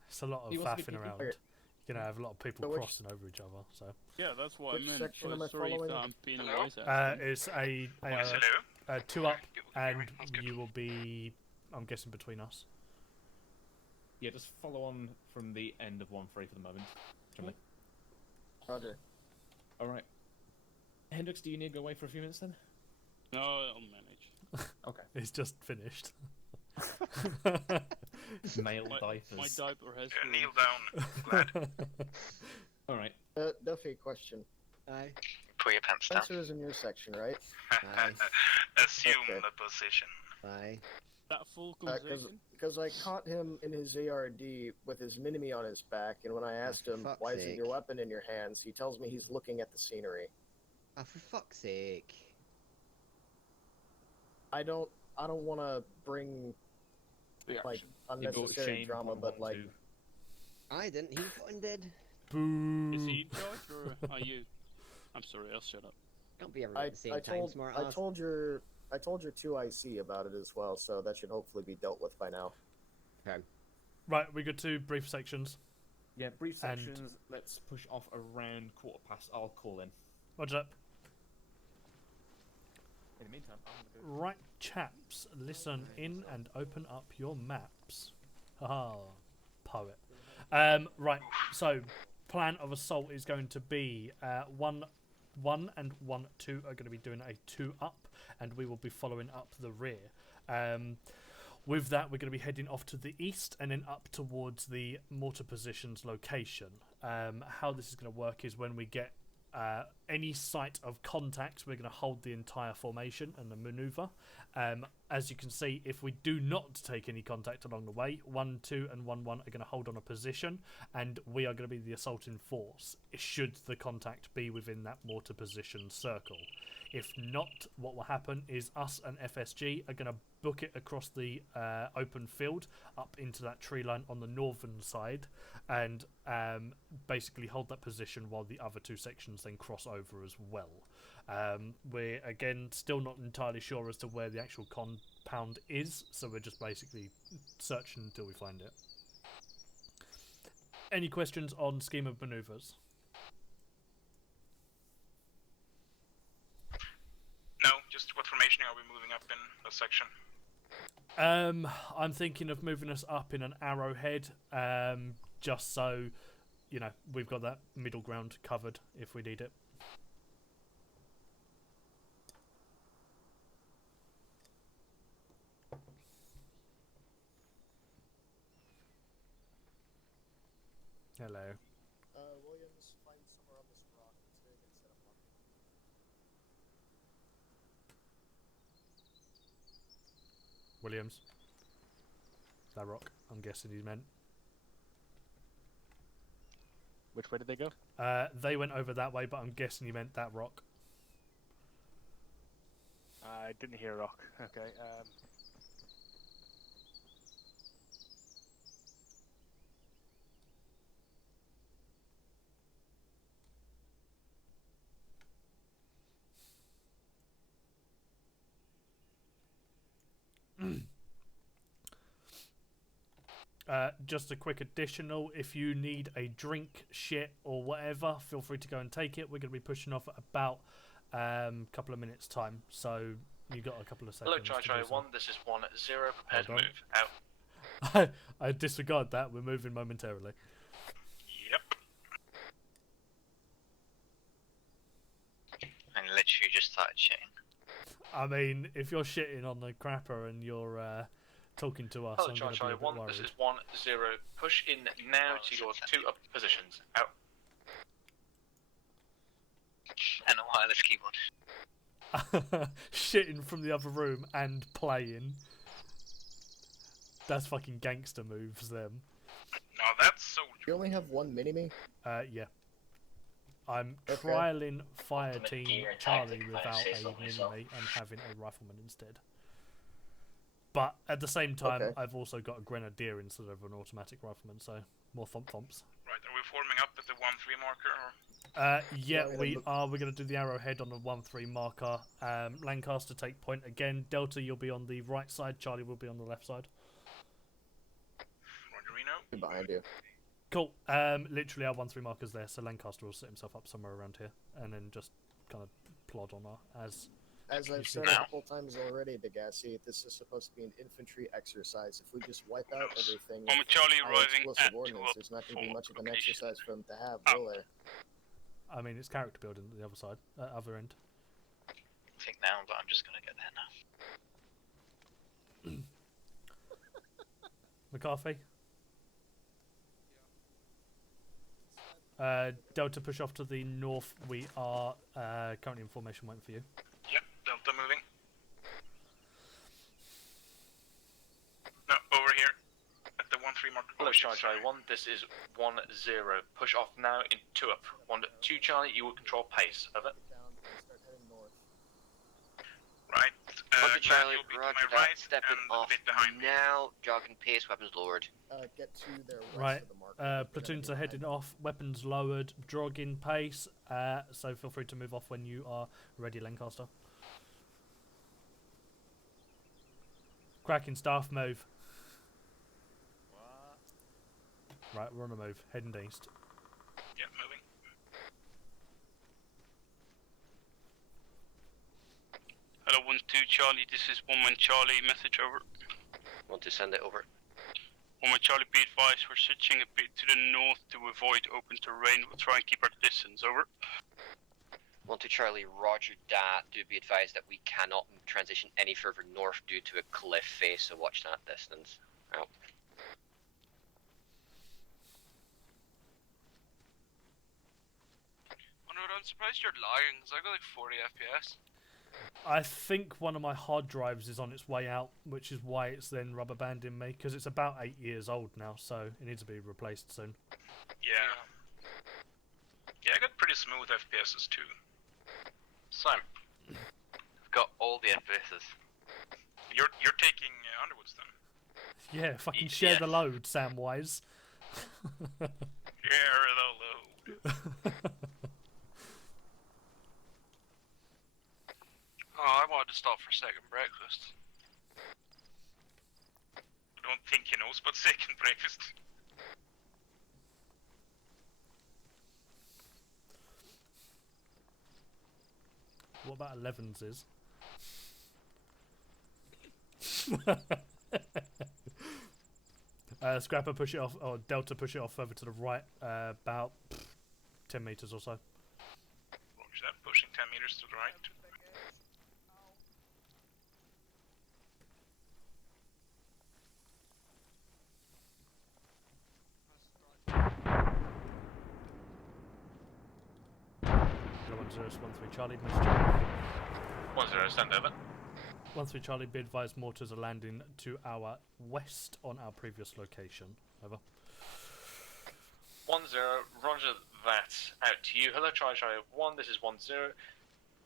It's a lot of faffing around. You're going to have a lot of people crossing over each other, so... Yeah, that's what I meant. Section am I sorry if following? I'm being a wise ass. It's a 2 up, and you will be, I'm guessing, between us. Yeah, just follow on from the end of 1-3 for the moment. Chumley. Roger. Alright. Hendrix, do you need to go away for a few minutes then? No, I'll manage. Okay. It's just finished. Male diapers. My diaper has kneel down. Glad. Alright. Duffy, question. Aye. Put your pants down. Spencer is in your section, right? Assume the position. Aye. That full conversation? Because I caught him in his ARD with his mini-me on his back, and when I asked him, why isn't your weapon in your hands, he tells me he's looking at the scenery. Ah, for fuck's sake. I don't want to bring, like, unnecessary drama, but, like... I didn't, he fucking did. Boo. Is he in charge, or are you? I'm sorry, I'll shut up. Don't be everyone at the same time, smart ass. I told your 2IC about it as well, so that should hopefully be dealt with by now. Okay. Right, we got 2 brief sections. Yeah, brief sections. Let's push off around 15:15. I'll call in. Roger that. In the meantime, I'm gonna go... Right, chaps, listen in and open up your maps. Haha, poet. Right, so plan of assault is going to be 1 and 1-2 are going to be doing a 2 up, and we will be following up the rear. With that, we're going to be heading off to the east and then up towards the mortar positions location. How this is going to work is when we get any site of contact, we're going to hold the entire formation and the maneuver. As you can see, if we do not take any contact along the way, 1, 2 and 1, 1 are going to hold on a position, and we are going to be the assaulting force, should the contact be within that mortar position circle. If not, what will happen is us and FSG are going to book it across the open field up into that tree line on the northern side, and basically hold that position while the other two sections then cross over as well. We're again still not entirely sure as to where the actual compound is, so we're just basically searching until we find it. Any questions on scheme of maneuvers? No, just what formation are we moving up in the section? I'm thinking of moving us up in an arrowhead, just so, you know, we've got that middle ground covered if we need it. Hello. Williams, find somewhere on this rock that's going to get set up on. Williams. That rock, I'm guessing he meant. Which way did they go? They went over that way, but I'm guessing he meant that rock. I didn't hear rock. Okay. Just a quick additional, if you need a drink, shit, or whatever, feel free to go and take it. We're going to be pushing off at about a couple of minutes' time, so you got a couple of seconds. Hello, Charlie 1, this is 1-0, prepare to move, out. I disregard that, we're moving momentarily. Yep. And literally just started shitting. I mean, if you're shitting on the crapper and you're talking to us, Hello, I'm going to be a Charlie bit 1, worried. this is 1-0, push in now to your 2 up positions, out. And a wireless keyboard. Shitting from the other room and playing. That's fucking gangster moves, them. No, that's so You only have one mini-me? Yeah. I'm trialing Fire Team Charlie without a mini-me and having a rifleman instead. But at the same time, I've also got a grenadier instead of an automatic rifleman, so more thumps. Right, are we forming up at the 1-3 marker? Or? Yeah, we are. We're going to do the arrowhead on the 1-3 marker. Lancaster take point again. Delta, you'll be on the right side. Charlie will be on the left side. Rogerino. Behind you. Cool. Literally our 1-3 marker's there, so Lancaster will set himself up somewhere around here, and then just kind of plod on as I've said a couple times already, Degassi, this is supposed to be an infantry exercise. If we just wipe out everything with Charlie arriving explosive at ordnance, there's not going to be much of an exercise for them to have, will there? I mean, it's character building at the other side, other end. I think now, but I'm just going to get there now. McCarthy? Delta, push off to the north. We are currently in formation waiting for you. Yep, Delta moving. No, over here. At the 1-3 marker. Hello, Charlie 1, this is 1-0. Push off now in 2 up. 1-2 Charlie, you will control pace. Over. Right. Charlie, you'll be roger to my that. right Stepping and a off bit behind me. now. Jogging pace, weapons lowered. Get to their Right. of the marker. Platoons are heading off. Weapons lowered. Jogging pace. So feel free to move off when you are ready, Lancaster. Cracking staff, move. Right, we're on a move. Heading east. Yeah, moving. Hello, 1-2 Charlie, this is 1-1 Charlie, message over. Want to send it over? 1-1 Charlie, be advised, we're switching a bit to the north to avoid open terrain. We'll try and keep our distance, over. 1 to Charlie, roger that. Do be advised that we cannot transition any further north due to a cliff face, so watch that distance. Out. I'm surprised you're lying, because I got like 40 FPS. I think one of my hard drives is on its way out, which is why it's then rubber banding me, because it's about 8 years old now, so it needs to be replaced soon. Yeah. Yeah, I got pretty smooth FPSs too. Same. I've got all the FPSs. You're taking Underwoods then? Yeah, fucking share the load, Samwise. Share the load. Oh, I wanted to stop for second breakfast. I don't think he knows about second breakfast. What about 11s is? Scrapper push it off, or Delta push it off further to the right, about 10 meters or so. Roger that, pushing 10 meters to the right. Charlie, 1-0, stand over. 1-3 Charlie, be advised mortars are landing to our west on our previous location. Over. 1-0, roger that. Out to you. Hello, Charlie 1, this is 1-0.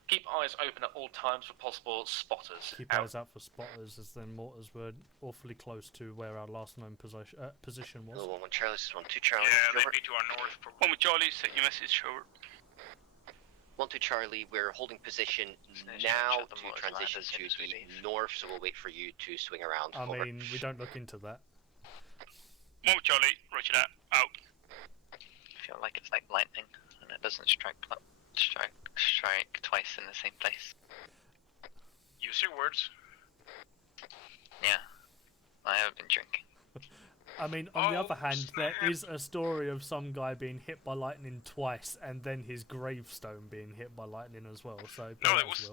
Keep eyes open at all times for possible spotters. Keep eyes out for spotters, as then mortars were awfully close to where our last known position was. Hello, 1 Charlie, this is 1-2 Charlie. Yeah, they'd be to our north. 1 Charlie, set your message over. 1-2 Charlie, we're holding position now to transition to the north, so we'll wait for you to swing around. I over. mean, we don't look into that. 1 Charlie, roger that, out. I feel like it's like lightning, and it doesn't strike twice in the same place. Use your words. Yeah, I have been drinking. I mean, on the other hand, there is a story of some guy being hit by lightning twice, and then his gravestone being hit by lightning as well. So no, it was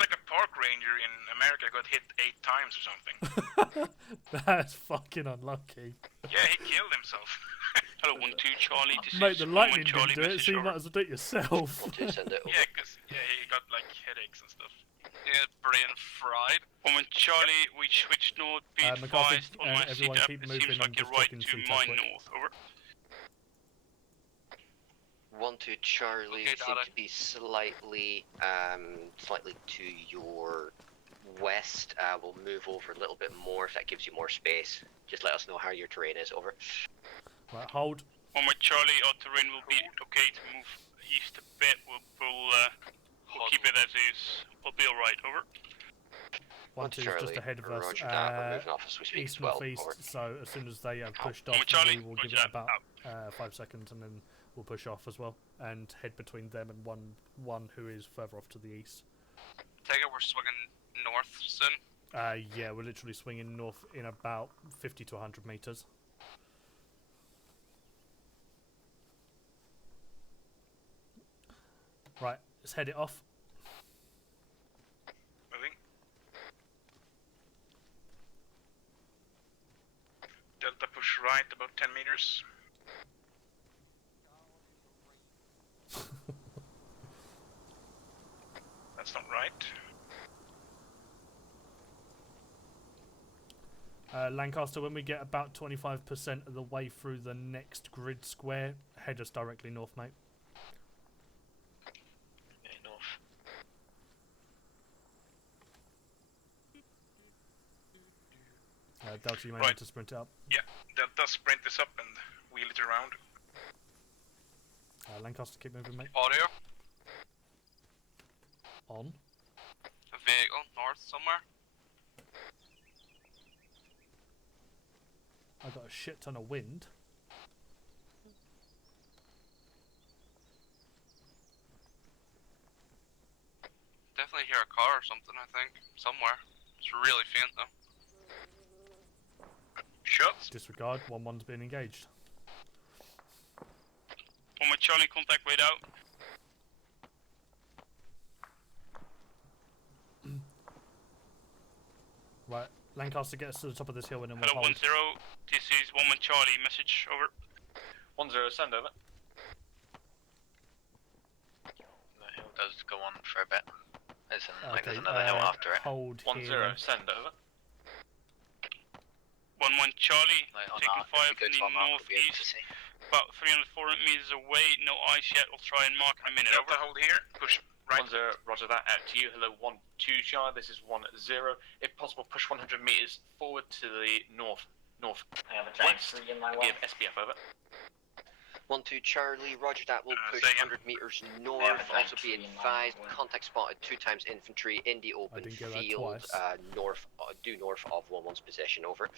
like a park ranger in America got hit 8 times or something. That's fucking unlucky. Yeah, he killed himself. Hello, 1-2 Charlie. This Mate, is the lightning Charlie, didn't do it, so you might as well do it yourself. Yeah, because he got like headaches and stuff. Yeah, brain fried. 1 Charlie, we switched north. Be advised on my seat up. It seems like you're right to my north. Over. 1-2 Charlie, Okay, seem to be slightly to your west. We'll move over a little bit more if that gives you more space. Just let us know how your terrain is. Over. Right, hold. 1 Charlie, our terrain will be okay to move east a bit. We'll keep it as is. We'll be alright. Over. 1-2 is just ahead of us. East northeast. So as soon as they have pushed off, we will give it about 5 seconds, and then we'll push off as well and head between them and one who is further off to the east. Take it we're swinging north soon. Yeah, we're literally swinging north in about 50 to 100 meters. Right, let's head it off. Moving. Delta push right about 10 meters. That's not right. Lancaster, when we get about 25% of the way through the next grid square, head us directly north, mate. Okay, north. Delta, you may need to sprint it up. Yeah, Delta sprint this up and wheel it around. Lancaster, keep moving, mate. Audio. On. A vehicle north somewhere. I got a shit ton of wind. Definitely hear a car or something, I think. Somewhere. It's really faint though. Shots. Disregard, 1-1's being engaged. 1 Charlie, contact right out. Right, Lancaster, get us to the top of this hill and then we'll Hello, hold. 1-0. This is 1-1 Charlie. Message, over. 1-0, send over. The hill does go on for a bit. There's Okay, another hill after it. Hold 1-0, here. send over. 1-1 Charlie. Taking fire from the northeast. About 300, 400 meters away. No ice yet. We'll try and mark in a minute. Delta, hold here. Push right. 1-0, roger that. Out to you. Hello, 1-2 Charlie. This is 1-0. If possible, push 100 meters forward to the north. I have a giant West. tree in my And way. give SPF over. 1-2 Charlie, roger that. We'll push 100 meters north. Also be advised, contact spotted 2 times infantry in the open field, north, due north of 1-1's position. Over.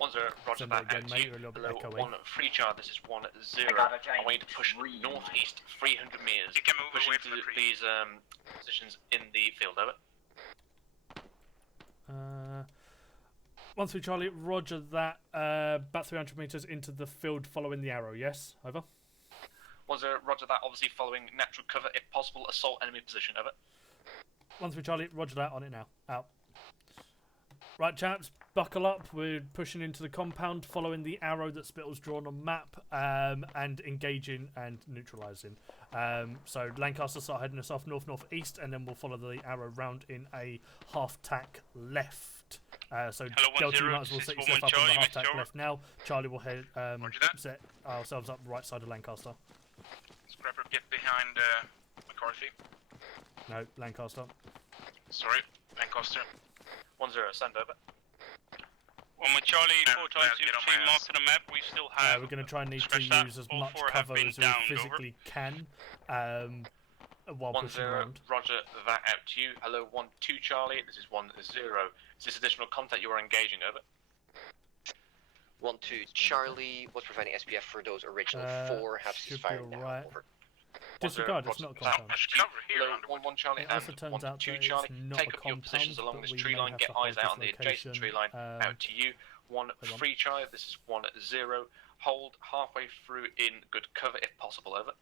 1-0, roger that. Again, Out mate, to you're a you. little bit Hello, echoey. 1-3 Charlie. This is 1-0. got a giant I want you to push northeast 300 meters. You can move push away into from the tree. these positions in the field. Over. 1-3 Charlie, roger that. About 300 meters into the field following the arrow, yes? Over. 1-0, roger that. Obviously following natural cover, if possible, assault enemy position. Over. 1-3 Charlie, roger that. On it now. Out. Right, chaps, buckle up. We're pushing into the compound, following the arrow that Spittle's drawn on map, and engaging and neutralising. So Lancaster start heading us off north-northeast, and then we'll follow the arrow round in a half-tack left. So Delta, you might as well set yourself up on the half-tack left now. Charlie will head set ourselves up right side of Lancaster. Scrapper, get behind McCarthy. No, Lancaster. Sorry, Lancaster. 1-0, send over. 1-1 Charlie, 4 times infantry marked on the map. We still have. We're going to try and need to scratch that. use as All much 4 have cover been as we downed, physically can while 1-0, pushing around. roger that. Out to you. Hello, 1-2 Charlie. This is 1-0. Is this additional contact you are engaging? Over. 1-2 Charlie, what's providing SPF for those original 4 have should ceasefire be now. right. Over. Disregard, it's not a compound. Hello, 1-1 Charlie It and also turns out 1-2 that it's Charlie. not Take a up your positions compound, along but this we tree may line. have Get to hold eyes out on this the adjacent location, tree line. Out to you. 1-3 Charlie. This is 1-0. Hold halfway through in good cover if possible. Over.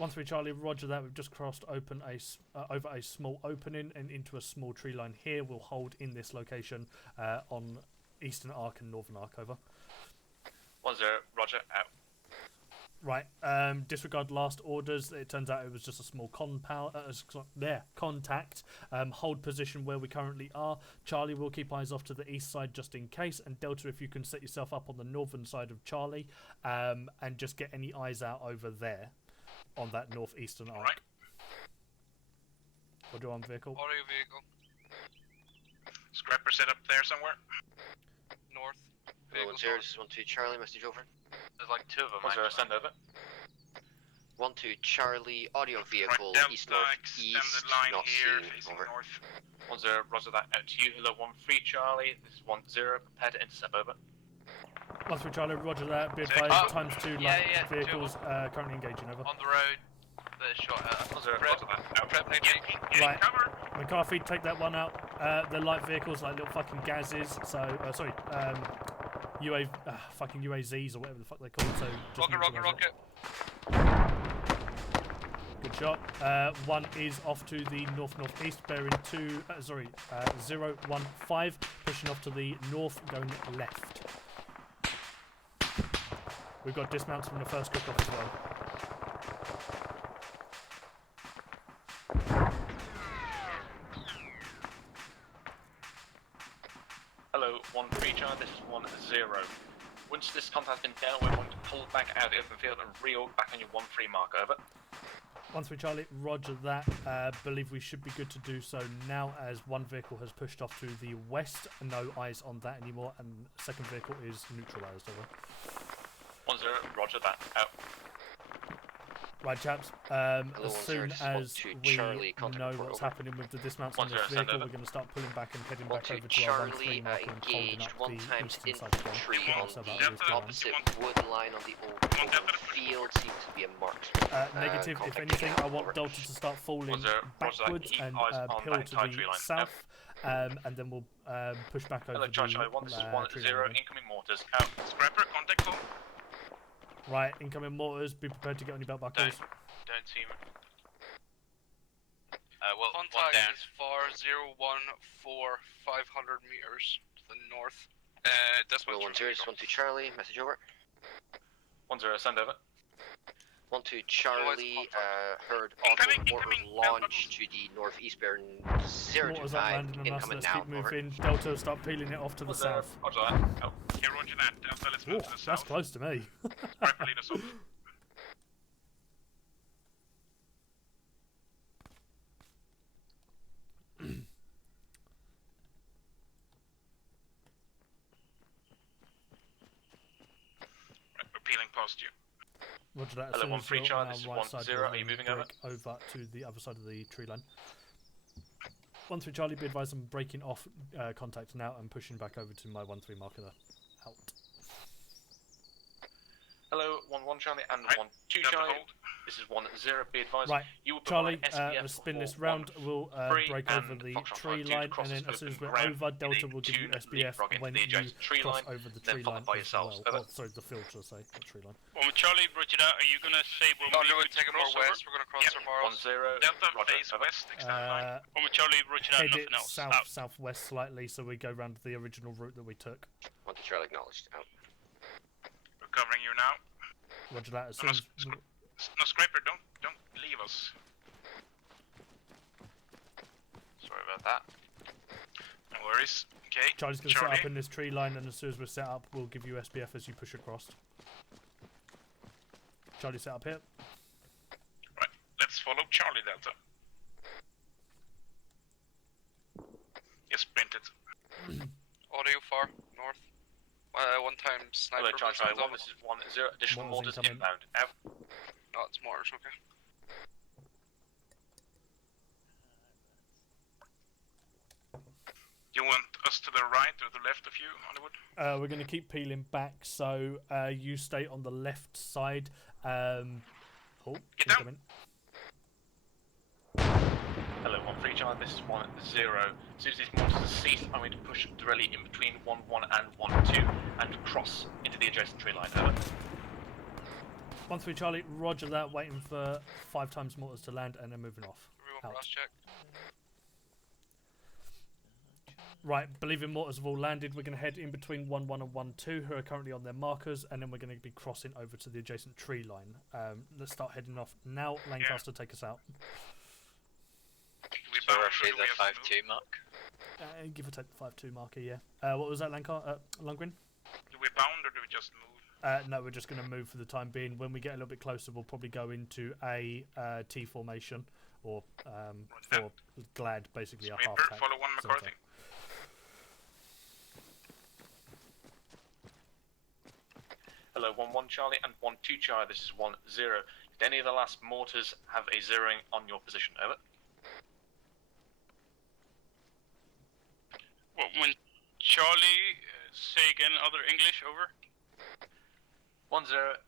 1-3 Charlie, roger that. We've just crossed over a small opening and into a small tree line here. We'll hold in this location on eastern arc and northern arc. Over. 1-0, roger, out. Right, disregard last orders. It turns out it was just a small contact. Hold position where we currently are. Charlie will keep eyes off to the east side just in case. And Delta, if you can set yourself up on the northern side of Charlie and just get any eyes out over there on that northeastern arc. Right. Audio on vehicle. Audio vehicle. Scrapper set up there somewhere. North. 1-0, this is 1-2 Charlie, message over. There's like 2 of them. 1-0, send over. 1-2 Charlie, audio vehicle, Right, east Delta, northeast, extended line not here, seen. facing Over. north. 1-0, roger that. Out to you. Hello, 1-3 Charlie. This is 1-0. Prepare to intercept. Over. 1-3 Charlie, roger that. Be advised, times 2 light vehicles currently engaging. Over. On the road. The shot at us. 1-0, roger that. Out. Prep engage. Right, McCarthy, take that one out. The light vehicles, like little fucking gases. So, sorry, fucking UAZs or whatever the fuck they're called. So, just Rocket. Good shot. 1 is off to the north-northeast, bearing 015, pushing off to the north, going left. We've got dismounts from the first cook-off as well. Hello, 1-3 Charlie. This is 1-0. Once this contact has been down, we're going to pull back out of the open field and reorg back on your 1-3 mark. Over. 1-3 Charlie, roger that. Believe we should be good to do so now, as one vehicle has pushed off to the west. No eyes on that anymore, and the second vehicle is neutralised. Over. 1-0, roger that. Out. Right, chaps. As soon as we know what's happening with the dismounts on this vehicle, we're going to start pulling back and heading back over to our 1-3 mark and holding up the eastern side of infantry on the opposite wood line on the open field. Seems to be a marksman. Negative. If anything, I want Delta to start falling backwards and peel to the south, and then we'll push back over the tree line. 1-0, incoming mortars. Out. Scrapper, contact call. Right, incoming mortars. Be prepared to get on your belt buckles. Don't see him. Well, Contact is far 014 500 meters to the north. Will 10, this is 12 Charlie, message over. 10, send over. 12 Charlie, heard auto mortar launch to the northeast bearing 0 Mortars to up 5, landing on us, incoming let's now, keep over. moving. Delta, start peeling it off to the south. Roger that. Oh. Yeah, roger that. Delta, let's move to the south. That's close to me. Sniper, lead us off. Peeling past you. Roger that. Hello, 1 3 Charlie, on this is our 1 right side, 0. we'll Are you moving break over to the other side of the tree line. 1 3 Charlie, be advised I'm breaking off contact now and pushing back over to my 1 3 marker there. Out. Hello, 1 1 Charlie and 1 2 Charlie. This is 1 0. Be advised. Right, You will Charlie, SPF let's spin for this round. We'll break over and the Foxtrot tree 5-2 line, and crosses then as soon as open we're ground over, Delta in a will give you Platoon SBF leapfrog into when the you adjacent tree cross line, over the then tree followed line by as yourselves. well. Over. Oh, sorry, the field, should I say, not tree line. Well, Charlie, roger that. Are you gonna say we'll No, we're taking more west. We're gonna cross our barrels. 1 0. Delta, face west, extend line. Well, Charlie, roger that. Head it Nothing else. south southwest slightly, so we go round the original route that we took. 1 2 Charlie acknowledged. Out. We're covering you now. Roger that. As soon as No, Scraper, don't leave us. Sorry about that. No worries. Okay. Charlie's going to set up in this tree line, and as soon as we're set up, we'll give you SBF as you push across. Charlie, set up here. Right, let's follow Charlie, Delta. Yes, sprint it. Audio far north. 1 time sniper. Hello, Charlie 1. This is 1 0. Additional mortars inbound. Out. No, it's mortars. Okay. You want us to the right or the left of you, Hollywood? We're going to keep peeling back, so you stay on the left side. Get down. Hello, 1 3 Charlie, this is 1 0. As soon as these mortars cease, I'm going to push directly in between 1 1 and 1 2 and cross into the adjacent tree line. Over. 1 3 Charlie, roger that, waiting for 5 times mortars to land and then moving off. Everyone cross check. Right, believing mortars have all landed, we're going to head in between 1 1 and 1 2, who are currently on their markers, and then we're going to be crossing over to the adjacent tree line. Let's start heading off now. Lancaster, take us out. So roughly the 5-2 mark? Give or take the 5-2 marker, yeah. What was that, Lundgren? Do we bound or do we just move? No, we're just going to move for the time being. When we get a little bit closer, we'll probably go into a T formation, or for GLAD, basically Sweeper, a half tack. follow 1 McCarthy. Hello, 1 1 Charlie and 1 2 Charlie, this is 1 0. Did any of the last mortars have a zeroing on your position? Over. Well, when Charlie, say again, other English, over. 1 0.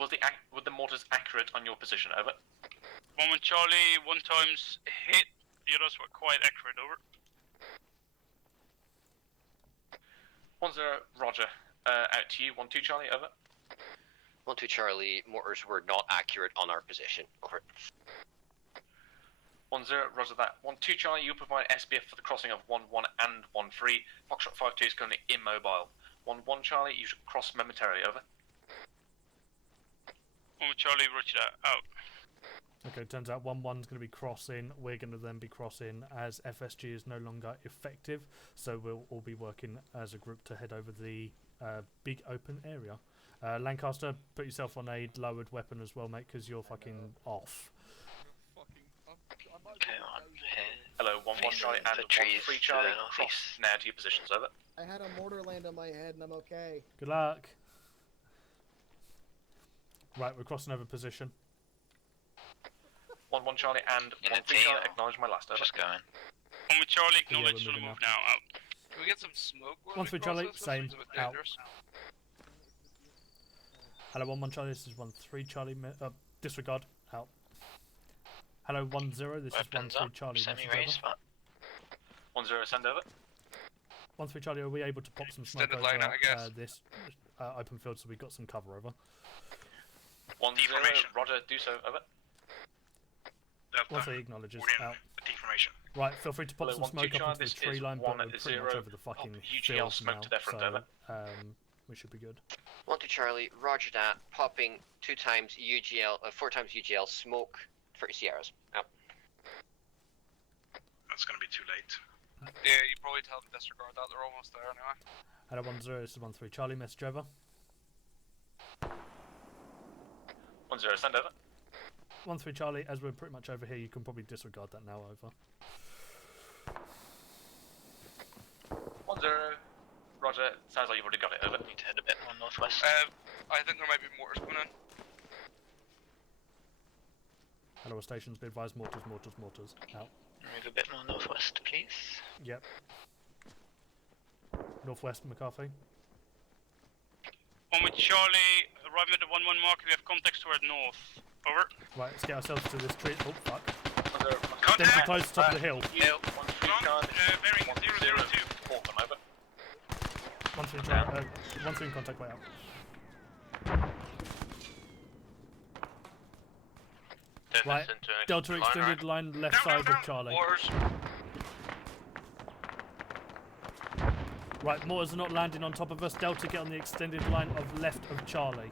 Were the mortars accurate on your position? Over. Well, when Charlie 1 times hit, the others were quite accurate, over. 1 0, roger. Out to you, 1 2 Charlie, over. 1 2 Charlie, mortars were not accurate on our position. Over. 1 0, roger that. 1 2 Charlie, you provide SBF for the crossing of 1 1 and 1 3. Foxtrot 5-2 is currently immobile. 1 1 Charlie, you should cross momentarily, over. 1 Charlie, roger that, out. Okay, turns out 1 1's going to be crossing. We're going to then be crossing as FSG is no longer effective, so we'll all be working as a group to head over the big open area. Lancaster, put yourself on a lowered weapon as well, mate, because you're fucking off. Okay, on here. Hello, 1 1 Charlie and 1 3 Charlie, cross now to your positions, over. I had a mortar land on my head and I'm okay. Good luck. Right, we're crossing over position. 1 1 Charlie and 1 3 Charlie, acknowledge my last, over. Just going. 1 Charlie, acknowledge we're to the moving move now, out. Can we get some smoke? 1 3 Charlie, same, out. Dangerous. Hello, 1 1 Charlie, this is 1 3 Charlie, disregard, out. Hello, 1 0, this is 1 3 Charlie, message over. 1 0, send over. 1 3 Charlie, are we able to pop some smoke Extended line over out, I guess. this open field so we've got some cover over? 1 0, roger, do so, over. Delta, Once he acknowledges, we're in out. a T information. Right, feel free to pop some smoke up into the this tree is line, but we're pretty 1-0. much over the fucking UGL field smoke now, to their front, so over. we should be good. 1-2 Charlie, roger that. Popping 2 times UGL, 4 times UGL smoke, 30 Sierras. Out. That's gonna be too late. Yeah, you probably tell them disregard that. They're almost there anyway. Hello 10, this is 13 Charlie, message over. 10, send over. 13 Charlie, as we're pretty much over here, you can probably disregard that now, over. 10, roger. Sounds like you've already got it, over. Need to head a bit more northwest. I think there might be mortars coming in. Hello all stations, be advised, mortars, out. Move a bit more northwest, please. Yep. Northwest, McCarthy. 1 with Charlie, arriving at the 1-1 mark, we have context toward north. Over. Right, let's get ourselves to this tree. Oh, fuck. Contact! Then to close to the top of the hill. Hill, 1-3 bearing 002. Portland, over. 1-3 in contact, way out. Right, Delta extended line left side of Charlie. Mortars. Right, mortars are not landing on top of us. Delta, get on the extended line of left of Charlie.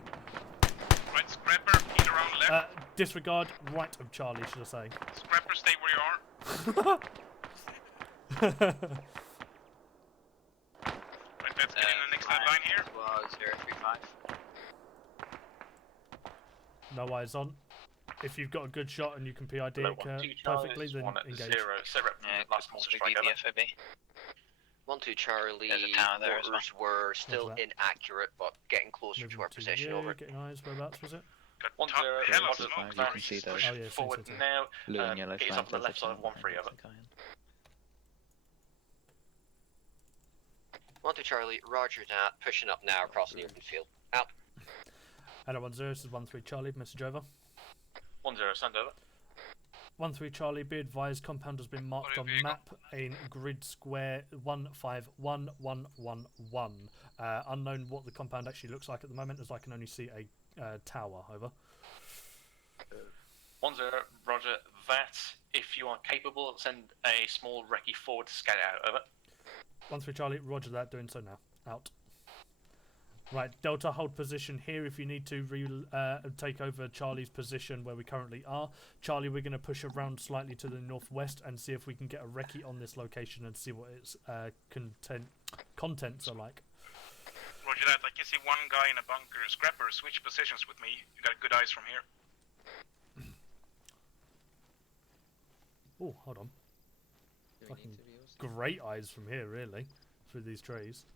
Right, Scrapper, heat around left. Disregard right of Charlie, should I say. Scrapper, stay where you are. Right, let's get in the next line here. Was 035. No eyes on. If you've got a good shot and you can PID it perfectly, then engage. 0, sit rep, last mortar strike, over. 1-2 Charlie, There's a tower there as well. mortars were still inaccurate, but getting closer to our position, over. Getting eyes, whereabouts was it? 10, You can see those. Oh, yeah, forward see. now. Blue and yellow It's flags. up the left side of 1-3, over. 1-2 Charlie, roger that. Pushing up now across the open field. Out. Hello 10, this is 13 Charlie, message over. 10, send over. 13 Charlie, be advised, compound has been marked on map in grid square 151111. Unknown what the compound actually looks like at the moment, as I can only see a tower, over. 10, roger that. If you are capable, send a small recce forward to scout out, over. 13 Charlie, roger that, doing so now. Out. Right, Delta, hold position here if you need to take over Charlie's position where we currently are. Charlie, we're going to push around slightly to the northwest and see if we can get a recce on this location and see what its contents are like. Roger that, I can see one guy in a bunker. Scrapper, switch positions with me. You got good eyes from here. Oh, hold on. Fucking great eyes from here, really, through these trees.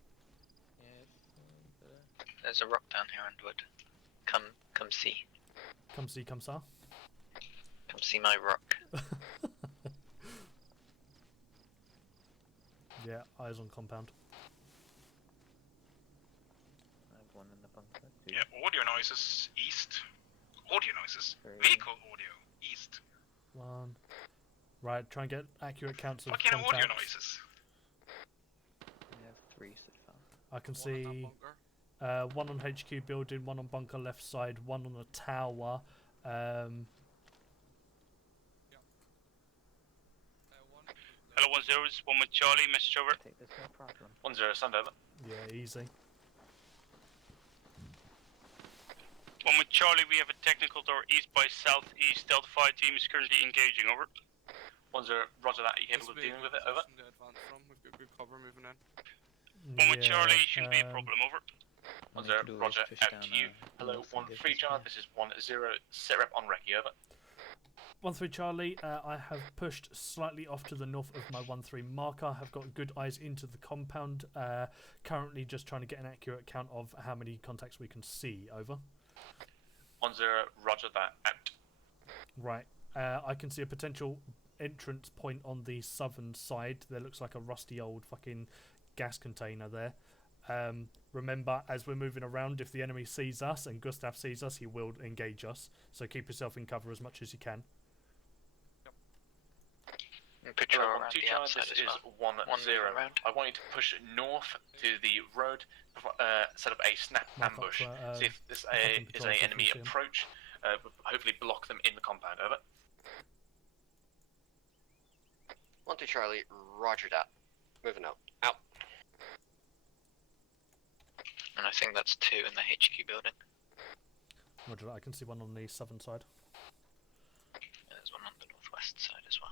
There's a rock down here, Underwood. Come see. Come see, come saw. Come see my rock. Yeah, eyes on compound. I have one in the bunker. Yeah, audio noises, east. Audio noises. Vehicle audio, east. One. Right, try and get accurate counts of What kind of audio contacts. noises? We have 3 so far. I can see one on HQ building, one on bunker left side, one on a tower. Hello 10, this is 1 with Charlie, message over. 10, send over. Yeah, easy. 1 with Charlie, we have a technical door east by southeast. Delta 5 team is currently engaging, over. 10, roger that. Are you capable of dealing with it, over? We've got good cover moving in. 1 with Charlie, shouldn't be a problem, over. 10, roger, out to you. Hello, 13 Charlie, this is 10, sit rep on recce, over. 13 Charlie, I have pushed slightly off to the north of my 13 marker. Have got good eyes into the compound. Currently just trying to get an accurate count of how many contacts we can see, over. 10, roger that, out. Right, I can see a potential entrance point on the southern side. There looks like a rusty old fucking gas container there. Remember, as we're moving around, if the enemy sees us and Gustav sees us, he will engage us. So keep yourself in cover as much as you can. Patrol Hello, around 2 the Charlie, outside this as is well. 10. One around. I want you to push north to the road, set up a snap ambush. See if this is an enemy approach. Hopefully block them in the compound, over. 1-2 Charlie, roger that. Moving out. Out. And I think that's 2 in the HQ building. Roger that, I can see one on the southern side. Yeah, there's one on the northwest side as well.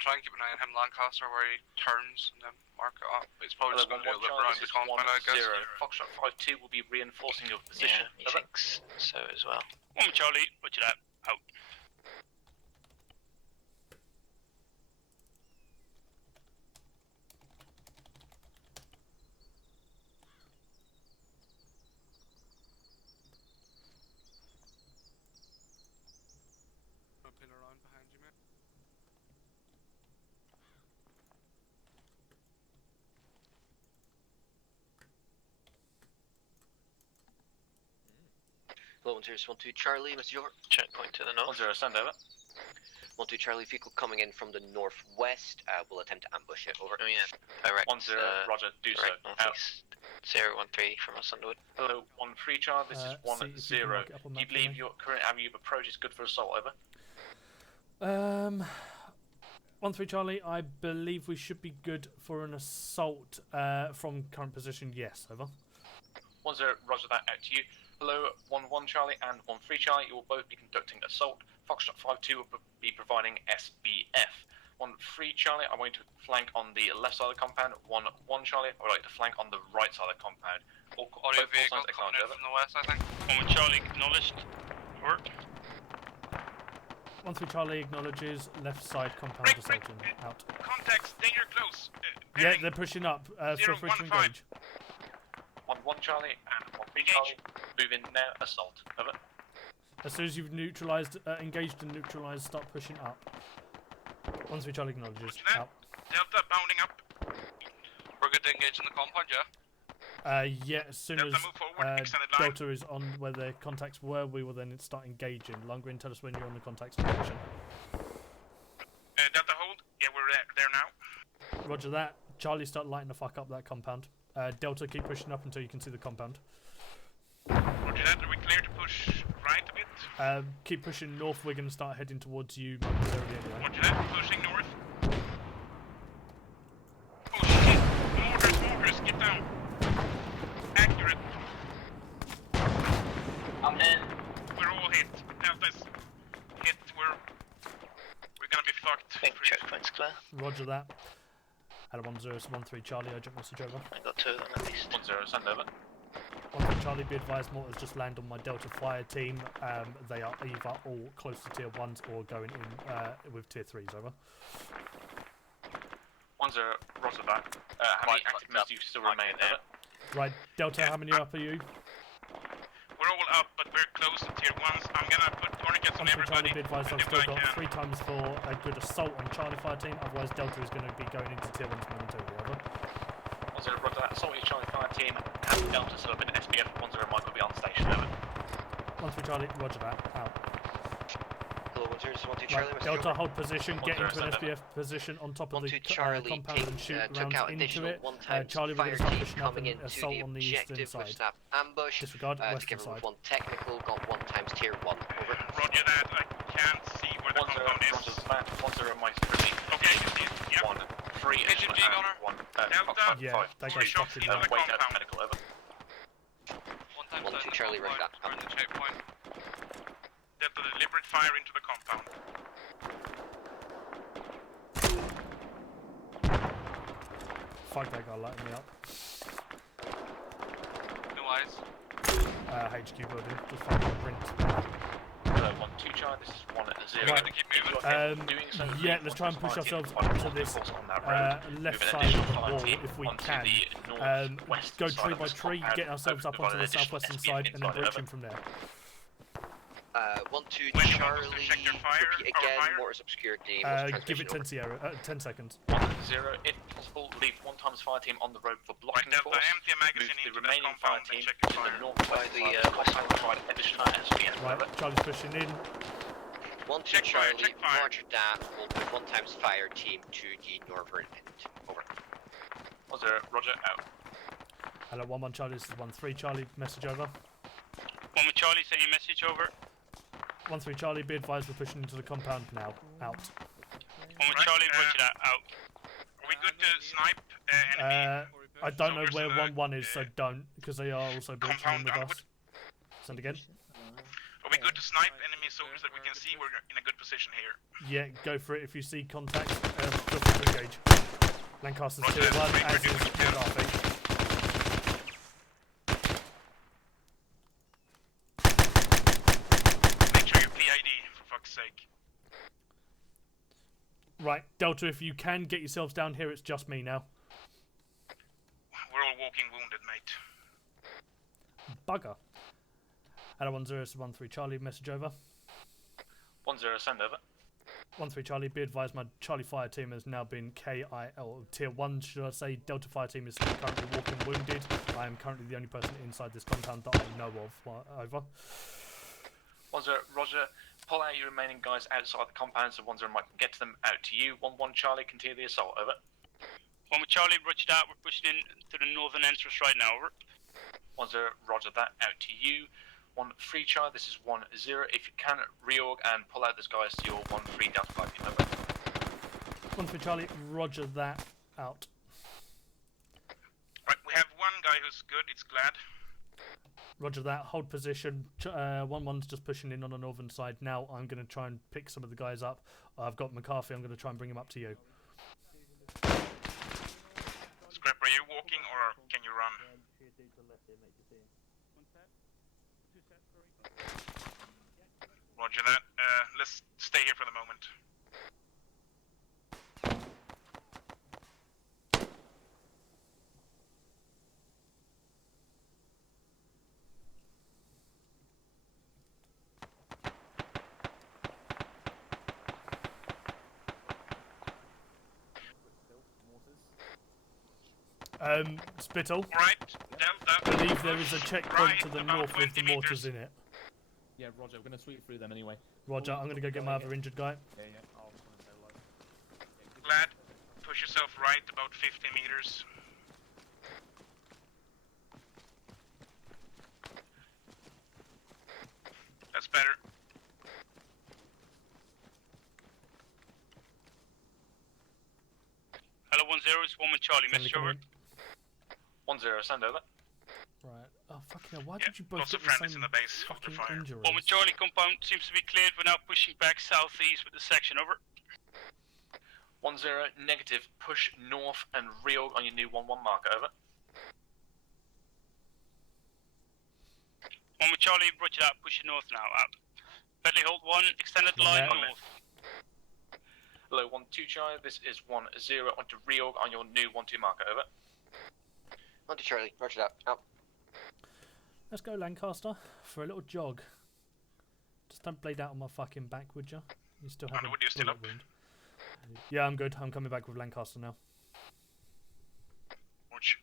Try and keep an eye on him, Lancaster, where he turns and then mark it up. It's probably just going to do a loop around the compound, I guess. Foxtrot 5-2 will be reinforcing your position. Yeah, he thinks so as well. 1 Charlie, roger that. Out. Pin around behind you, mate. Hello, 1-2 Charlie, message over. Checkpoint to the north. 1-0, send over. 1-2 Charlie, vehicle coming in from the northwest. We'll attempt to ambush it. Over. Oh yeah, direct. 1-0, roger, do so. Northeast. 013 from us, Underwood. Hello, 1-3 Charlie, this is 1-0. Do you believe your current avenue of approach is good for assault, over? 1-3 Charlie, I believe we should be good for an assault from current position, yes, over. 1-0, roger that, out to you. Hello, 1-1 Charlie and 1-3 Charlie, you will both be conducting assault. Foxtrot 5-2 will be providing SBF. 1-3 Charlie, I want you to flank on the left side of the compound. 1-1 Charlie, I would like to flank on the right side of the compound. Audio vehicle coming in from the west, I think. 1 Charlie, acknowledged. Over. 1-3 Charlie acknowledges left side compound assaulting. Out. Contacts, danger close. Yeah, they're pushing up. Feel free to engage. 1-1 Charlie and 1-3 Charlie, move in now, assault. Over. As soon as you've neutralized, engaged and neutralized, start pushing up. 1-3 Charlie acknowledges. Out. Delta bounding up. We're good to engage in the compound, yeah? Yeah, as soon Delta, as move forward, extended line. Delta is on where the contacts were, we will then start engaging. Lundgren, tell us when you're on the contacts position. Delta hold. Yeah, we're there now. Roger that. Charlie, start lighting the fuck up that compound. Delta, keep pushing up until you can see the compound. Roger that. Are we clear to push right a bit? Keep pushing north. We're going to start heading towards you momentarily anyway. Roger that. Pushing north. Oh shit! Mortars, get down. Accurate. I'm in. We're all hit. Delta's hit. We're gonna be fucked. I think checkpoint's clear. Roger that. Hello, 1-0-1-3 Charlie, urgent message over. I got 2 of them at least. 1-0, send over. 1-3 Charlie, be advised, mortars just land on my Delta fire team. They are either all close to tier 1s or going in with tier 3s, over. 1-0, roger that. How many active members do you still remain there? Right, Delta, how many up are you? We're all up, but we're close to tier 1s. I'm gonna put tourniquets on everybody. Charlie, be advised, I've still got 3 times for a good assault on Charlie fire team, otherwise Delta is going to be going into tier 1s momentarily, over. 1-0, roger that. Assault your Charlie fire team. Have Delta set up in SBF. 1-0, Michael be on station, over. 1-3 Charlie, roger that. Out. Hello, 1-0-1-2 Charlie. Right, Delta, hold position, get into an SBF position on top of the compound and shoot rounds into it. Charlie, we're going to start pushing up and assault on the eastern side. Ambush. Disregard, western together side. with 1 technical, got 1 times tier 1. Over. Roger that. I can't see where the compound is. 1-0, my security. Okay, I can see it. Yep. 1-3 HMG gunner. 1 Delta. Yeah, that guy's shots fucking into the right. compound. Medical, over. 1-2 Charlie, roger that. We're in the checkpoint. Delta, deliberate fire into the compound. Fuck, that guy lighting me up. No eyes. HQ building, just fucking print. 1-2 Charlie, this is 1-0. Right. Doing so, Yeah, let's try and push ourselves up to this left side of the wall if we can. Go tree by tree, get ourselves up onto the southwestern side, and then breach him from there. 1-2 Charlie, repeat again, mortars obscured the give it 10 seconds. 1-0, if possible, leave 1 times fire team on the road for blocking the force. Empty a magazine Move the into remaining that fire compound team and check to your fire. the northwest side, provide additional SPN. Right, Charlie's pushing in. 1-2 Charlie, roger that. We'll put 1 times fire team to the northern end. Over. 1-0, roger, out. Hello, 1-1 Charlie, this is 1-3 Charlie, message over. 1 with Charlie, send your message over. 1-3 Charlie, be advised we're pushing into the compound now. Out. 1 Charlie, roger that. Out. Are we good to snipe enemy? I don't know where 1-1 is, so don't, because they are also breaching in with us. Send again. Are we good to snipe enemy soldiers that we can see? We're in a good position here. Yeah, go for it. If you see contact, feel free to engage. Lancaster's tier 1, as is McCarthy. Make sure you're PID, for fuck's sake. Right, Delta, if you can get yourselves down here, it's just me now. We're all walking wounded, mate. Bugger. Hello, 1-0-1-3 Charlie, message over. 1-0, send over. 1-3 Charlie, be advised my Charlie fire team has now been KIL. Tier 1, should I say. Delta fire team is currently walking wounded. I am currently the only person inside this compound that I know of. Over. 1-0, roger. Pull out your remaining guys outside the compound so 1-0 might get to them. Out to you. 1-1 Charlie, continue the assault. Over. 1 Charlie, roger that. We're pushing in to the northern entrance right now. Over. 1-0, roger that. Out to you. 1-3 Charlie, this is 1-0. If you can, reorg and pull out those guys to your 1-3 Delta 5. Over. 1-3 Charlie, roger that. Out. Right, we have one guy who's good. It's Glad. Roger that. Hold position. 1-1's just pushing in on the northern side. Now I'm going to try and pick some of the guys up. I've got McCarthy. I'm going to try and bring him up to you. Scrap, are you walking or can you run? Roger that. Let's stay here for the moment. Spittle. Right, Delta. I believe there is a checkpoint to the north with the mortars in it. Yeah, Roger, we're going to sweep through them anyway. Roger, I'm going to go get my other injured guy. Yeah, I'll say low. Glad, push yourself right about 50 meters. That's better. Hello, 1-0, it's 1 Charlie, message over. 1-0, send over. Right. Oh, fucking hell, why did you both lots get of the friendlies same in the base. fucking Fire. injuries? 1 Charlie, compound seems to be cleared. We're now pushing back southeast with the section. Over. 1-0, negative. Push north and reorg on your new 1-1 marker. Over. 1 Charlie, roger that. Pushing north now. Out. Pedley, hold 1. Extended line north. Hello, 1-2 Charlie. This is 1-0. On to reorg on your new 1-2 marker. Over. 1 Charlie, roger that. Out. Let's go, Lancaster, for a little jog. Just don't blade out on my fucking back, would you? You still have a bullet wound. Yeah, I'm good. I'm coming back with Lancaster now. Watch.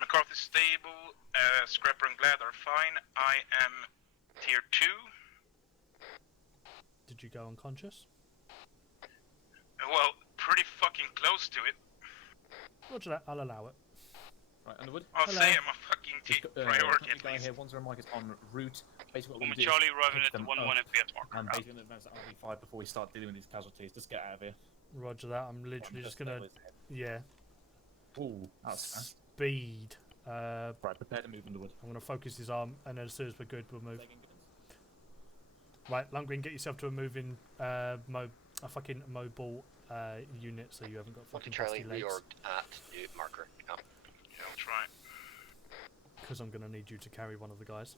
McCarthy stable, Scrapper and Glad are fine. I am tier 2. Did you go unconscious? Well, pretty fucking close to it. Roger that, I'll allow it. Right, Underwood. I'll say I'm a fucking priority at guy least. here, 1-0 Mike is en route. Basically what 1 we do Charlie is arriving pick at the them 1-1 up FPS marker. and basically advance to RB5 before we start dealing with these casualties. Just get out of here. Roger that, I'm literally just gonna... Yeah. Ooh, that's fast. Speed. Right, prepare to move, Underwood. I'm gonna focus his arm, and then as soon as we're good, we'll move. Right, Lundgren, get yourself to a moving, a fucking mobile unit so you haven't got fucking Charlie, dusty legs. reorged at new marker. Out. Yeah, I'll try. Because I'm gonna need you to carry one of the guys.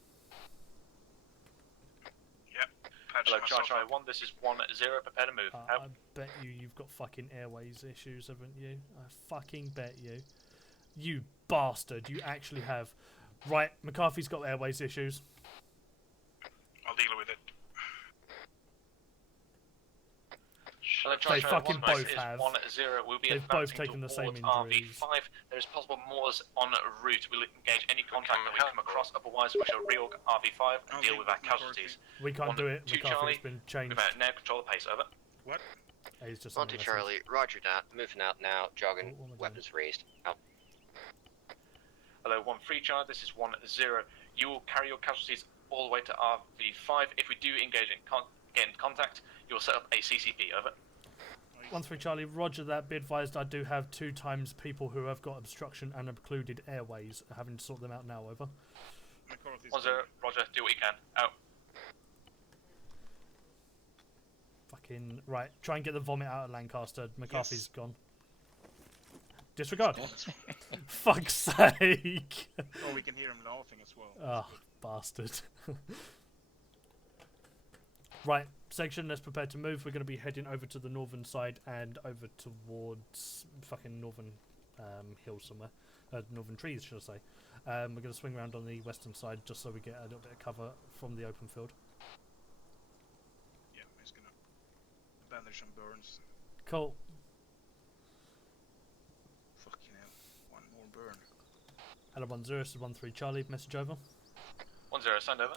Yep. Hello, Charlie 1, this is 1-0, prepare to move. Out. I bet you've got fucking airways issues, haven't you? I fucking bet you. You bastard, you actually have. Right, McCarthy's got airways issues. I'll deal with it. Hello, They fucking both have. 1-0. We'll be They've both taken the towards same injuries. RV5. There is possible Moors en route. We'll engage any contact that we come across. Otherwise, we shall reorg RV5 and deal with our casualties. We can't do it. 2 McCarthy's Charlie, been changed. now control the pace. Over. What? He's just 1-2 Charlie, roger that. Moving out now, jogging, weapons raised. Out. Hello, 1-3 Charlie, this is 1-0. You will carry your casualties all the way to RV5. If we do engage in get in contact, you'll set up a CCP, over. 1-3 Charlie, roger that. Be advised, I do have 2 times people who have got obstruction and occluded airways. Having to sort them out now, over. 1-0, roger, do what you can. Out. Fucking right. Try and get the vomit out of Lancaster. McCarthy's gone. Disregard. Fuck's sake. Oh, we can hear him laughing as well. Oh, bastard. Right, section, let's prepare to move. We're going to be heading over to the northern side and over towards fucking northern hills somewhere. Northern trees, should I say. We're going to swing around on the western side just so we get a little bit of cover from the open field. Yeah, I'm just going to bandage some burns. Cool. Fucking hell, one more burn. Hello, 1-0, this is 1-3 Charlie, message over. 1-0, send over.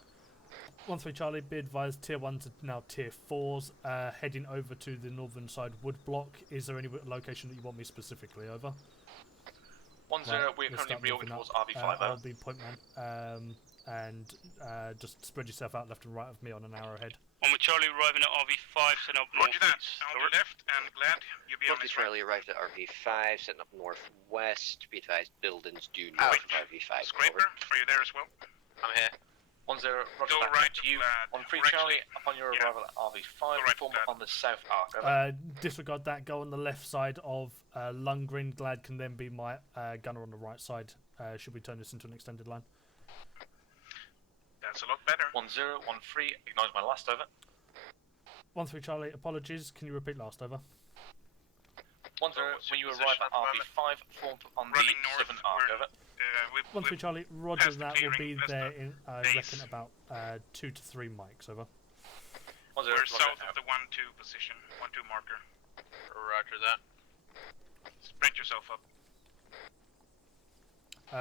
1-3 Charlie, be advised, tier 1s are now tier 4s, heading over to the northern side wood block. Is there any location that you want me specifically, over? 1-0, we're currently reorging towards RV5, I'll be point man, and just spread yourself out left and right of me on an arrowhead. 1 with Charlie arriving at RV5, setting up Roger that, on the left, and Glad, you'll be on 1-3 this Charlie arrived at RV5, setting up northwest. Be advised, buildings due north of RV5. Scraper, are you there as well? I'm here. 1-0, roger Go that, right to you. Glad. 1-3 Charlie, upon your arrival at RV5, form on the south arc, over. Disregard that, go on the left side of Lundgren. Glad can then be my gunner on the right side. Should we turn this into an extended line? That's a lot better. 1-0, 1-3, acknowledge my last, over. 1-3 Charlie, apologies, can you repeat last, over? 1-0, when you arrive at RV5, form on the southern arc, over. 1-3 Charlie, roger that, will be there in, I reckon, about 2 to 3 mics, over. We're south of the 1-2 position, 1-2 marker. Roger that. Sprint yourself up.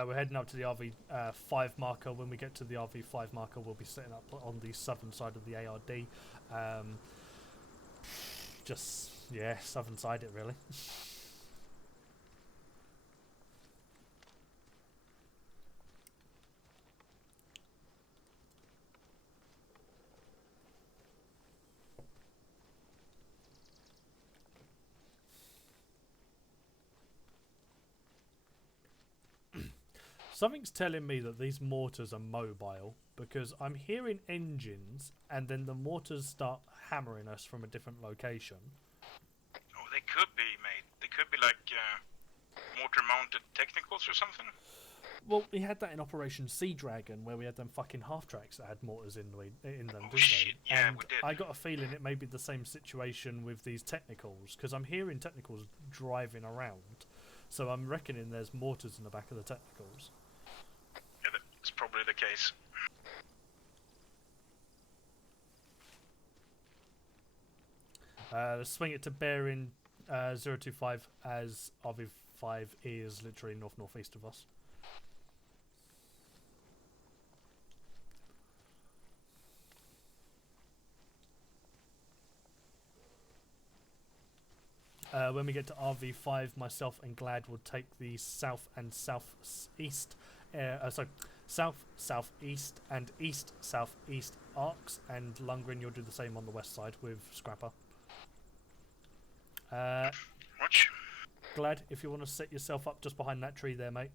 We're heading up to the RV5 marker. When we get to the RV5 marker, we'll be setting up on the southern side of the ARD. Just, yeah, southern side it, really. Something's telling me that these mortars are mobile, because I'm hearing engines and then the mortars start hammering us from a different location. Oh, they could be, mate. They could be like mortar-mounted technicals or something. Well, we had that in Operation Sea Dragon, where we had them fucking half-tracks that had mortars in them, didn't shit. they? Yeah, and we did. I got a feeling it may be the same situation with these technicals, because I'm hearing technicals driving around. So I'm reckoning there's mortars in the back of the technicals. Yeah, that's probably the case. Let's swing it to bearing 025 as RV5 is literally north-northeast of us. When we get to RV5, myself and Glad will take the south and southeast, south, southeast, and east, southeast arcs, and Lundgren, you'll do the same on the west side with Scrapper. Watch. Glad, if you want to set yourself up just behind that tree there, mate.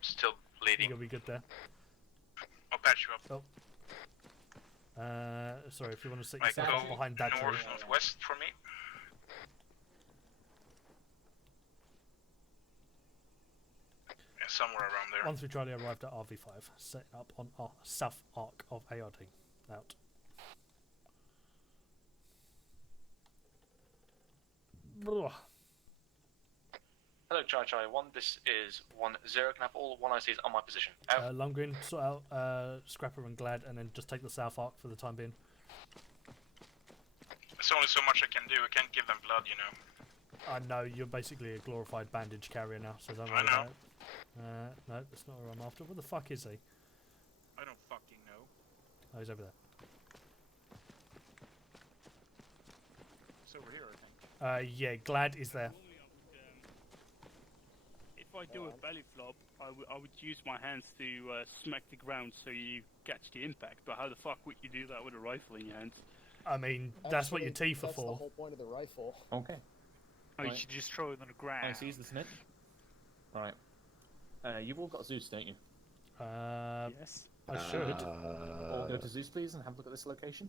Still leading. You'll be good there. I'll patch you up. Oh. Sorry, if you want to set Like yourself up behind that tree. Northwest for me. Yeah, somewhere around there. 1-3 Charlie arrived at RV5, setting up on our south arc of ARD. Out. Ugh. Hello, Charlie 1. This is 1-0. Can I have all 1 ICs on my position? Out. Lundgren, sort out Scrapper and Glad, and then just take the south arc for the time being. There's only so much I can do. I can't give them blood, you know. I know, you're basically a glorified bandage carrier now, so don't worry about it. No, that's not where I'm after. What the fuck is he? I don't fucking know. Oh, he's over there. It's over here, I think. Yeah, Glad is there. If I do a belly flop, I would use my hands to smack the ground so you catch the impact. But how the fuck would you do that with a rifle in your hands? I mean, that's what your teeth are That's the for. whole point of the rifle. Okay. Oh, you should just throw it on the ground. I seize the snitch. Alright. You've all got Zeus, don't you? Yes. I should. All go to Zeus, please, and have a look at this location.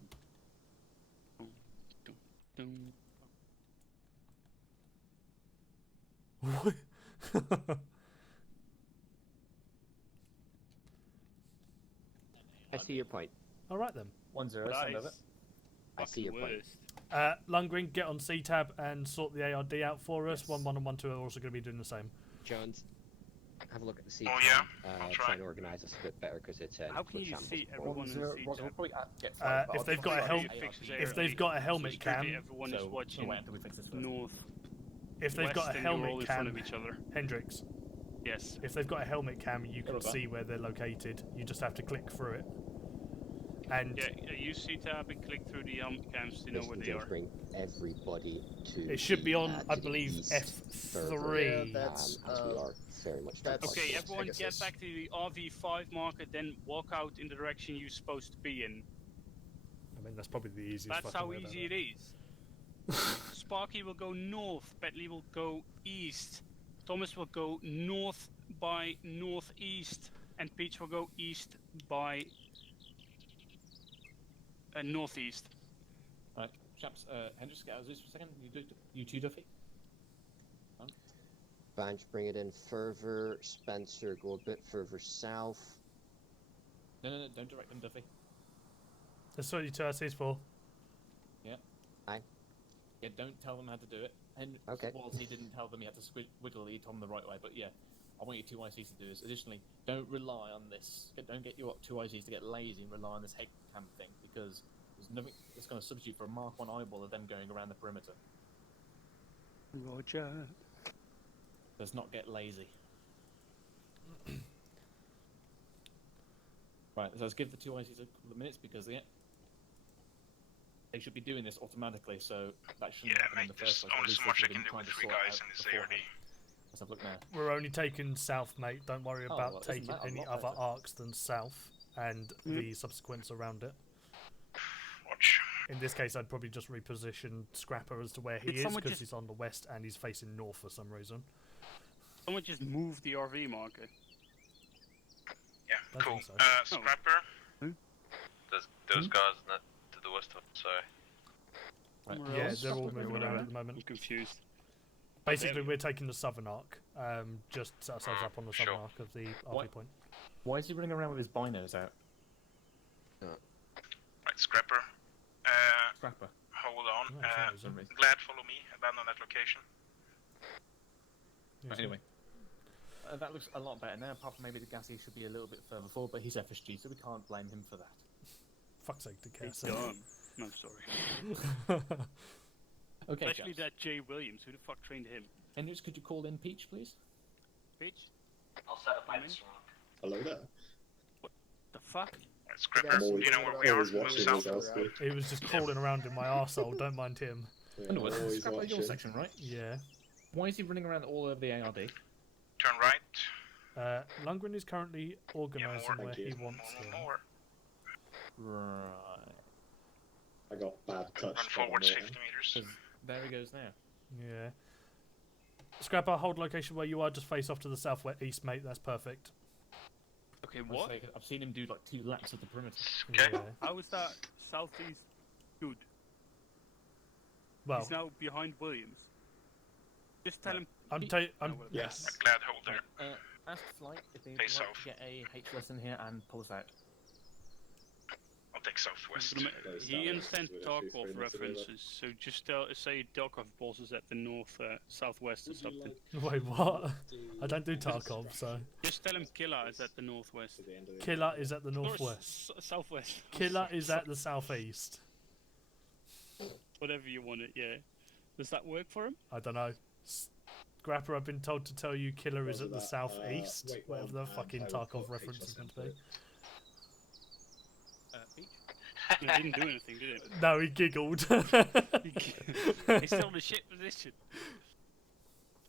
I see your point. All right then. 1-0, send over. I see your point. Lundgren, get on C-Tab and sort the ARD out for us. 1-1 and 1-2 are also going to be doing the same. Jones, have a look at the C-Tab. Oh yeah, I'll try and organise us a bit better because it's How can you see everyone in C-Tab? If they've got a helmet cam, everyone is watching north. If they've got a helmet in cam, front of each other. Hendrix. Yes. If they've got a helmet cam, you can see where they're located. You just have to click through it. And yeah, use C-Tab and click through the cams to know where they are. Bring everybody to. It should be on, I believe, F3. Yeah, that's, as we are very much. Okay, everyone get back to the RV5 marker, then walk out in the direction you're supposed to be in. I mean, that's probably the easiest. That's how easy it is. Sparky will go north, Bentley will go east, Thomas will go north by northeast, and Peach will go east by northeast. Alright, chaps, Hendrix, get out of Zeus for a second. You two, Duffy. Banch, bring it in further. Spencer, go a bit further south. No, don't direct them, Duffy. That's what you two RCs for. Yeah. Aye. Yeah, don't tell them how to do it. And okay. He didn't tell them he had to wiggle the Tom the right way, but yeah, I want you two ICs to do this. Additionally, don't rely on this. Don't get your two ICs to get lazy and rely on this head cam thing, because there's nothing that's going to substitute for a Mark 1 eyeball of them going around the perimeter. Roger. Let's not get lazy. Right, so let's give the two ICs a couple of minutes, because they should be doing this automatically, so that shouldn't happen in the first place. Only so much I can do with 3 guys in this ARD. Let's have a look now. We're only taking south, mate. Don't worry about taking any other arcs than south and the subsequents around it. Watch. In this case, I'd probably just reposition Scrapper as to where he is, because he's on the west and he's facing north for some reason. Someone just move the RV marker. Yeah, cool. So. Scrapper. Those guys to the west of it, sorry. Right. Yeah, they're all moving around at the moment. I'm confused. Basically, we're taking the southern arc. Just set ourselves up on the southern arc of the RV point. Why is he running around with his binos out? Right, Scrapper. Scrapper. Hold on. Glad, follow me. Abandon that location. Right, anyway. That looks a lot better now, apart from maybe the gassy should be a little bit further forward, but he's FSG, so we can't blame him for that. Fuck's sake, the He's dumb. No, sorry. Okay, especially that Jay Williams. Who the fuck trained him? Hendrix, could you call in Peach, please? Peach? I'll set up my rock. Hello there. What the fuck? Scrapper, do you know where we are? Move south. He was just crawling around in my arsehole, don't mind him. Yeah, Scrapper, your section, right? Yeah. Why is he running around all over the ARD? Turn right. Lundgren is currently organising where he wants him. Right. I got bad touch. Run forwards 50 meters. There he goes now. Yeah. Scrapper, hold location where you are, just face off to the southeast, mate, that's perfect. Okay, what? I've seen him do like 2 laps of the perimeter. Okay. Yeah. How is that southeast good? Well, he's now behind Williams. Just tell him. Yes. Glad hold there. Ask Flight if they'd Face like south. to get a H lesson here and pull us out. I'll take southwest. He understands Tarkov references, so just say Tarkov balls is at the north, southwest or something. Wait, what? I don't do Tarkov, so. Just tell him Killer is at the northwest. Killer is at the northwest. Southwest. Killer is at the southeast. Whatever you want it, yeah. Does that work for him? I don't know. Scrapper, I've been told to tell you Killer is at the southeast. Whatever the fucking Tarkov reference is meant to be. He didn't do anything, did it? No, he giggled. He's still in a shit position.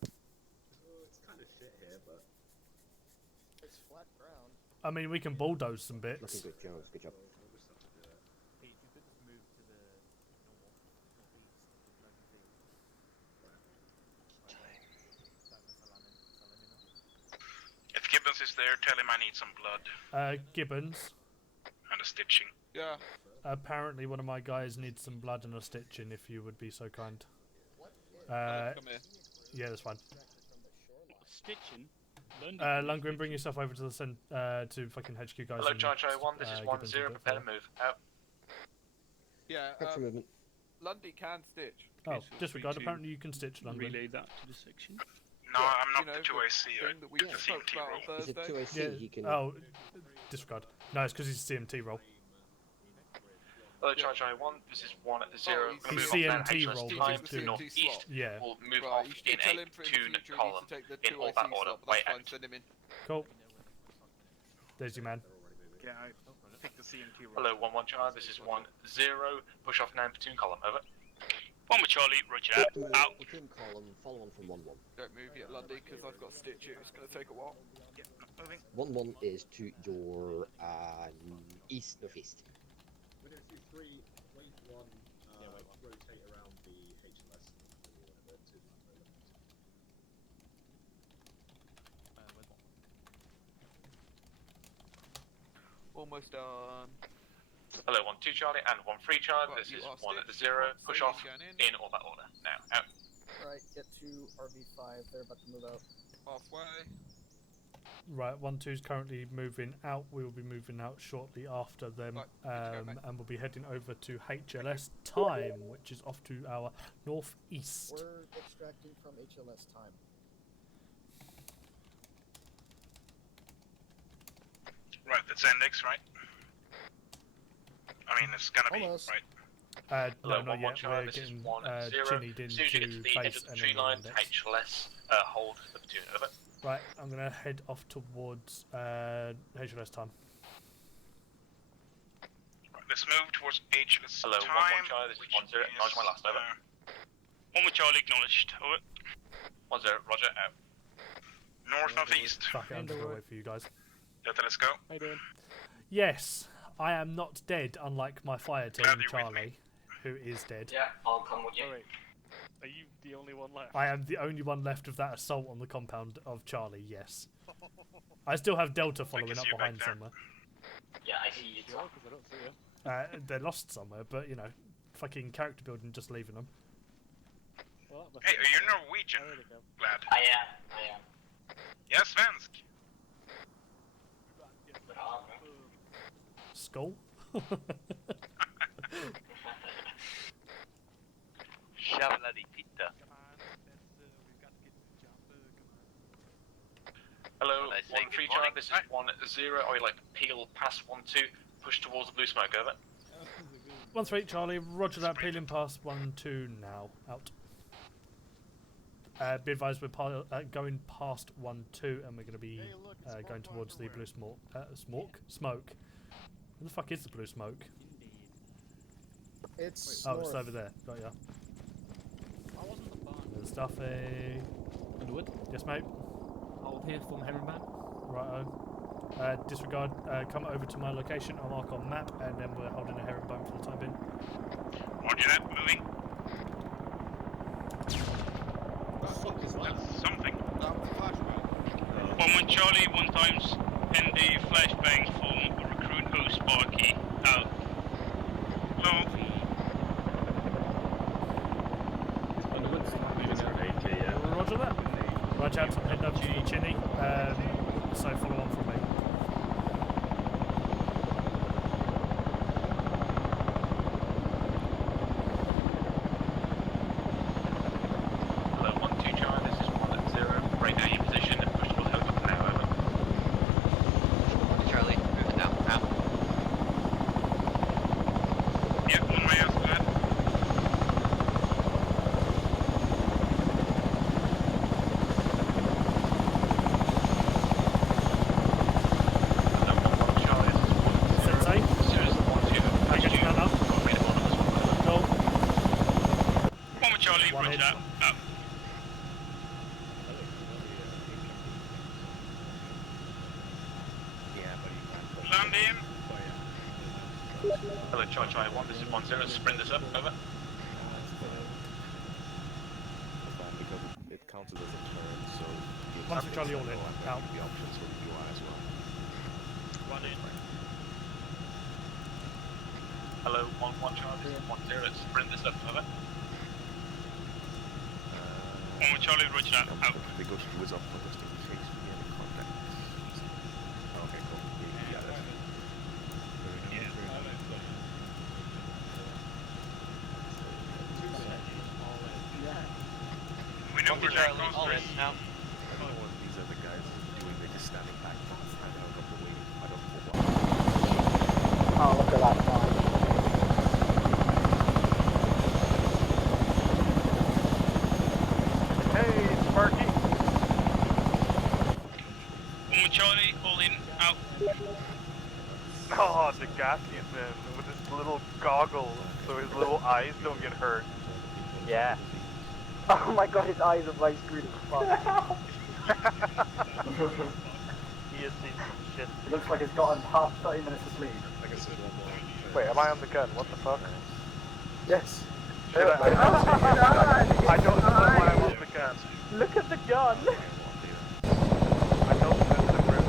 It's kind of shit here, but it's flat ground. I mean, we can bulldoze some bits. Looking good, Jones. Good job. If Gibbons is there, tell him I need some blood. Gibbons. And a stitching. Yeah. Apparently one of my guys needs some blood and a stitching, if you would be so kind. Come here. Yeah, that's fine. Stitching? Lundgren, bring yourself over to the to fucking HQ guys. Hello, Charlie 1, this is 1-0, prepare to move. Out. Yeah, Prep for movement. Lundy can stitch. Oh, disregard, apparently you can stitch Lundgren. Relay that to the section. No, I'm not the 2AC. The CMT roll. Is it 2AC? He can. Oh, disregard. No, it's because he's CMT roll. Hello, Charlie 1, this is 1-0. He's CMT roll, time but to he's northeast. Yeah. We'll move off in a platoon column in all that order. Way out. Cool. There's your man. Yeah, I pick the CMT roll. Hello, 1-1 Charlie, this is 1-0. Push off now in platoon column, over. 1 with Charlie, roger that. Out. Platoon column, follow on from 1-1. Don't move yet, Lundy, because I've got to stitch it. It's going to take a while. Yeah, moving. 1-1 is to your east northeast. we're going to do 3, wave 1, rotate around the HLS or whatever to Almost done. Hello, 1-2 Charlie and 1-3 Charlie. Right, This you is are 1-0. stitched. Push Saving off going in all that order. Now, out. Right, get to RV5. They're about to move out. Halfway. Right, 1-2's currently moving out. We will be moving out shortly after them, and we'll be heading over to HLS time, which is off to our northeast. We're extracting from HLS time. Right, that's index, right? I mean, it's gonna Almost. be, right? No, Hello, not 1-1 yet. Charlie. We're This is getting 1-0. chinnied As soon as you get to into the end base of the and tree then line, index. HLS, hold the platoon, over. Right, I'm gonna head off towards HLS time. Right, let's move towards HLS Hello, time. 1-1 Charlie. This is 1-0. Acknowledge my last, over. 1 with Charlie, acknowledged. Over. 1-0, roger, out. Northeast. Fuck it, I'm just gonna wait for you guys. Let's go. How you doing? Yes, I am not dead, unlike my fire team, Glad you're with Charlie, who is dead. Yeah, I'll come with you. Wait, are you the only one left? I am the only one left of that assault on the compound of Charlie, yes. I still have Delta following up see you behind back there. somewhere. Yeah, I see you. Yeah, 'cause I don't see you. They're lost somewhere, but you know, fucking character building, just leaving them. Well, that must Hey, be- are you Norwegian? Oh, there we go. Glad. I am. Yeah, svensk. Bra. Skull? Jävlar i fitta. Hello, Nice, 1-3 good Charlie. morning. This is 1-0. Or you like to peel past 1-2, push towards the blue smoke, over. 1-3, Charlie, roger that, peeling past 1-2 now, out. Be advised we're going past 1-2 and we're going to be going towards the blue smoke. Smoke? Where the fuck is the blue smoke? It's Oh, it's north. over there. Got ya. I wasn't the barn. There's Stuffy. Underwood. Yes, mate. Hold here for Herrenbad. Righto. Disregard. Come over to my location. I'll mark on map, and then we're holding a herringbone for the time being. Roger that, moving. That's something. That was a flashbang. 1 with Charlie, 1 times ND flashbang from recruit host Sparky. Out. Hello. Roger that. Right, chaps, I'm heading over to you, Chinny. So follow on from me. Hello, 1-2 Charlie. This is 1-0. Right now, your position. Push towards Hope now, over. 1 Charlie, moving now. Out. Yeah, on my ass, go ahead. Charlie, One roger head. that. Out. Land him. Hello, Charlie 1, this is 10, sprint this up, over. Because it counted as a turn, so One for Charlie, all in. Out. the options for the UI as well. One in. Hello, 1 Charlie, 10, sprint this up, over. One with Charlie, roger that. Out. They go to the whiz up for just in case we get any contact. Okay, cool. We got it. We know where that goes. All in now. I don't know what these other guys are doing, they're just standing back. I don't know the way, I don't know what. Oh, look at that time. Hey, Sparky. One with Charlie, all in, out. Oh, the Gassian man with his little goggles so his little eyes don't get hurt. Yeah. Oh my god, his eyes are like screwed as fuck. He has seen some shit. It looks like he's gotten half 30 minutes of sleep. Wait, am I on the gun? What the fuck? Yes. I don't know why I'm on the gun. Look at the gun! I don't know the grip.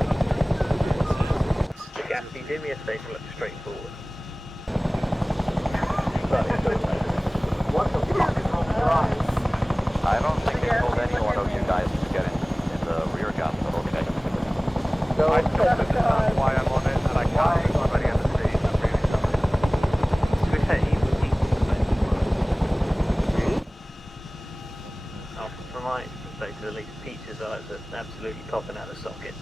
Gassy, do me a favour, look straight forward. What the fuck is wrong with your eyes? I don't think they told any one of you guys to get in the rear gun, but okay. No, I don't understand why I'm on it, and I can't see somebody on the street. I'm really sorry. To be fair, even from my perspective, at least Peach's eyes are absolutely popping out of sockets.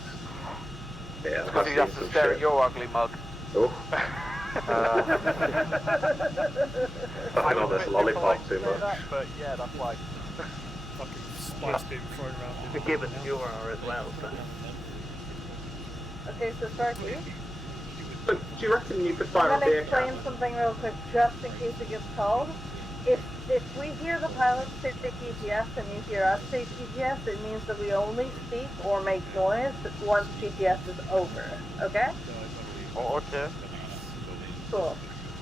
Yeah, because he has to stare at your ugly mug. Oh. I on this lollipop too much. That, but yeah, that's why. Fucking spice being thrown around. Forgive us, you are as well, so. Okay, so Sparky, But do you reckon you could fire I'm a gonna beer explain can? something real quick, just in case it gets called. If we hear the pilot say TTS and you hear us say TTS, it means that we only speak or make noise once TTS is over. Okay? Okay. Cool.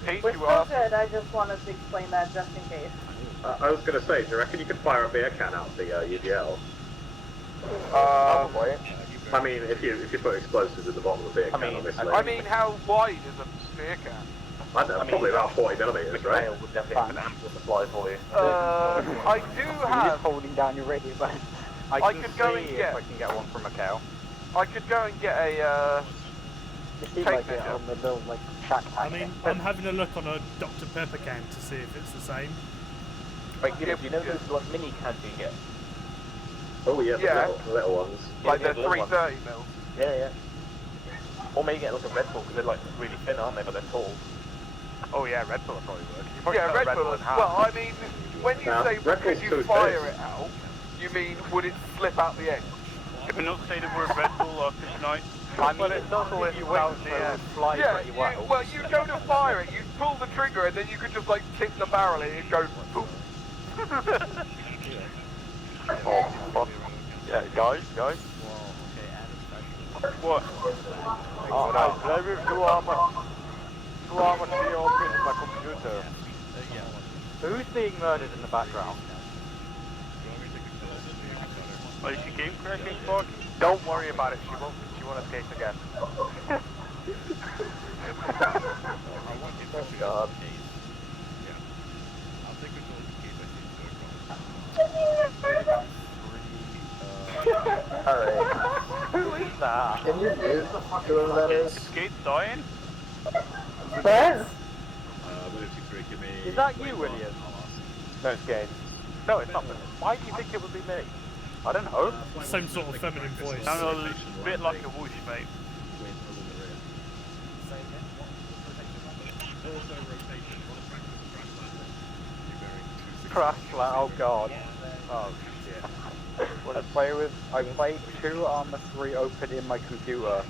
Hey, We're you still are. good. I just wanted to explain that just in case. I was going to say, do you reckon you could fire a beer can out the UGL? I mean, if you put explosives at the bottom of the beer can, obviously. I mean, how wide is a beer can? I don't know, probably about 40 millimeters, right? Would definitely have an ample supply for you. I do have. You're just holding down your radio, but I could go and get. if I can get one from Macau. I could go and get a. You see, like it on the little like track I mean, I'm having a look on a Dr. Pepper can to see if it's the same. Wait, you know those like mini cans you get? Oh yeah, the little ones. Like Yeah, the the little 330 mil. Yeah. Or maybe get like a Red Bull because they're like really thin, aren't they? But they're tall. Oh yeah, Red Bull will probably work. Yeah, Red Bull. Well, I mean, when you say Red could Bull's you too fire thin. it out, you mean would it slip out the end? Can we not say the word Red Bull after tonight? I mean, it's not that you wait until it flies Yeah, pretty well. well, you go to fire it, you pull the trigger, and then you could just like tip the barrel and it goes boom. Oh, fuck. Yeah, guys. What? Oh, no. There is two ArmA 3 open in my computer. Who's being murdered in the background? Oh, is she game crashing, Sparky? Don't worry about it, she won't escape again. Oh, God. Alright. Who is that? Can you mute whoever that is? Is Gates dying? What? Is that you, William? No, it's Gates. No, it's not. Why do you think it would be me? I don't know. Same sort of feminine voice. Sound a bit like a whoosh, mate. Crash flat, oh god. Oh shit. I played 2 ArmA 3 open in my computer.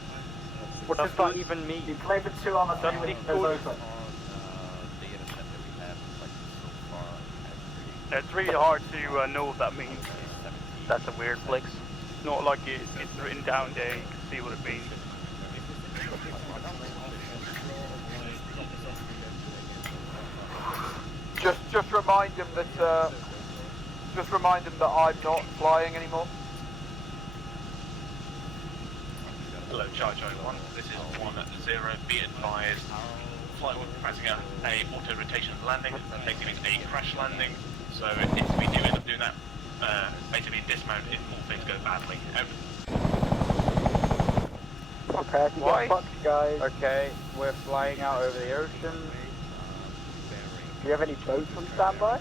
What does that even mean? You played with 2 ArmA 3 with those open? It's really hard to know what that means. That's a weird flex. Not like it's written down there, you can see what it means. Just remind him that I'm not flying anymore. Hello, Charge 1. This is 1-0. Be advised, flight will be pressing a auto rotation landing. That basically means a crash landing. So if we do end up doing that, basically dismount if all things go badly. Prepare to get fucked, guys. Okay, we're flying out over the ocean. Do you have any boats on standby?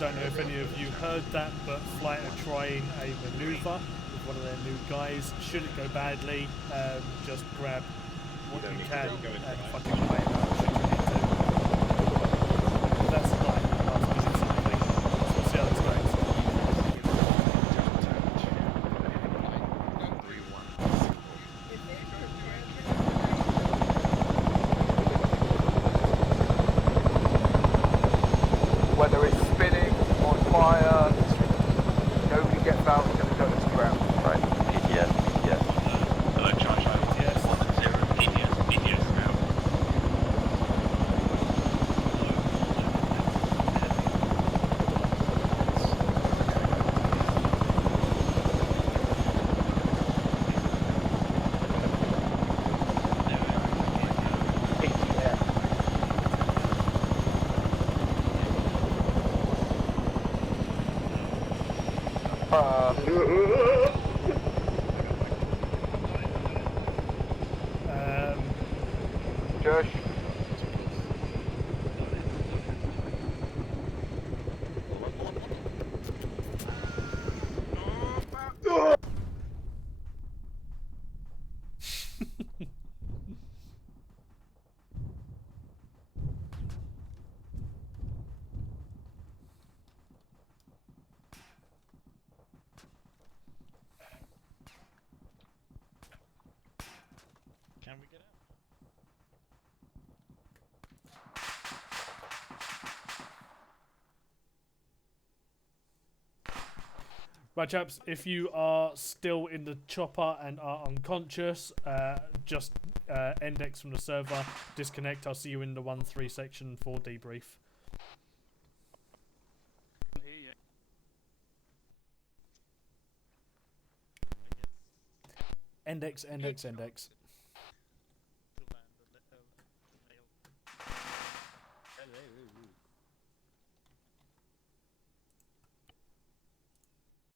Don't know if any of you heard that, but Flight are trying a manoeuvre with one of their new guys. Should it go badly, just grab what you can and fucking play it out. Should you need to. That's like last minute something. So we'll see how this goes. Whether it's spinning, on fire, nobody gets out until it goes to the ground. Right, PTS. Hello, Charge 1-0. PTS now. Josh. Can we get out? Right, chaps, if you are still in the chopper and are unconscious, just index from the server, disconnect. I'll see you in the 1-3 section for debrief. Index.